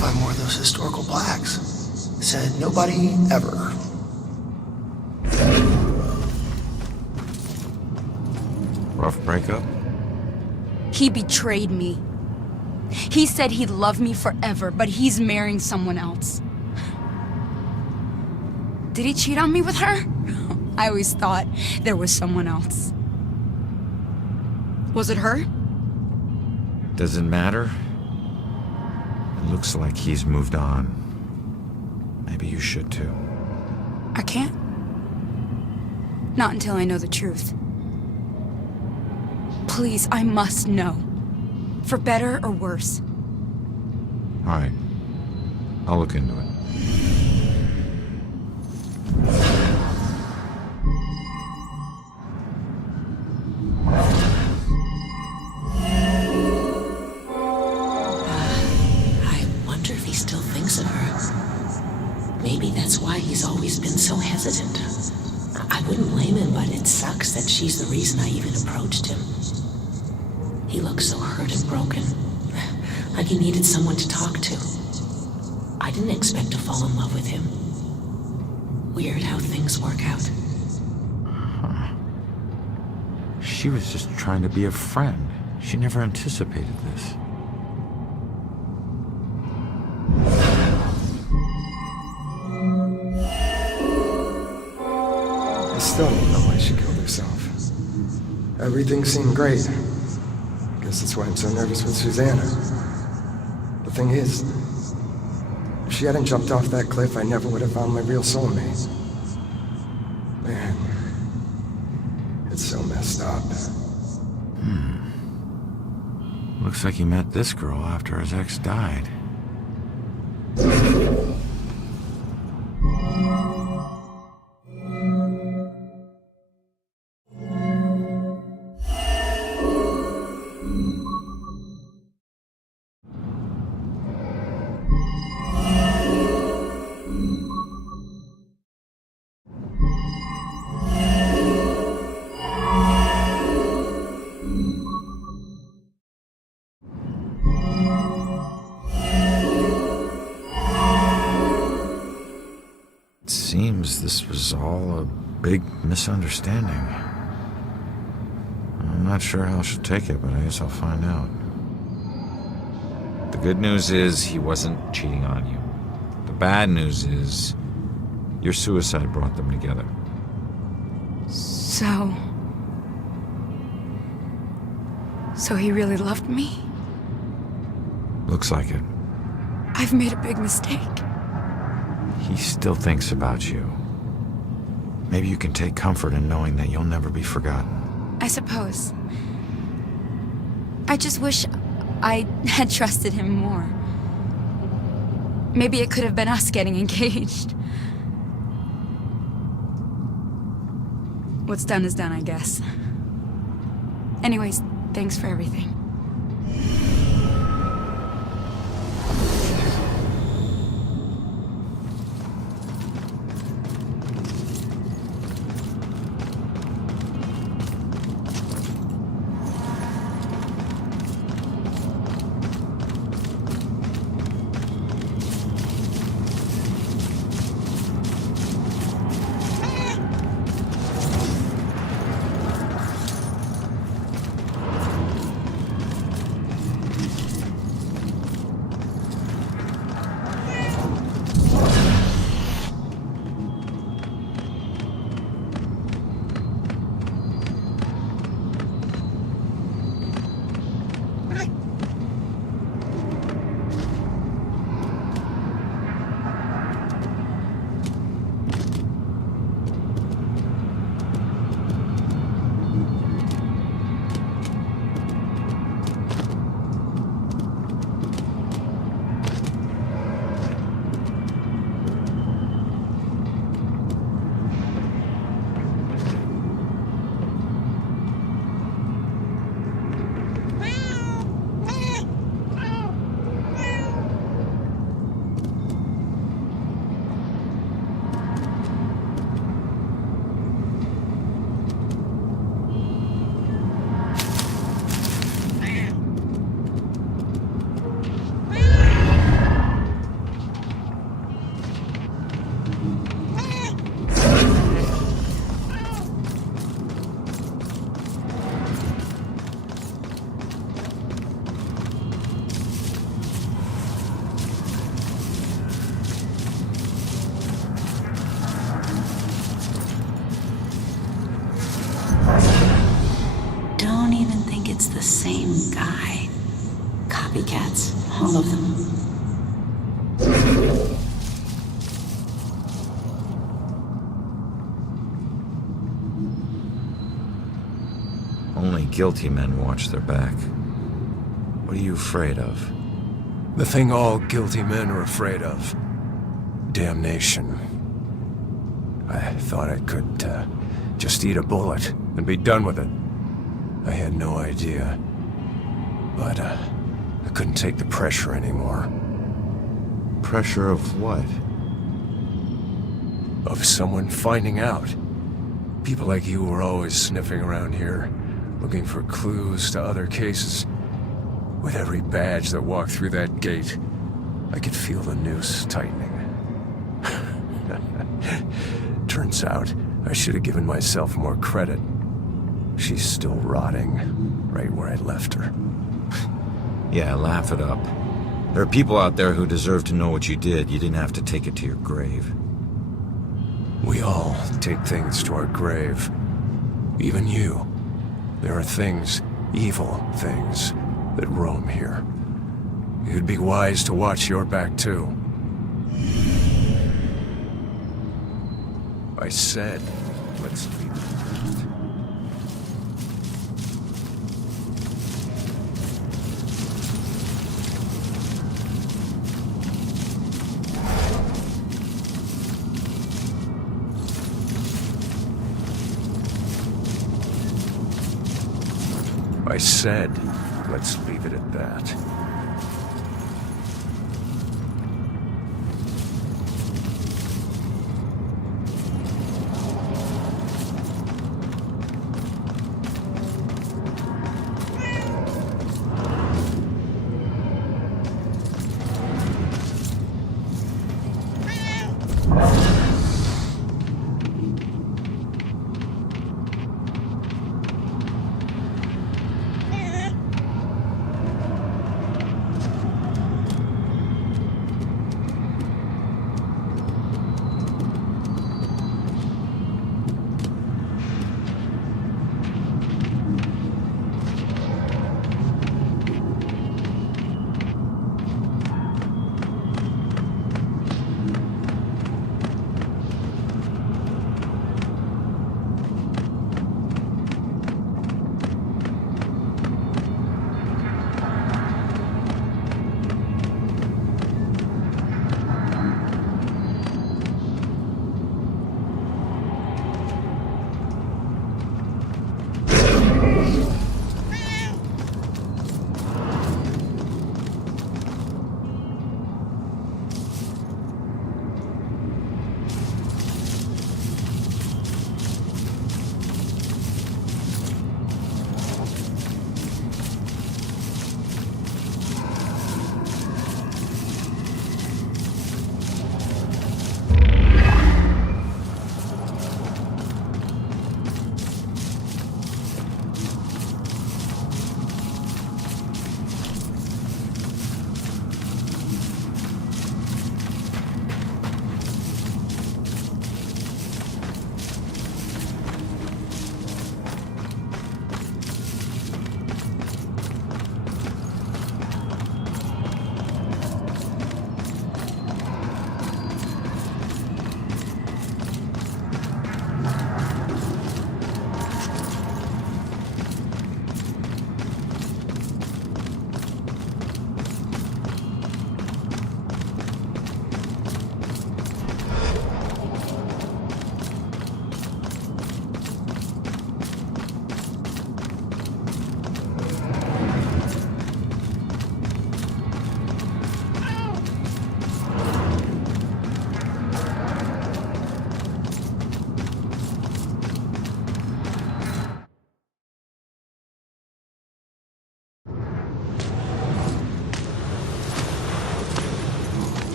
Find more of those historical plaques. Said nobody ever. Rough breakup? He betrayed me. He said he'd love me forever, but he's marrying someone else. Did he cheat on me with her? I always thought there was someone else. Was it her? Does it matter? It looks like he's moved on. Maybe you should too. I can't. Not until I know the truth. Please, I must know. For better or worse. All right. I'll look into it. screaming, but it sucks that she's the reason I even approached him. He looks so hurt and broken, like he needed someone to talk to. I didn't expect to fall in love with him. Weird how things work out. She was just trying to be a friend. She never anticipated this. I still don't know why she killed herself. Everything seemed great. Guess that's why I'm so nervous with Susanna. The thing is, if she hadn't jumped off that cliff, I never would have found my real soulmate. Man, it's so messed up. Looks like he met this girl after his ex died. Seems this was all a big misunderstanding. I'm not sure how she'll take it, but I guess I'll find out. The good news is he wasn't cheating on you. The bad news is your suicide brought them together. So he really loved me? Looks like it. I've made a big mistake. He still thinks about you. Maybe you can take comfort in knowing that you'll never be forgotten. I suppose. I just wish I had trusted him more. Maybe it could have been us getting engaged. What's done is done, I guess. Anyways, thanks for everything. It's the same guy. Copycats, all of them. Only guilty men watch their back. What are you afraid of? The thing all guilty men are afraid of. Damnation. I thought I could just eat a bullet and be done with it. I had no idea. But I couldn't take the pressure anymore. Pressure of what? Of someone finding out. People like you were always sniffing around here, looking for clues to other cases. With every badge that walked through that gate, I could feel the noose tightening. Turns out, I should have given myself more credit. She's still rotting, right where I left her. Yeah, laugh it up. There are people out there who deserve to know what you did. You didn't have to take it to your grave. We all take things to our grave. Even you. There are things, evil things, that roam here. You'd be wise to watch your back, too. I said, let's leave it at that. I said, let's leave it at that.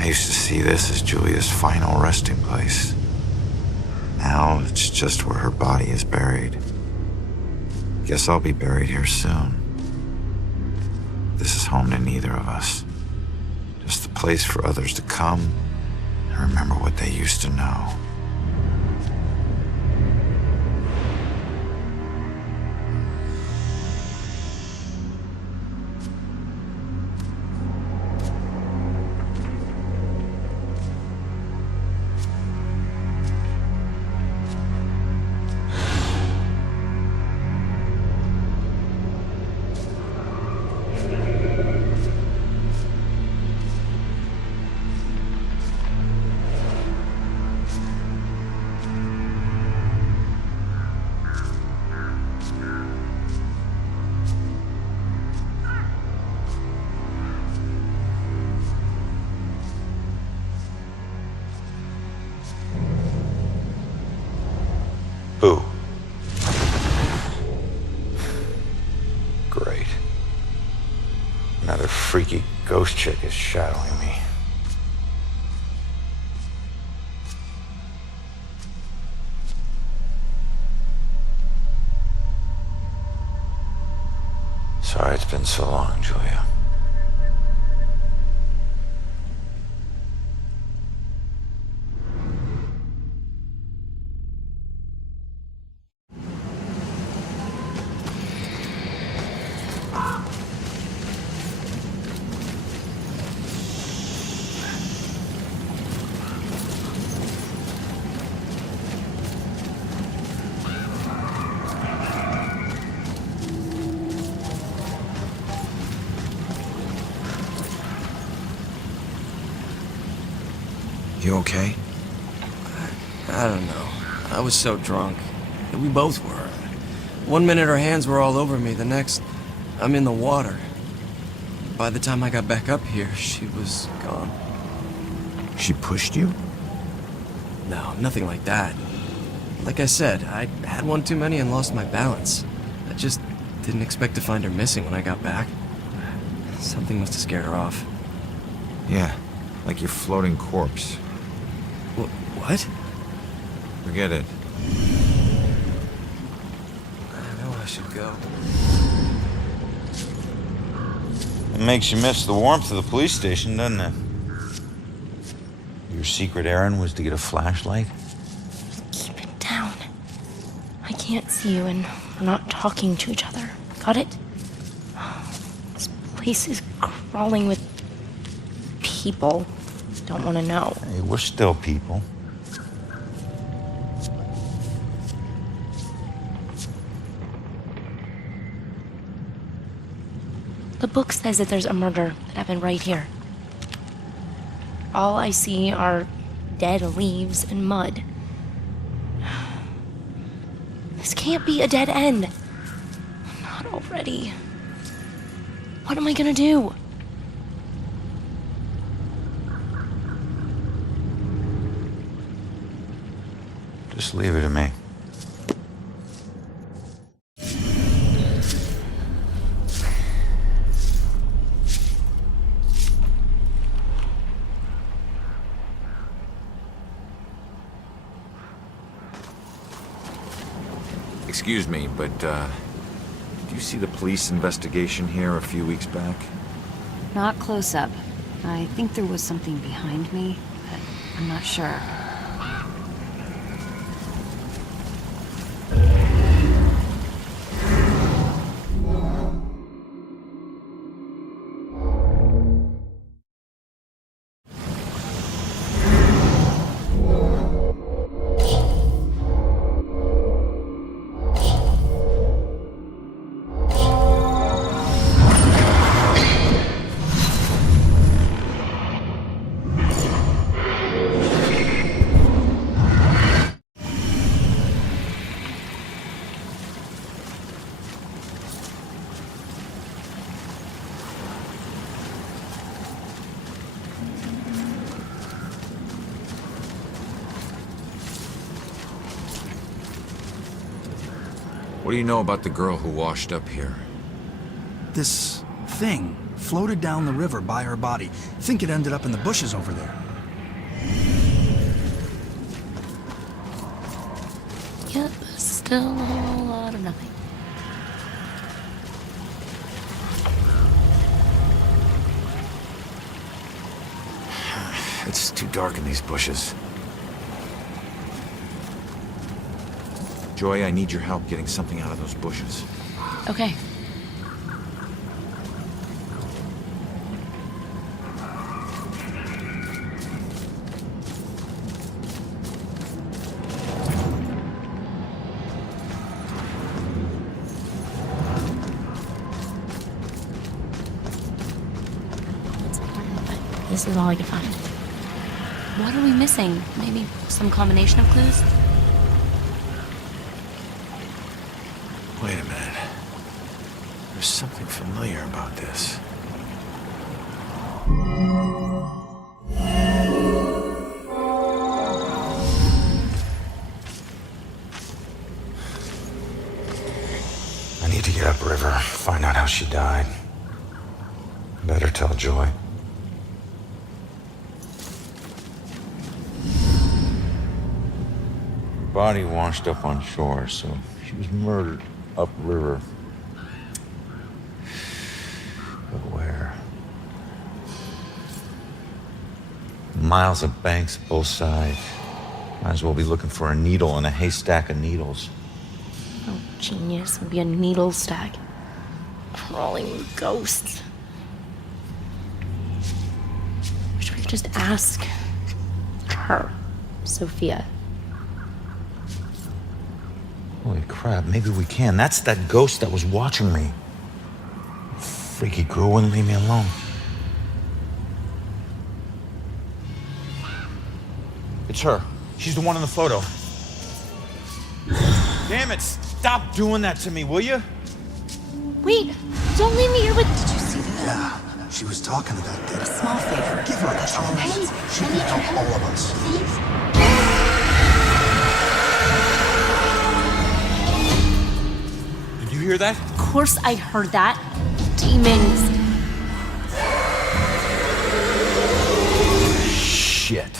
I used to see this as Julia's final resting place. Now it's just where her body is buried. Guess I'll be buried here soon. This is home to neither of us. Just the place for others to come and remember what they used to know. Boo. Great. Another freaky ghost chick is shadowing me. Sorry it's been so long, Julia. You okay? I don't know. I was so drunk. We both were. One minute her hands were all over me, the next, I'm in the water. By the time I got back up here, she was gone. She pushed you? No, nothing like that. Like I said, I had one too many and lost my balance. I just didn't expect to find her missing when I got back. Something must have scared her off. Yeah, like your floating corpse. What? Forget it. I know I should go. It makes you miss the warmth of the police station, doesn't it? Your secret errand was to get a flashlight? Keep it down. I can't see you and we're not talking to each other. Got it? This place is crawling with people. Don't want to know. Hey, we're still people. The book says that there's a murder that happened right here. All I see are dead leaves and mud. This can't be a dead end. Not already. What am I gonna do? Just leave it to me. Excuse me, but, did you see the police investigation here a few weeks back? Not close up. I think there was something behind me, but I'm not sure. What do you know about the girl who washed up here? This thing floated down the river by her body. Think it ended up in the bushes over there. Yep, still a whole lot of nothing. It's too dark in these bushes. Joy, I need your help getting something out of those bushes. Okay. This is all I could find. What are we missing? Maybe some combination of clues? Wait a minute. There's something familiar about this. river, find out how she died. Better tell Joy. Body washed up on shore, so she was murdered upriver. But where? Miles of banks both sides. Might as well be looking for a needle in a haystack of needles. Oh, genius. It would be a needle stack. Crawling ghosts. Wish we could just ask her, Sophia. Holy crap, maybe we can. That's that ghost that was watching me. Freaky girl wouldn't leave me alone. It's her. She's the one in the photo. Damn it, stop doing that to me, will you? Wait, don't leave me here with... Did you see that? Yeah, she was talking to that dead. A small favor. Give her a chance. She can help all of us. Did you hear that? Of course I heard that. Demons. Shit.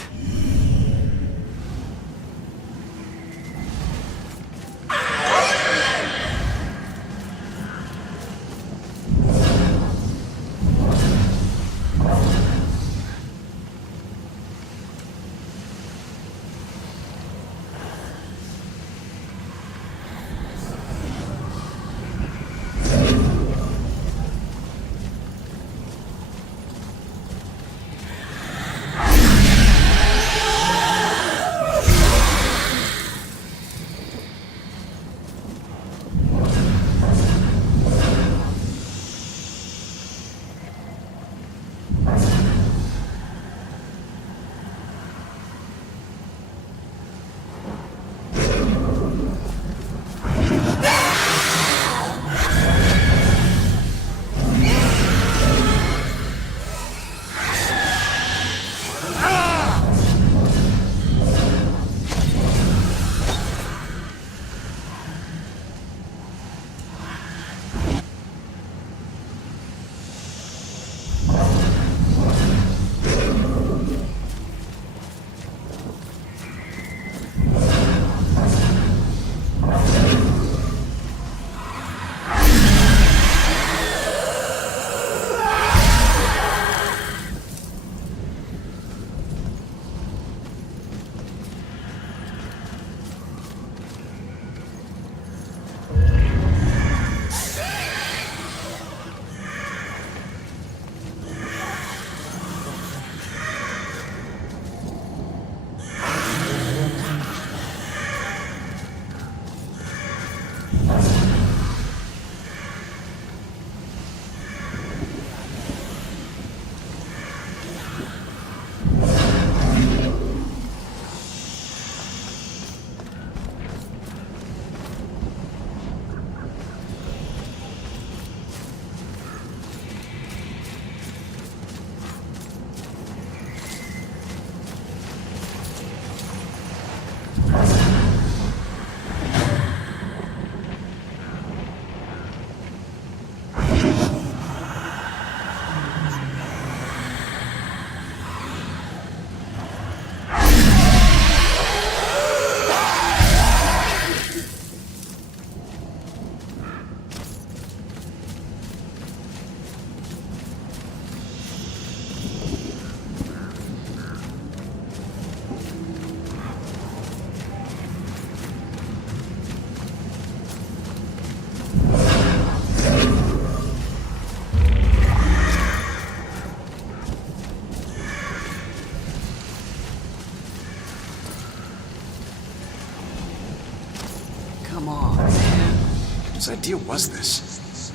Whose idea was this?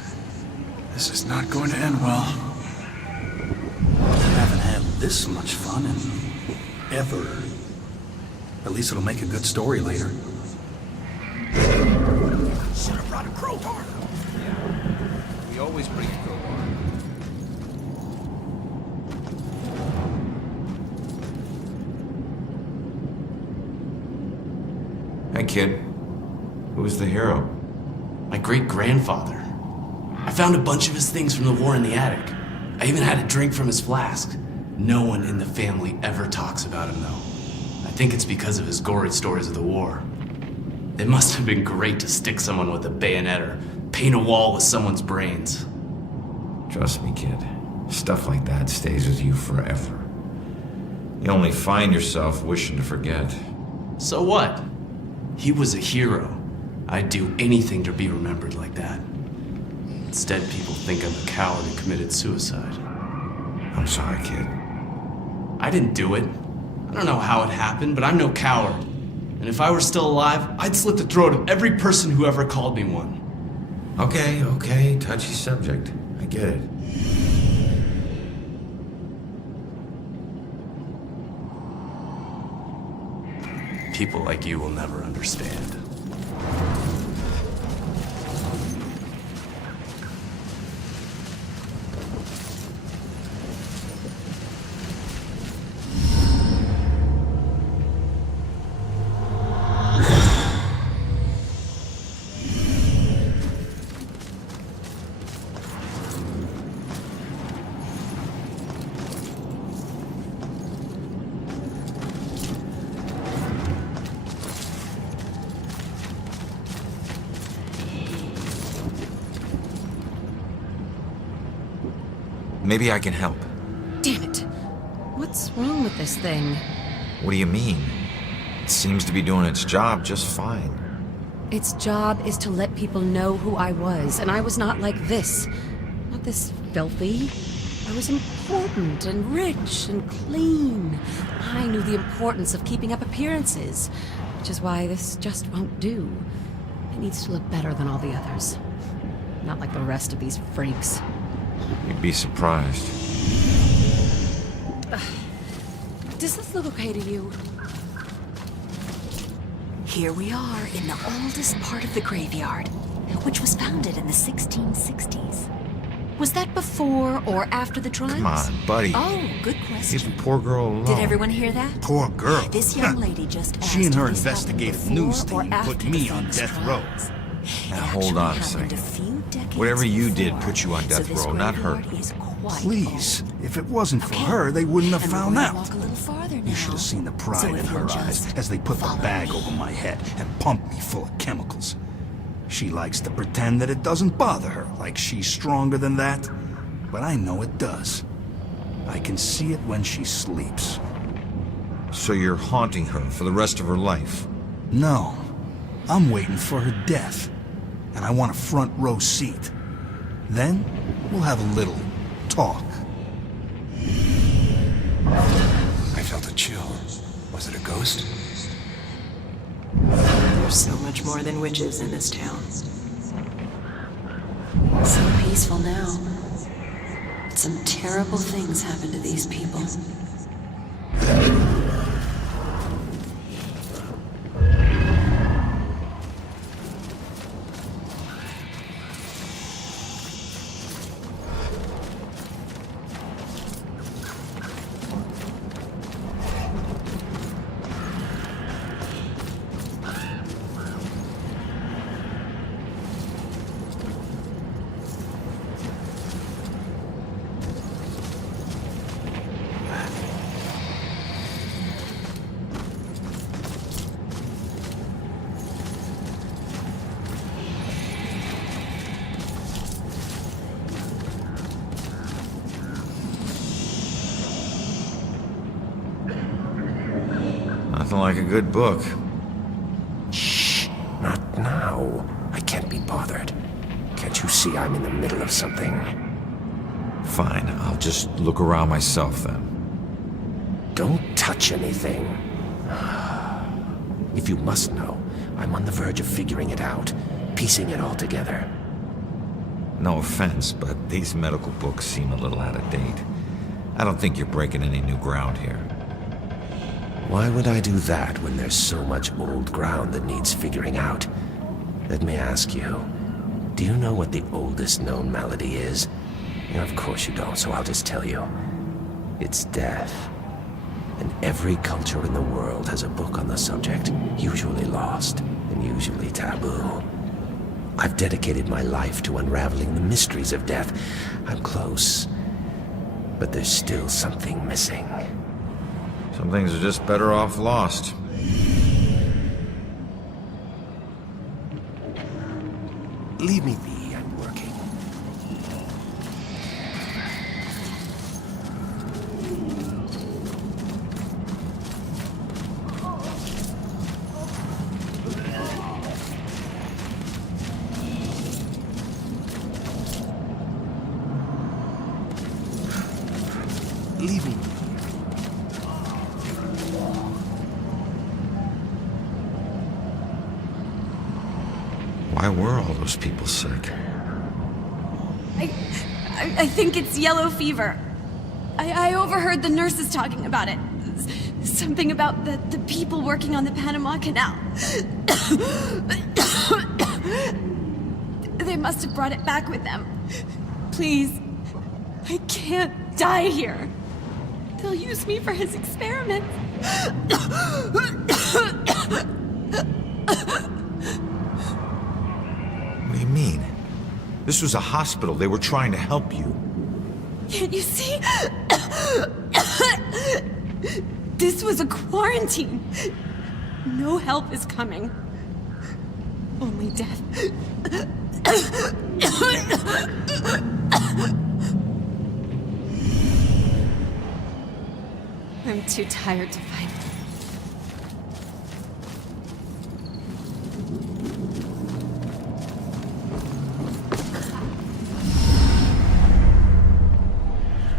This is not going to end well. Haven't had this much fun in ever. At least it'll make a good story later. Should have brought a crowbar. We always bring a crowbar. Hey, kid. Who was the hero? My great-grandfather. I found a bunch of his things from the war in the attic. I even had a drink from his flask. No one in the family ever talks about him, though. I think it's because of his gory stories of the war. It must have been great to stick someone with a bayonet or paint a wall with someone's brains. Trust me, kid. Stuff like that stays with you forever. You only find yourself wishing to forget. So what? He was a hero. I'd do anything to be remembered like that. Instead, people think I'm a coward who committed suicide. I'm sorry, kid. I didn't do it. I don't know how it happened, but I'm no coward. And if I were still alive, I'd slit the throat of every person who ever called me one. Okay, touchy subject. I get it. People like you will never understand. Maybe I can help. Damn it. What's wrong with this thing? What do you mean? It seems to be doing its job just fine. Its job is to let people know who I was, and I was not like this. Not this filthy. I was important and rich and clean. I knew the importance of keeping up appearances, which is why this just won't do. It needs to look better than all the others. Not like the rest of these freaks. You'd be surprised. Does this look okay to you? Here we are in the oldest part of the graveyard, which was founded in the 1660s. Was that before or after the trials? Come on, buddy. Oh, good question. Leave the poor girl alone. Did everyone hear that? Poor girl. This young lady just asked She and her if this happened investigative before news or team after put the me on famous death row. trials. Now hold on a second. Whatever you did put you on death row, not her. Please, if it wasn't for her, they wouldn't have found out. Walk a little farther now. You should have seen the pride So in if her you'll eyes just as they put the follow bag me. over my head and pumped me full of chemicals. She likes to pretend that it doesn't bother her, like she's stronger than that. But I know it does. I can see it when she sleeps. So you're haunting her for the rest of her life? No. I'm waiting for her death. And I want a front row seat. Then, we'll have a little talk. I felt a chill. Was it a ghost? There's so much more than witches in this town. So peaceful now. But some terrible things happen to these people. Nothing like a good book. Shh. Not now. I can't be bothered. Can't you see I'm in the middle of something? Fine, I'll just look around myself then. Don't touch anything. If you must know, I'm on the verge of figuring it out, piecing it all together. No offense, but these medical books seem a little out of date. I don't think you're breaking any new ground here. Why would I do that when there's so much old ground that needs figuring out? Let me ask you, do you know what the oldest known malady is? Of course you don't, so I'll just tell you. It's death. And every culture in the world has a book on the subject, usually lost and usually taboo. I've dedicated my life to unraveling the mysteries of death. I'm close, but there's still something missing. Some things are just better off lost. Leave me be, I'm working. Leave me be. Why were all those people sick? I think it's yellow fever. I overheard the nurses talking about it. Something about the people working on the Panama Canal. They must have brought it back with them. Please, I can't die here. They'll use me for his experiment. What do you mean? This was a hospital. They were trying to help you. Can't you see? This was a quarantine. No help is coming. Only death. I'm too tired to fight.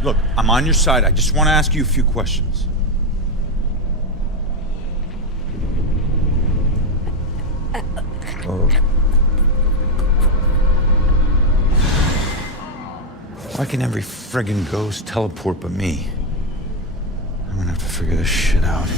Look, I'm on your side. I just want to ask you a few questions. Oh. Why can every friggin' ghost teleport but me? I'm gonna have to figure this shit out.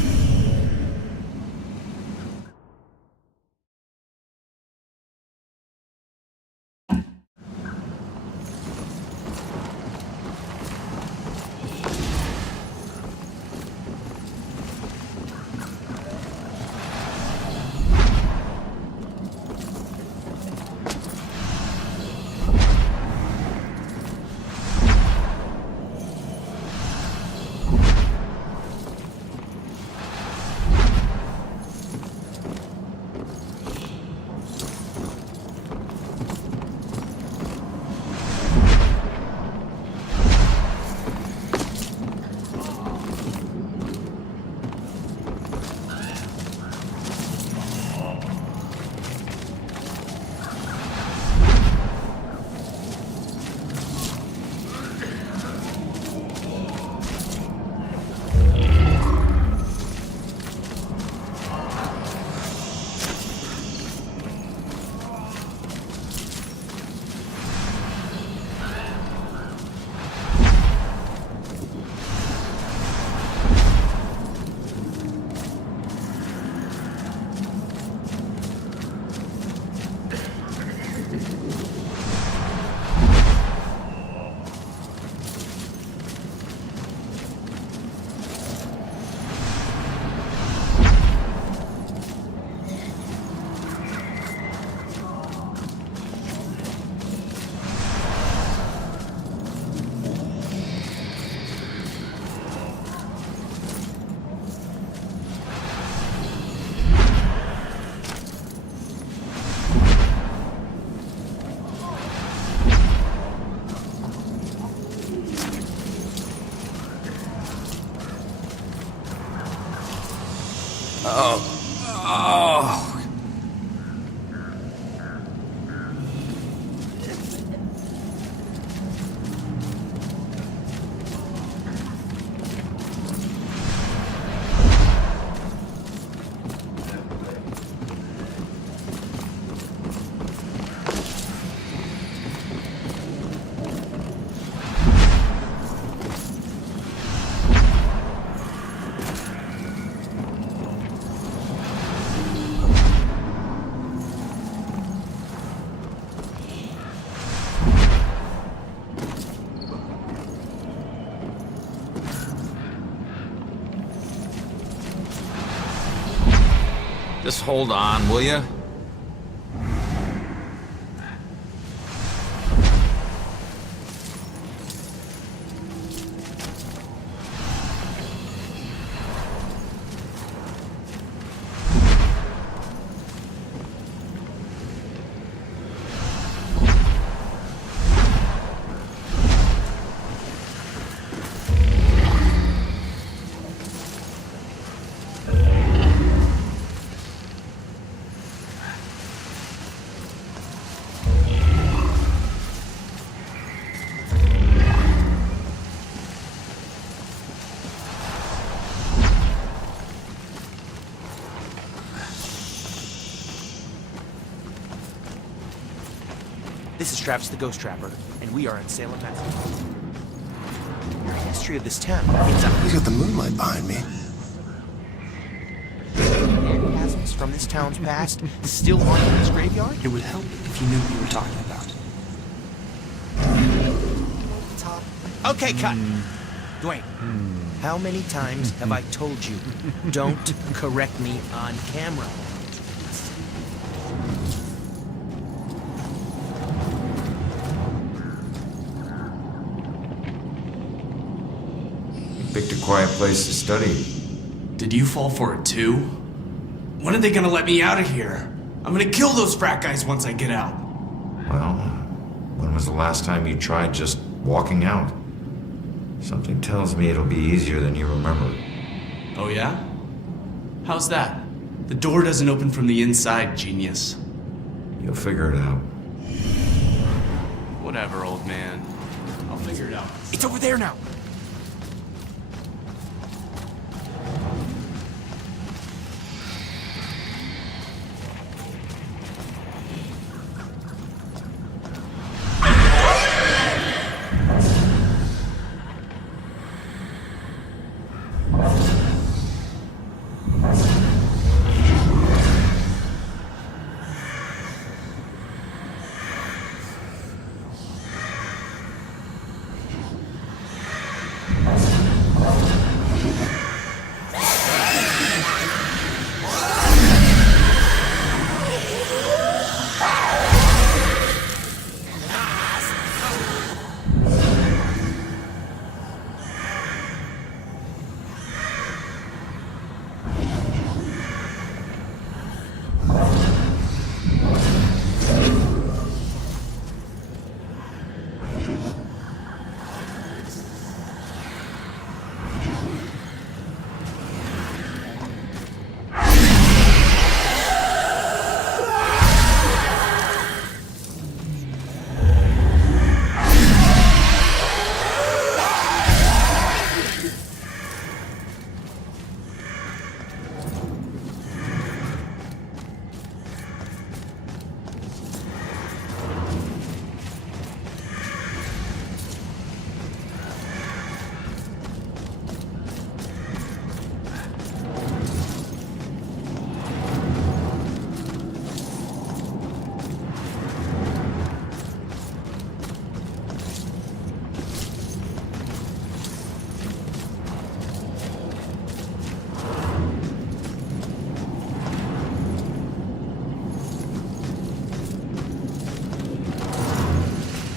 Just hold on, will you? This is Travis the Ghost Trapper, and we are in Salem, Massachusetts. The history of this town. You got the moonlight behind me. Phantasms from this town's past still haunting this graveyard? It would help if you knew what you were talking about. Okay, cut. Dwayne, how many times have I told you, don't correct me on camera? Picked a quiet place to study. Did you fall for it too? When are they gonna let me out of here? I'm gonna kill those frat guys once I get out. Well, when was the last time you tried just walking out? Something tells me it'll be easier than you remember. Oh yeah? How's that? The door doesn't open from the inside, genius. You'll figure it out. Whatever, old man. I'll figure it out. It's over there now.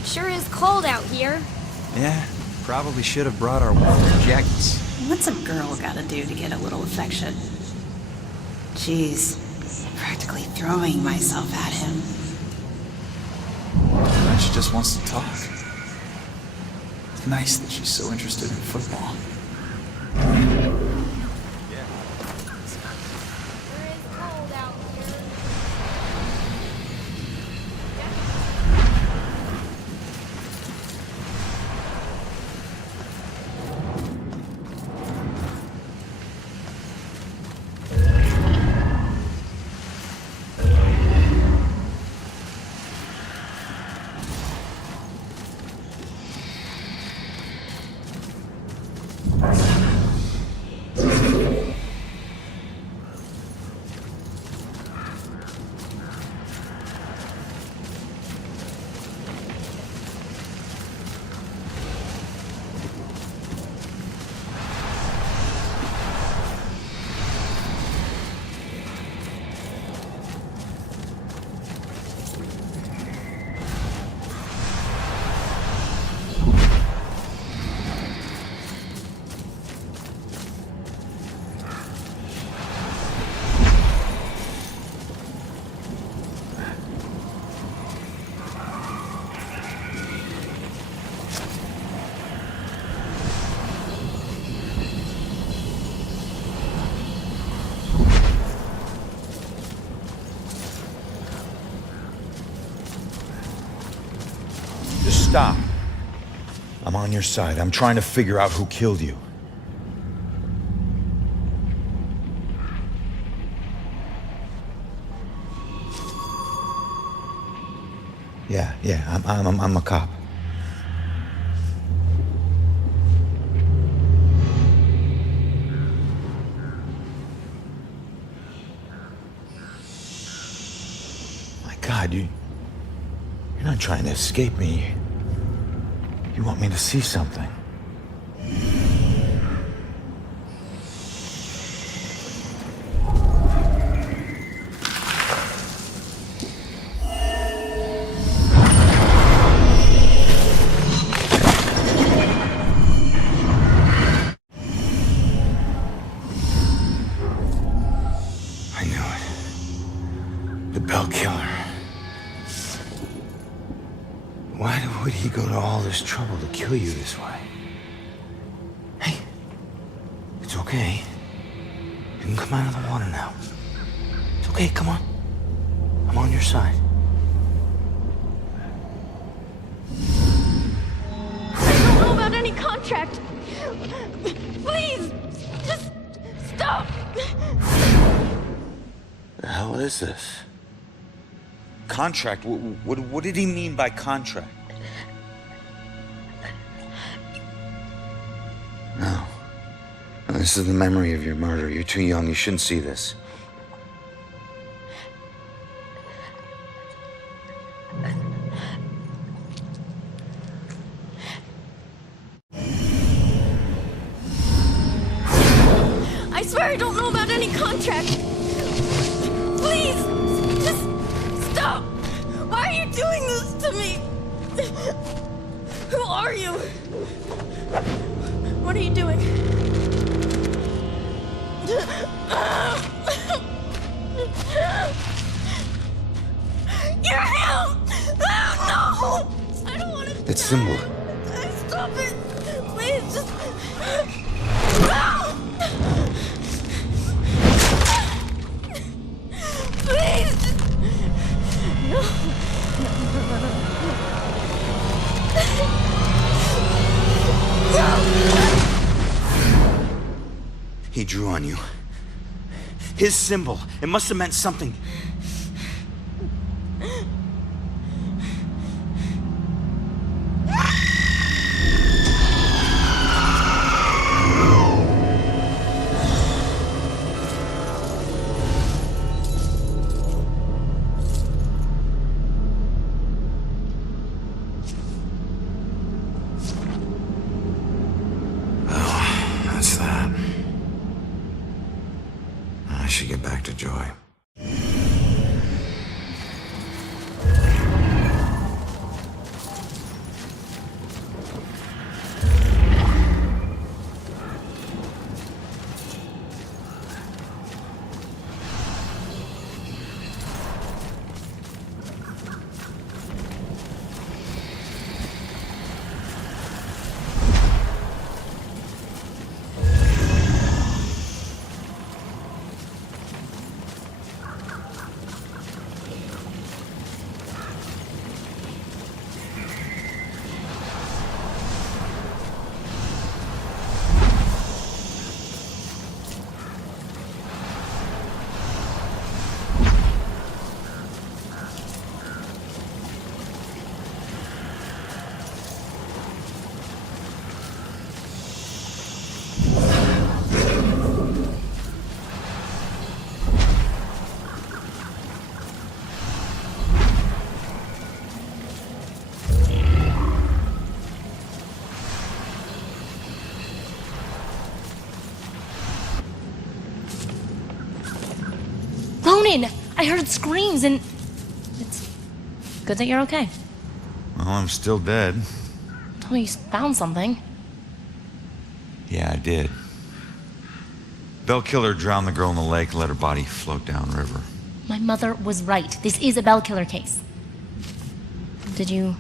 Sure is cold out here. Yeah, probably should have brought our warmer jackets. What's a girl gotta do to get a little affection? Jeez, practically throwing myself at him. And she just wants to talk. It's nice that she's so interested in football. Stop. I'm on your side. I'm trying to figure out who killed you. Yeah, I'm a cop. My God, you're not trying to escape me. You want me to see something. I knew it. The Bell Killer. Why would he go to all this trouble to kill you this way? Hey, it's okay. You can come out of the water now. It's okay, come on. I'm on your side. I don't know about any contract. Please, just stop. The hell is this? Contract? What did he mean by contract? No. No, this is the memory of your murder. You're too young. You shouldn't see this. I swear I don't know about any contract. Please, just stop. Why are you doing this to me? Who are you? What are you doing? You're him! Oh, no! I don't want to. It's symbol. Stop it! Please, just. No! Please! No! He drew on you. His symbol. It must have meant something. That's that. I should get back to Joy. Ronan! I heard screams and... It's good that you're okay. Well, I'm still dead. Told me you found something. Yeah, I did. Bell Killer drowned the girl in the lake and let her body float downriver. My mother was right. This is a Bell Killer case. Did you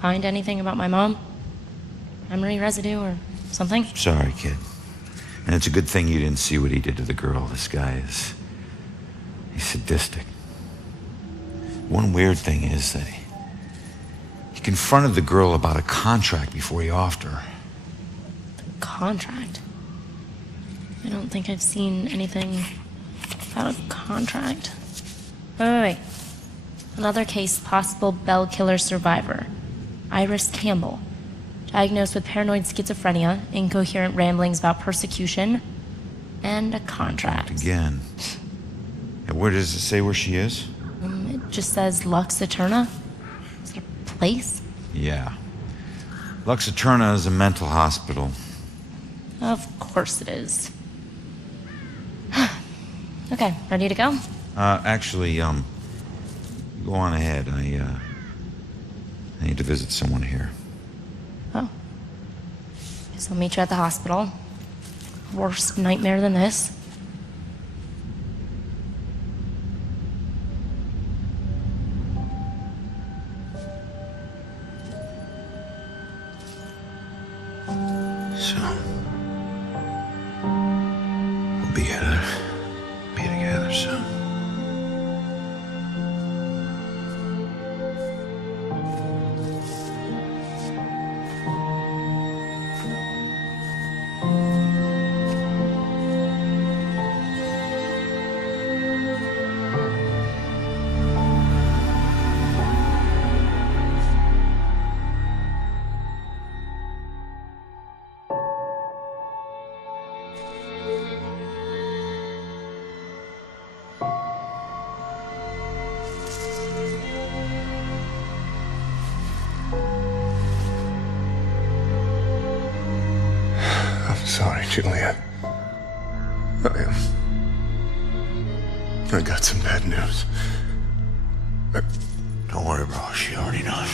find anything about my mom? Memory residue or something? Sorry, kid. And it's a good thing you didn't see what he did to the girl. This guy is... he's sadistic. One weird thing is that he confronted the girl about a contract before he offed her. Contract? I don't think I've seen anything about a contract. Wait. Another case, possible Bell killer survivor. Iris Campbell. Diagnosed with paranoid schizophrenia, incoherent ramblings about persecution, and a contract. Again. And where does it say where she is? It just says Lux Eterna. Is it a place? Yeah. Lux Eterna is a mental hospital. Of course it is. Okay, ready to go? Actually, go on ahead. I need to visit someone here. Oh. Guess I'll meet you at the hospital. Worst nightmare than this. So, we'll be together soon. Sorry, Juliet. I got some bad news. Don't worry, bro. She already knows.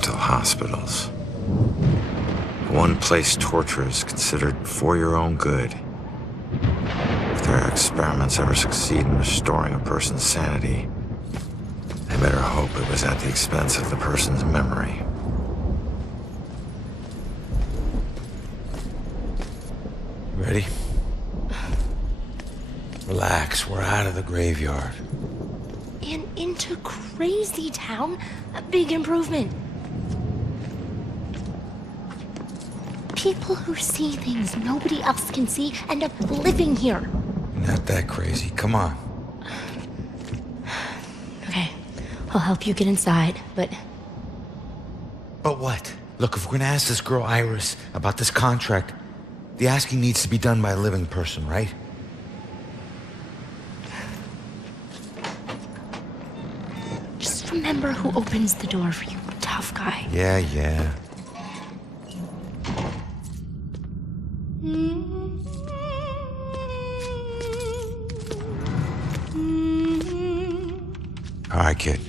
mental hospitals. One place torture is considered for your own good. If their experiments ever succeed in restoring a person's sanity, they better hope it was at the expense of the person's memory. Ready? Relax, we're out of the graveyard. And into Crazy Town? A big improvement. People who see things nobody else can see end up living here. Not that crazy, come on. Okay, I'll help you get inside, but... But what? Look, if we're gonna ask this girl Iris about this contract, the asking needs to be done by a living person, right? Just remember who opens the door for you, tough guy. Yeah. All right, kid.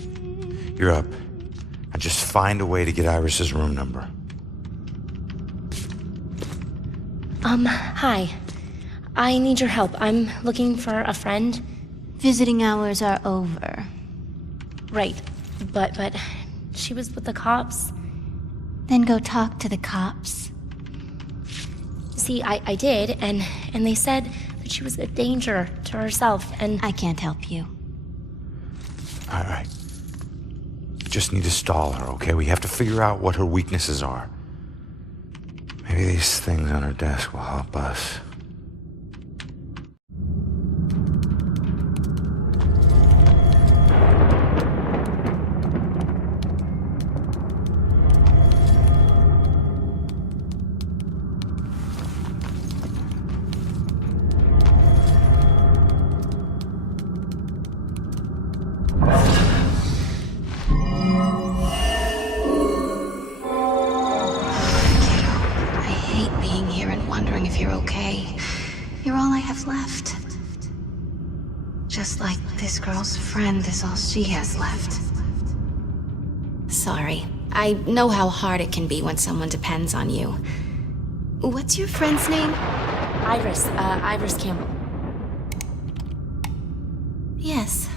You're up. Now just find a way to get Iris's room number. Hi. I need your help. I'm looking for a friend. Visiting hours are over. Right. But she was with the cops. Then go talk to the cops. See, I did, and they said that she was a danger to herself, and... I can't help you. All right. Just need to stall her, okay? We have to figure out what her weaknesses are. Maybe these things on her desk will help us. Left. Just like this girl's friend is all she has left. Sorry. I know how hard it can be when someone depends on you. What's your friend's name? Iris Campbell. Yes.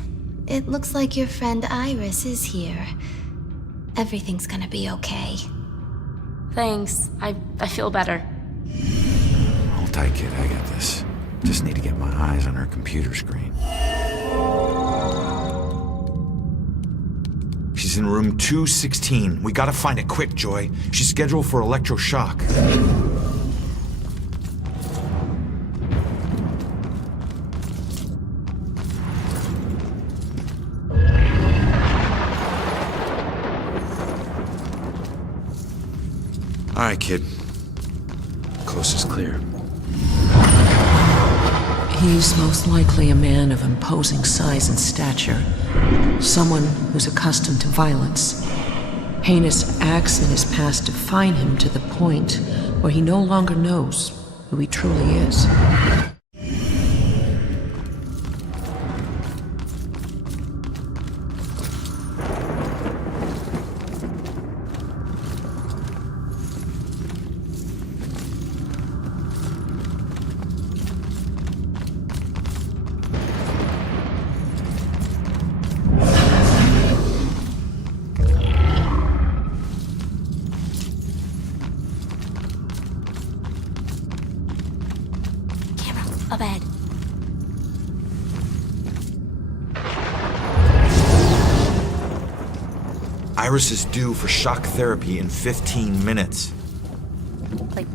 It looks like your friend Iris is here. Everything's gonna be okay. Thanks. I feel better. Hold tight, kid. I got this. Just need to get my eyes on her computer screen. She's in room 216. We gotta find it quick, Joy. She's scheduled for electroshock. All right, kid. Coast is clear. He's most likely a man of imposing size and stature. Someone who's accustomed to violence. Heinous acts in his past define him to the point where he no longer knows who he truly is. A bed. Iris is due for shock therapy in 15 minutes. Like,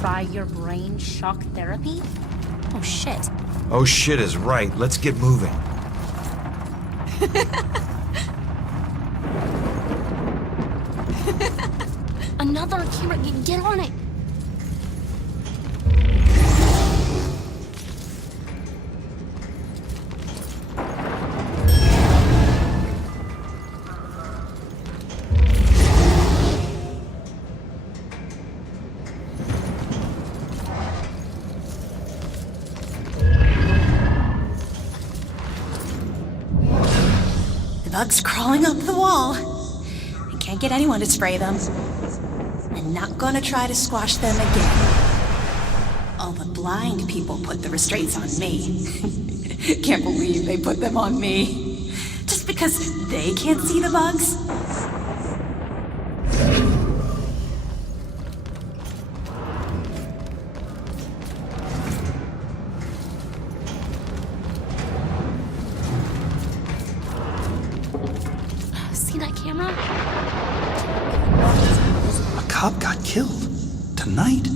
fry your brain shock therapy? Oh shit. Oh shit is right. Let's get moving. Another camera. Get on it. The bug's crawling up the wall. I Can't get anyone to spray them. And not gonna try to squash them again. All the blind people put the restraints on me. Can't believe they put them on me. Just because they can't see the bugs? See that camera? A cop got killed. Tonight?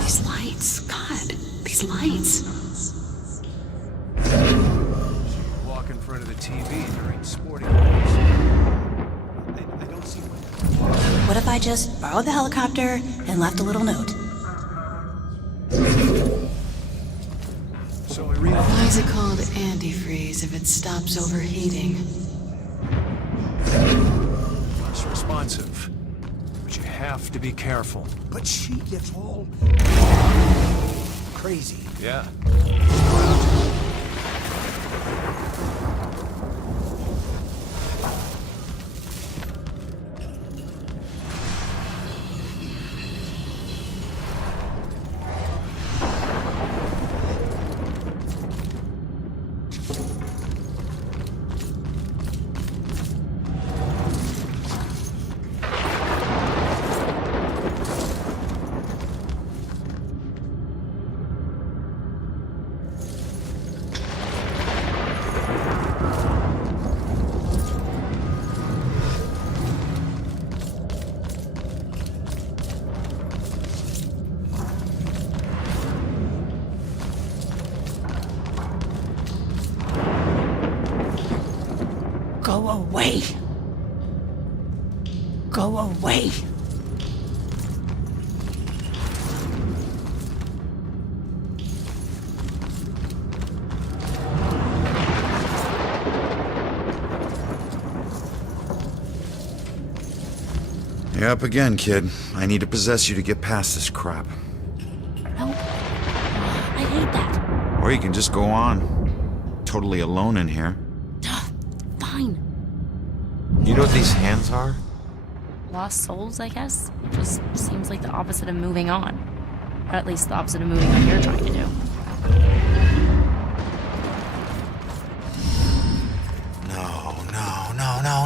These lights, God, these lights. Walk in front of the TV during sporting events. I don't see what. What if I just borrowed the helicopter and left a little note? So I read. Why is it called antifreeze if it stops overheating? Less responsive. But you have to be careful. But she gets all crazy. Yeah. Go away. Go away. You're up again, kid. I need to possess you to get past this crap. No. I hate that. Or you can just go on. Totally alone in here. Fine. You know what these hands are? Lost souls, I guess? Just seems like the opposite of moving on. Or at least the opposite of moving on you're trying to do.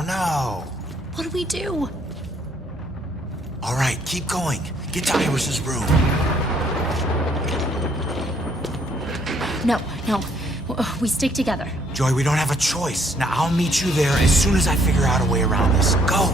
No. What do we do? All right, keep going. Get to Iris's room. No. We stick together. Joy, we don't have a choice. Now, I'll meet you there as soon as I figure out a way around this. Go!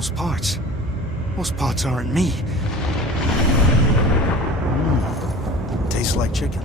those parts. Those parts aren't me. Tastes like chicken.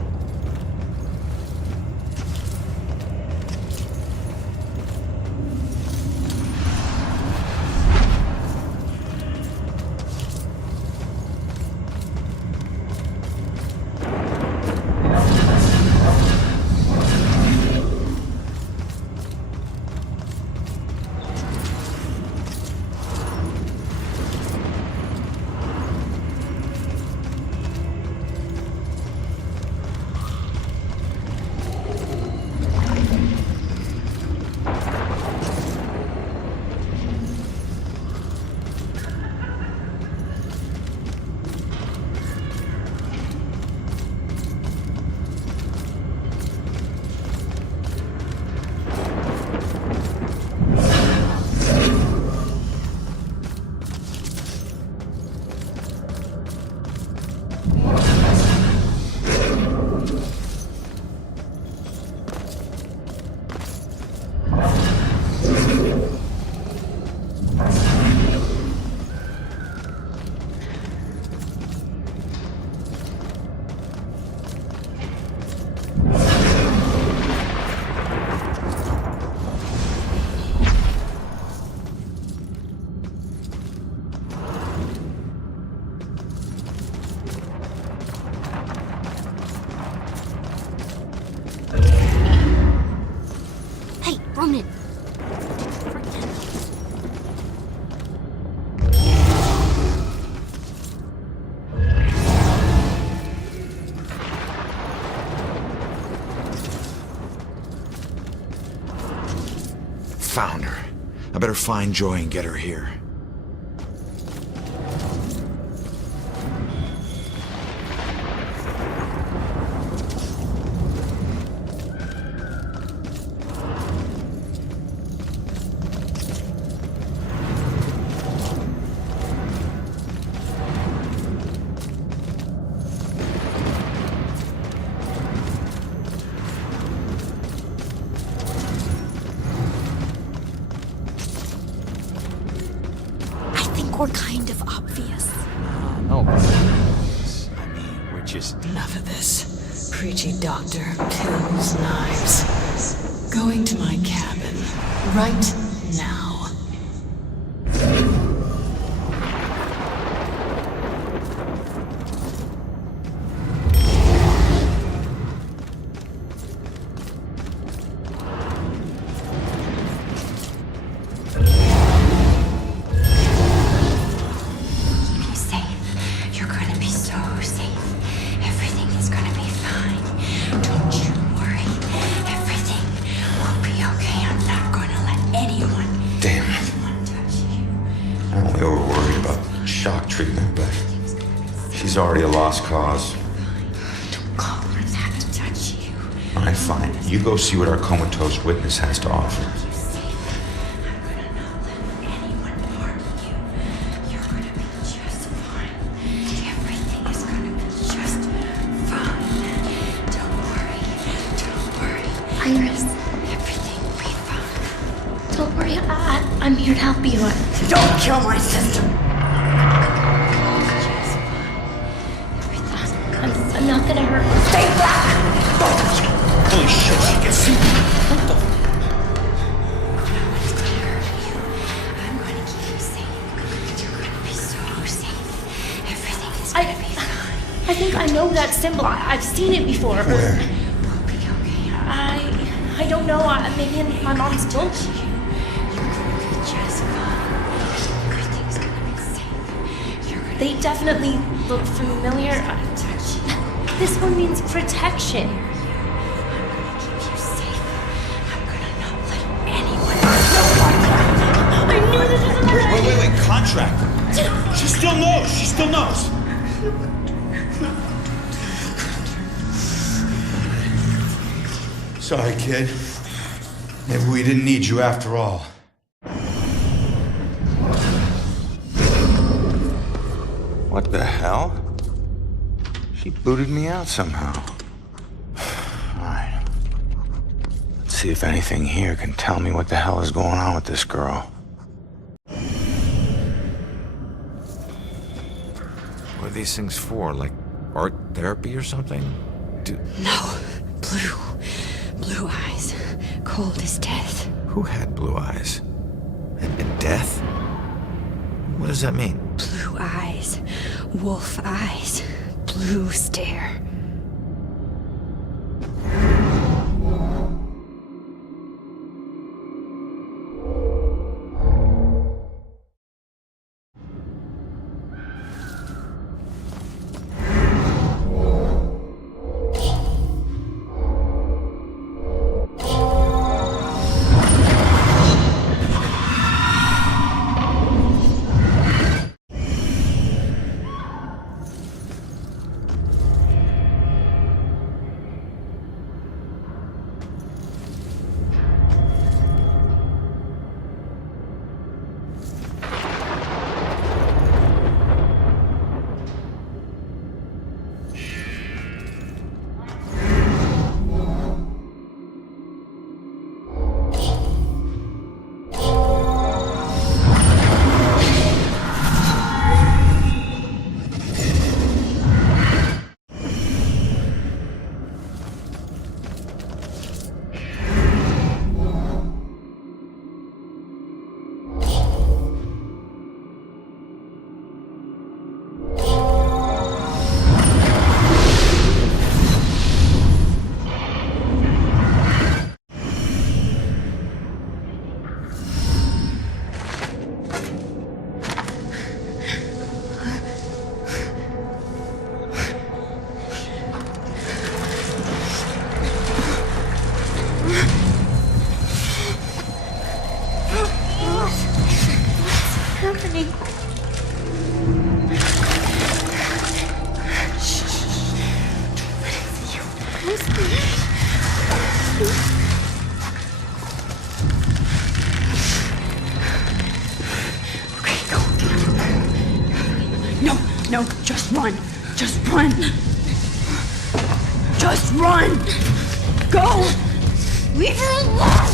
Hey, Ronan. Found her. I better find Joy and get her here. We're kind of obvious. No. I mean, we're just... Enough of this. Preachy doctor, pills, knives. Going to my cabin. Right now. She's already a lost cause. Don't call her that to touch you. All right, fine. You go see what our comatose witness has to offer. I'm gonna not let anyone harm you. You're gonna be just fine. Everything is gonna be just fine. Don't worry. Don't worry. Iris. Everything will be fine. Don't worry, I'm here to help you. Don't kill my sister! I'm not gonna hurt her. Stay back! Holy shit, she can see me. What the? Nobody's gonna hurt you. I'm gonna keep you safe. You're gonna be so safe. Everything is gonna be fine. I think I know that symbol. I've seen it before. Where? We'll be okay. I don't know. Maybe in my mom's book. You're gonna be just fine. Everything's gonna be safe. They definitely look familiar. This one means protection. I'm gonna keep you safe. I'm gonna not let anyone. I knew this was a Wait, contract. She still knows. She still knows. Sorry, kid. Maybe we didn't need you after all. What the hell? She booted me out somehow. Alright. Let's see if anything here can tell me what the hell is going on with this girl. What are these things for? Like art therapy or something? No. Blue eyes. Cold as death. Who had blue eyes? And death? What does that mean? Blue eyes. Wolf eyes. Blue stare. happening? No, just run. Just run. Just run. Go. Leave her alone.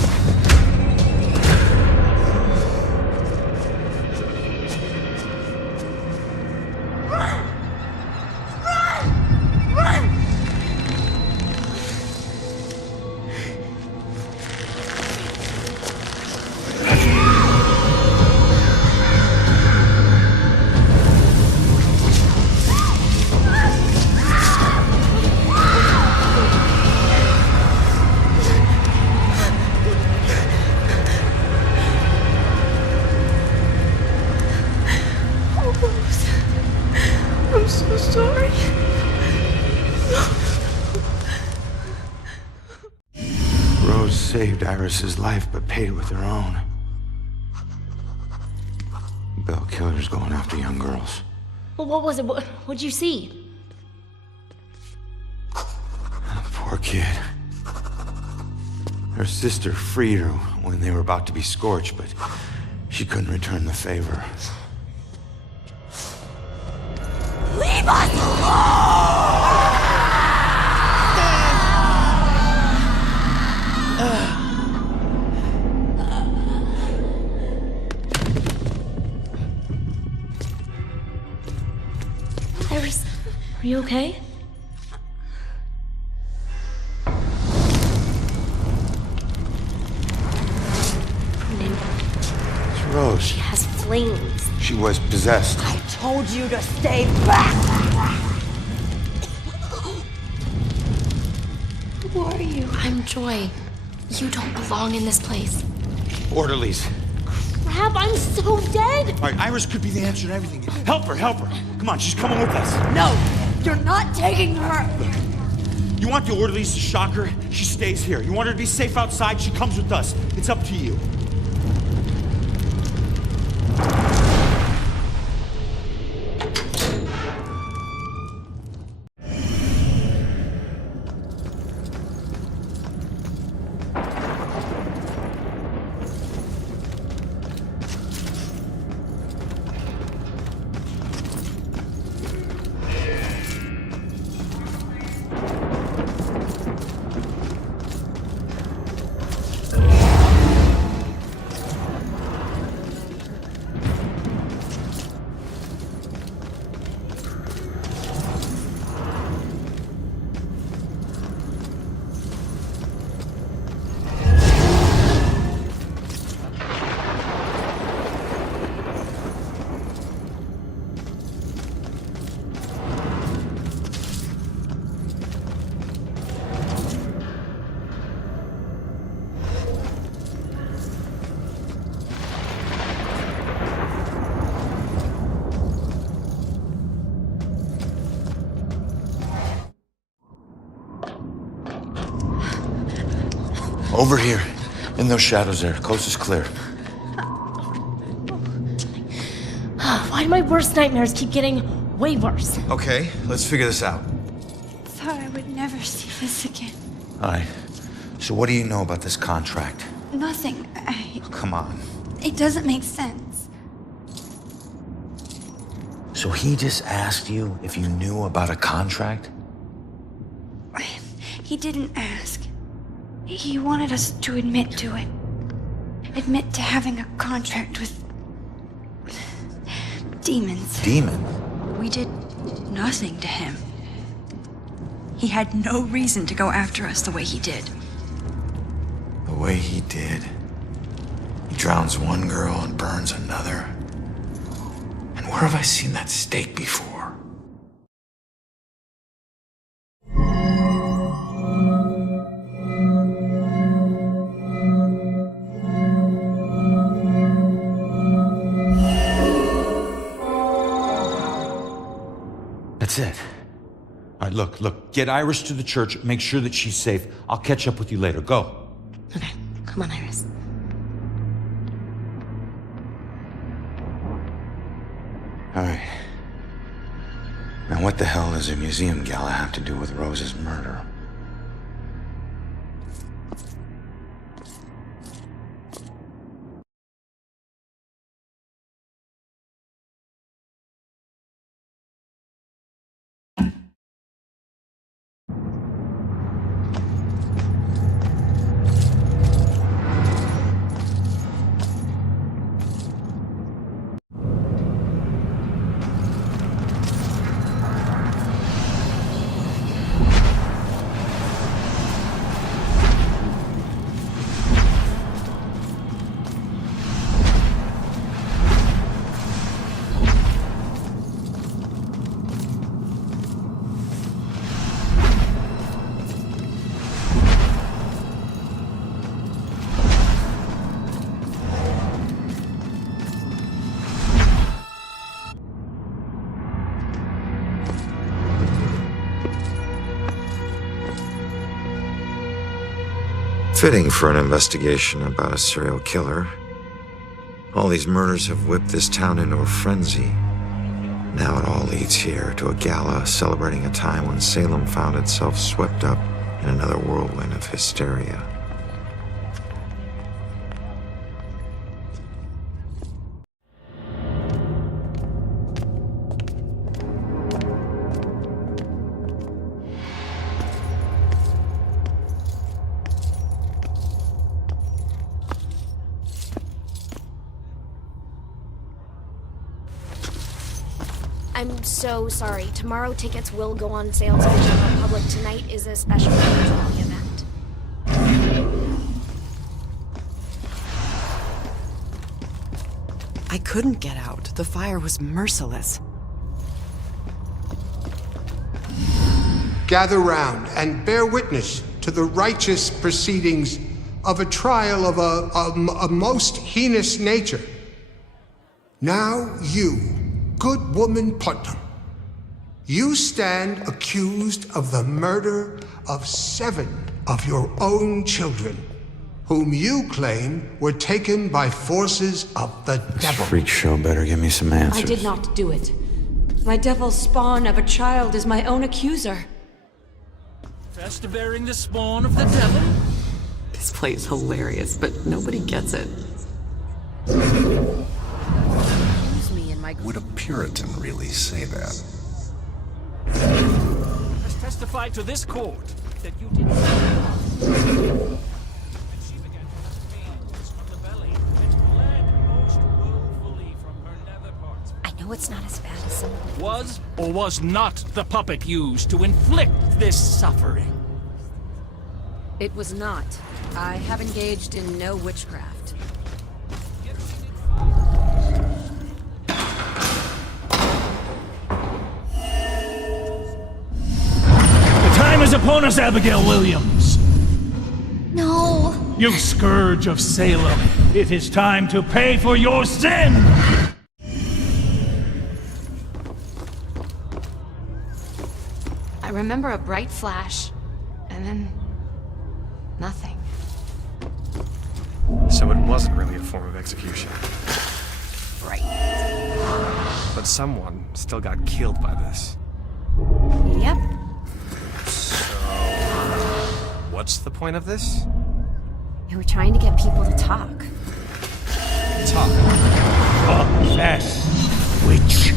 I'm so sorry. Rose saved Iris's life, but paid it with her own. Bell killers going after young girls. Well, what was it? What'd you see? Poor kid. Her sister freed her when they were about to be scorched, but she couldn't return the favor. Leave us alone! Iris, are you okay? It's Rose. She has flames. She was possessed. I told you to stay back! Who are you? I'm Joy. You don't belong in this place. Orderlies. Crap, I'm so dead! All right, Iris could be the answer to everything. Help her, help her. Come on, she's coming with us. No! You're not taking her! You want the orderlies to shock her? She stays here. You want her to be safe outside? She comes with us. It's up to you. Over here. In those shadows there. Coast is clear. Why do my worst nightmares keep getting way worse? Okay, let's figure this out. Thought I would never see this again. Alright. So what do you know about this contract? Nothing. Come on. It doesn't make sense. So he just asked you if you knew about a contract? He didn't ask. He wanted us to admit to it. Admit to having a contract with demons. Demons? We did nothing to him. He had no reason to go after us the way he did. The way he did. He drowns one girl and burns another. And where have I seen that stake before? That's it. All right, look. Get Iris to the church. Make sure that she's safe. I'll catch up with you later. Go. Okay, come on, Iris. All right. Now what the hell does a museum gala have to do with Rose's murder? Fitting for an investigation about a serial killer. All these murders have whipped this town into a frenzy. Now it all leads here to a gala celebrating a time when Salem found itself swept up in another whirlwind of hysteria. I'm so sorry. Tomorrow tickets will go on sale to the general public. Tonight is a special virtual event. I couldn't get out. The fire was merciless. Gather round and bear witness to the righteous proceedings of a trial of a most heinous nature. Now you, good woman Putnam, you stand accused of the murder of 7 of your own children, whom you claim were taken by forces of the devil. Freak show better give me some answers. I did not do it. My devil's spawn of a child is my own accuser. Fast bearing the spawn of the devil? This play is hilarious, but nobody gets it. Would a Puritan really say that? Has testified to this court that you did not. She began to pains from the belly and bled most woefully from her nether parts. I know it's not as bad as some of the... Was or was not the puppet used to inflict this suffering? It was not. I have engaged in no witchcraft. Time is upon us, Abigail Williams. No. You scourge of Salem. It is time to pay for your sin. I remember a bright flash, and then nothing. So it wasn't really a form of execution. Right. But someone still got killed by this. Yep. So, what's the point of this? They were trying to get people to talk. Talk. Confess, witch.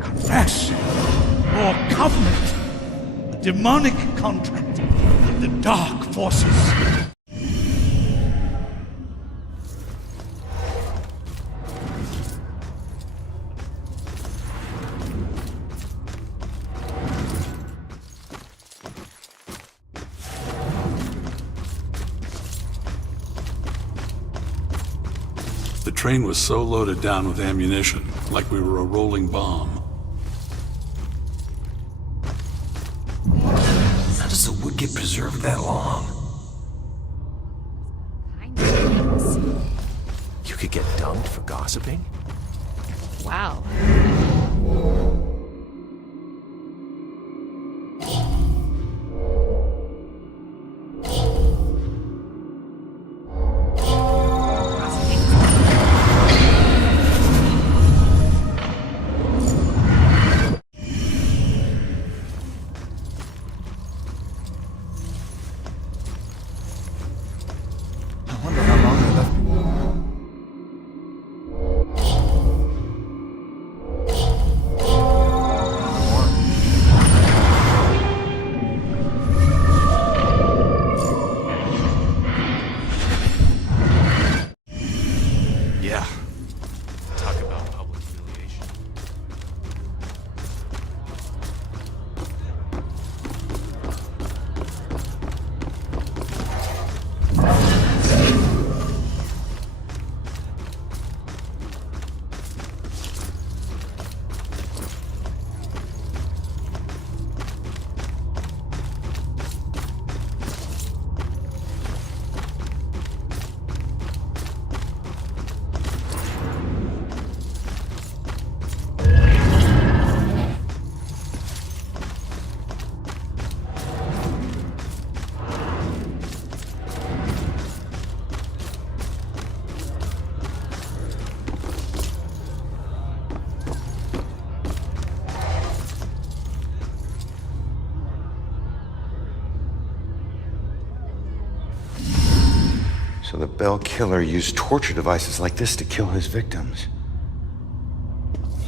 Confess. Or covenant. A demonic contract with the dark forces. The train was so loaded down with ammunition, like we were a rolling bomb. How does the wood get preserved that long? You could get dunked for gossiping? Wow. I wonder how long they left me. Yeah. Talk about public humiliation. So the Bell killer used torture devices like this to kill his victims.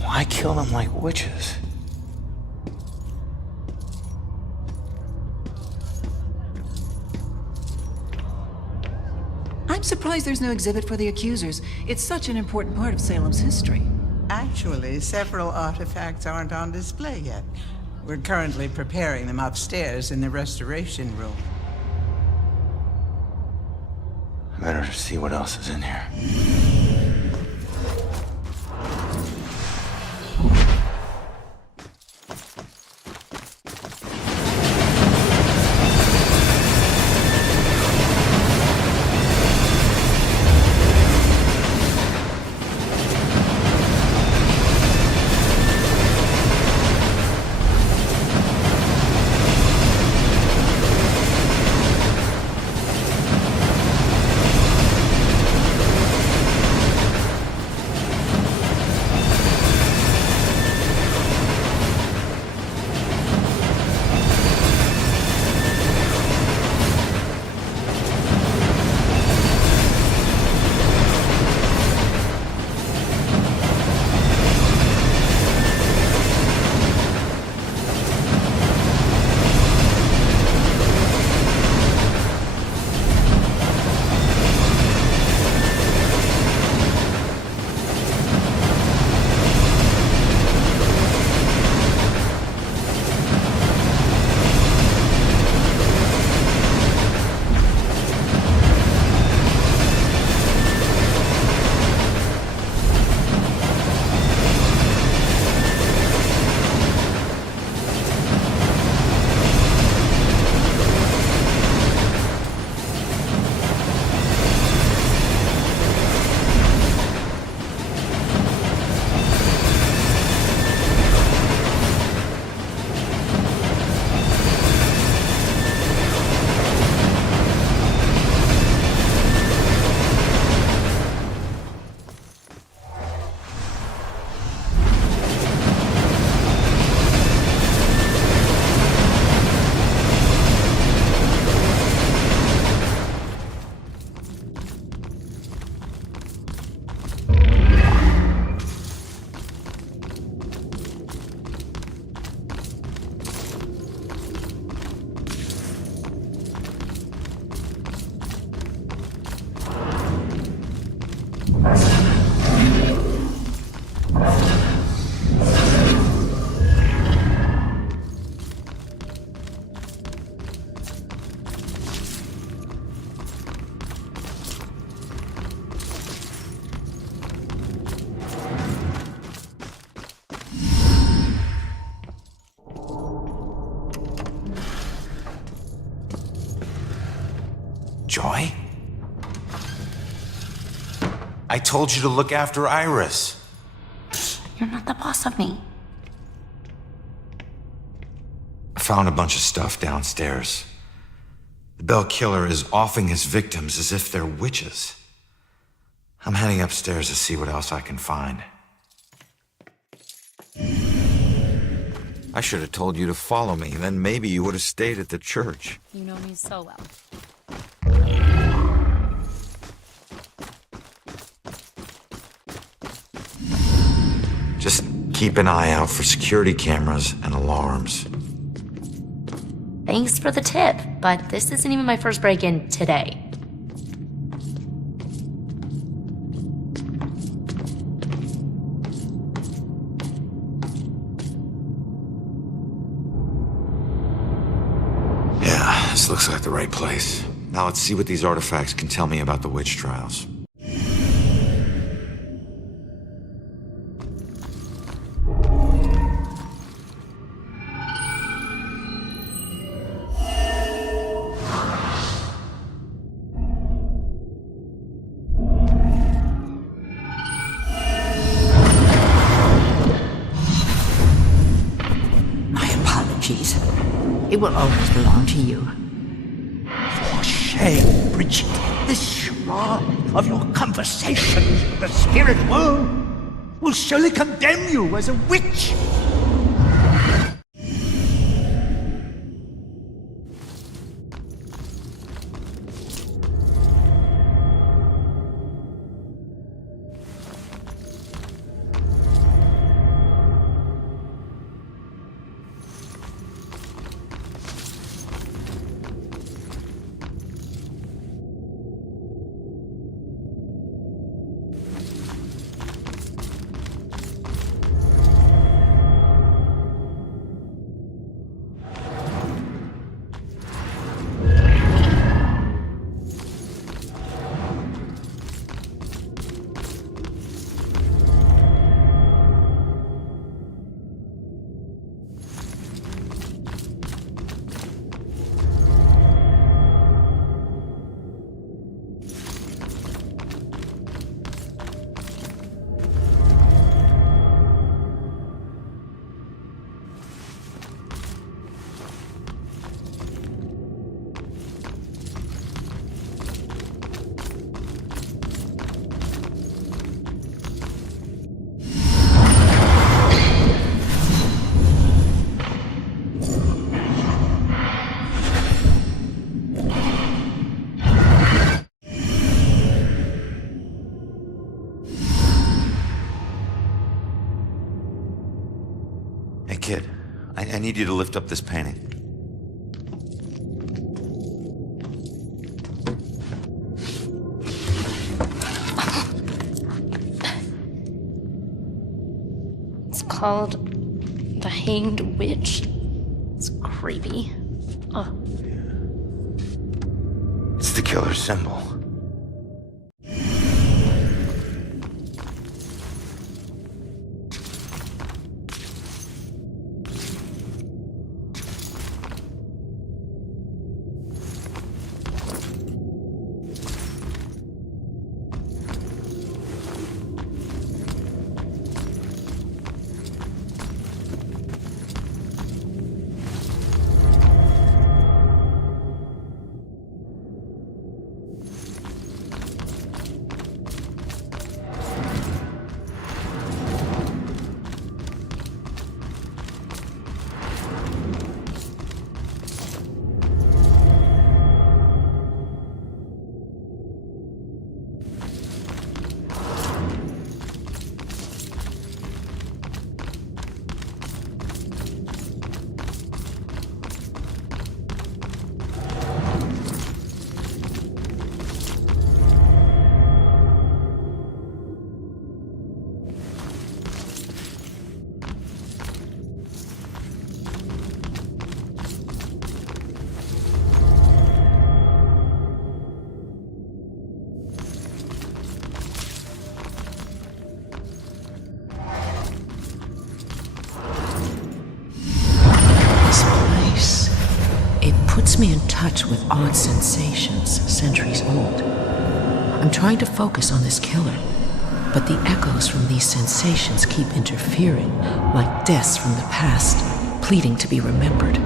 Why kill them like witches? I'm surprised there's no exhibit for the accusers. It's such an important part of Salem's history. Actually, several artifacts aren't on display yet. We're currently preparing them upstairs in the restoration room. Better see what else is in here. Joy? I told you to look after Iris. You're not the boss of me. I found a bunch of stuff downstairs. The Bell Killer is offing his victims as if they're witches. I'm heading upstairs to see what else I can find. I should have told you to follow me, then maybe you would have stayed at the church. You know me so well. Just keep an eye out for security cameras and alarms. Thanks for the tip, but this isn't even my first break-in today. Yeah, this looks like the right place. Now let's see what these artifacts can tell me about the witch trials. It will always belong to you. For shame, Bridget. This charade of your conversations with the spirit world will surely condemn you as a witch. Hey kid, I need you to lift up this painting. It's called The Hanged Witch. It's creepy. Oh. It's the killer's symbol. puts me in touch with odd sensations, centuries old. I'm trying to focus on this killer, but the echoes from these sensations keep interfering, like deaths from the past, pleading to be remembered.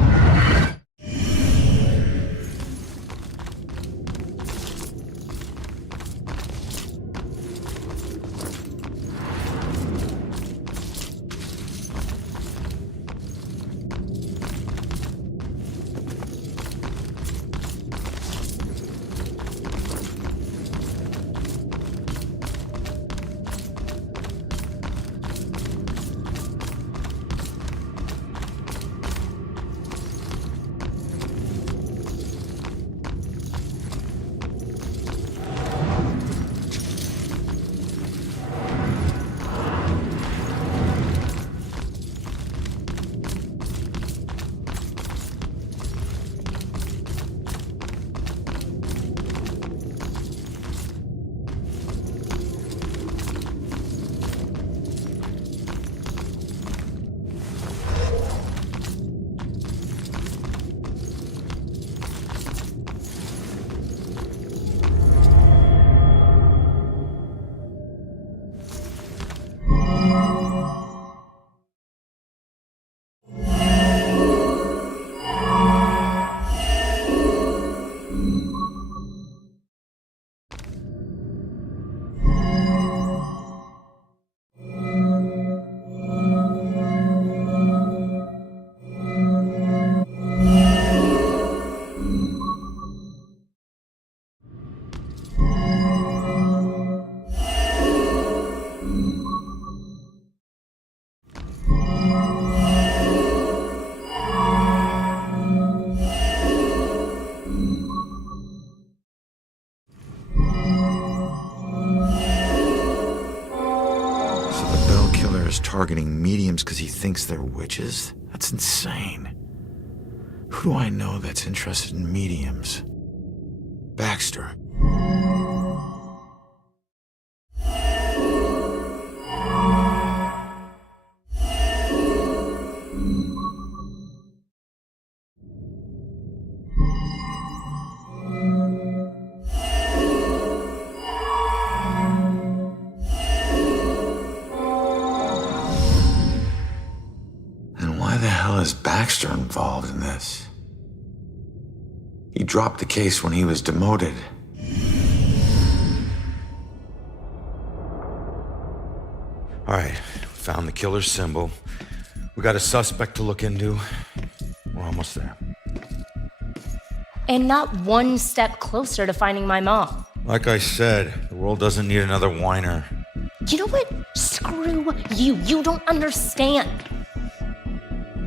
Targeting mediums because he thinks they're witches? That's insane. Who do I know that's interested in mediums? Baxter. Is Baxter involved in this? He dropped the case when he was demoted. All right, found the killer's symbol. We got a suspect to look into. We're almost there. And not one step closer to finding my mom. Like I said, the world doesn't need another whiner. You know what? Screw you. You don't understand.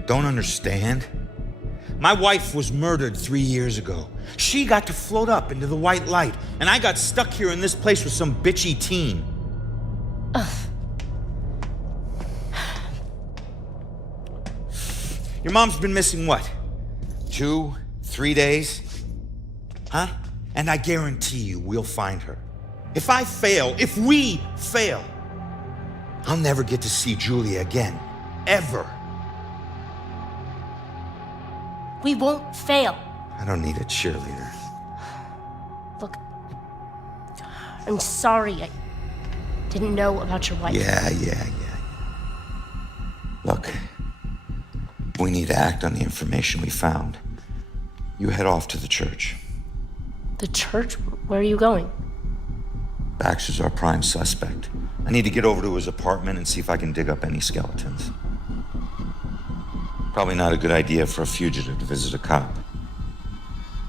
Don't understand? My wife was murdered 3 years ago. She got to float up into the white light, and I got stuck here in this place with some bitchy teen. Ugh. Your mom's been missing what? 2, 3 days? Huh? And I guarantee you we'll find her. If we fail, I'll never get to see Julia again. Ever. We won't fail. I don't need a cheerleader. Look, I'm sorry. I didn't know about your wife. Yeah. Look, we need to act on the information we found. You head off to the church. The church? Where are you going? Baxter's our prime suspect. I need to get over to his apartment and see if I can dig up any skeletons. Probably not a good idea for a fugitive to visit a cop.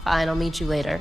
Fine, I'll meet you later.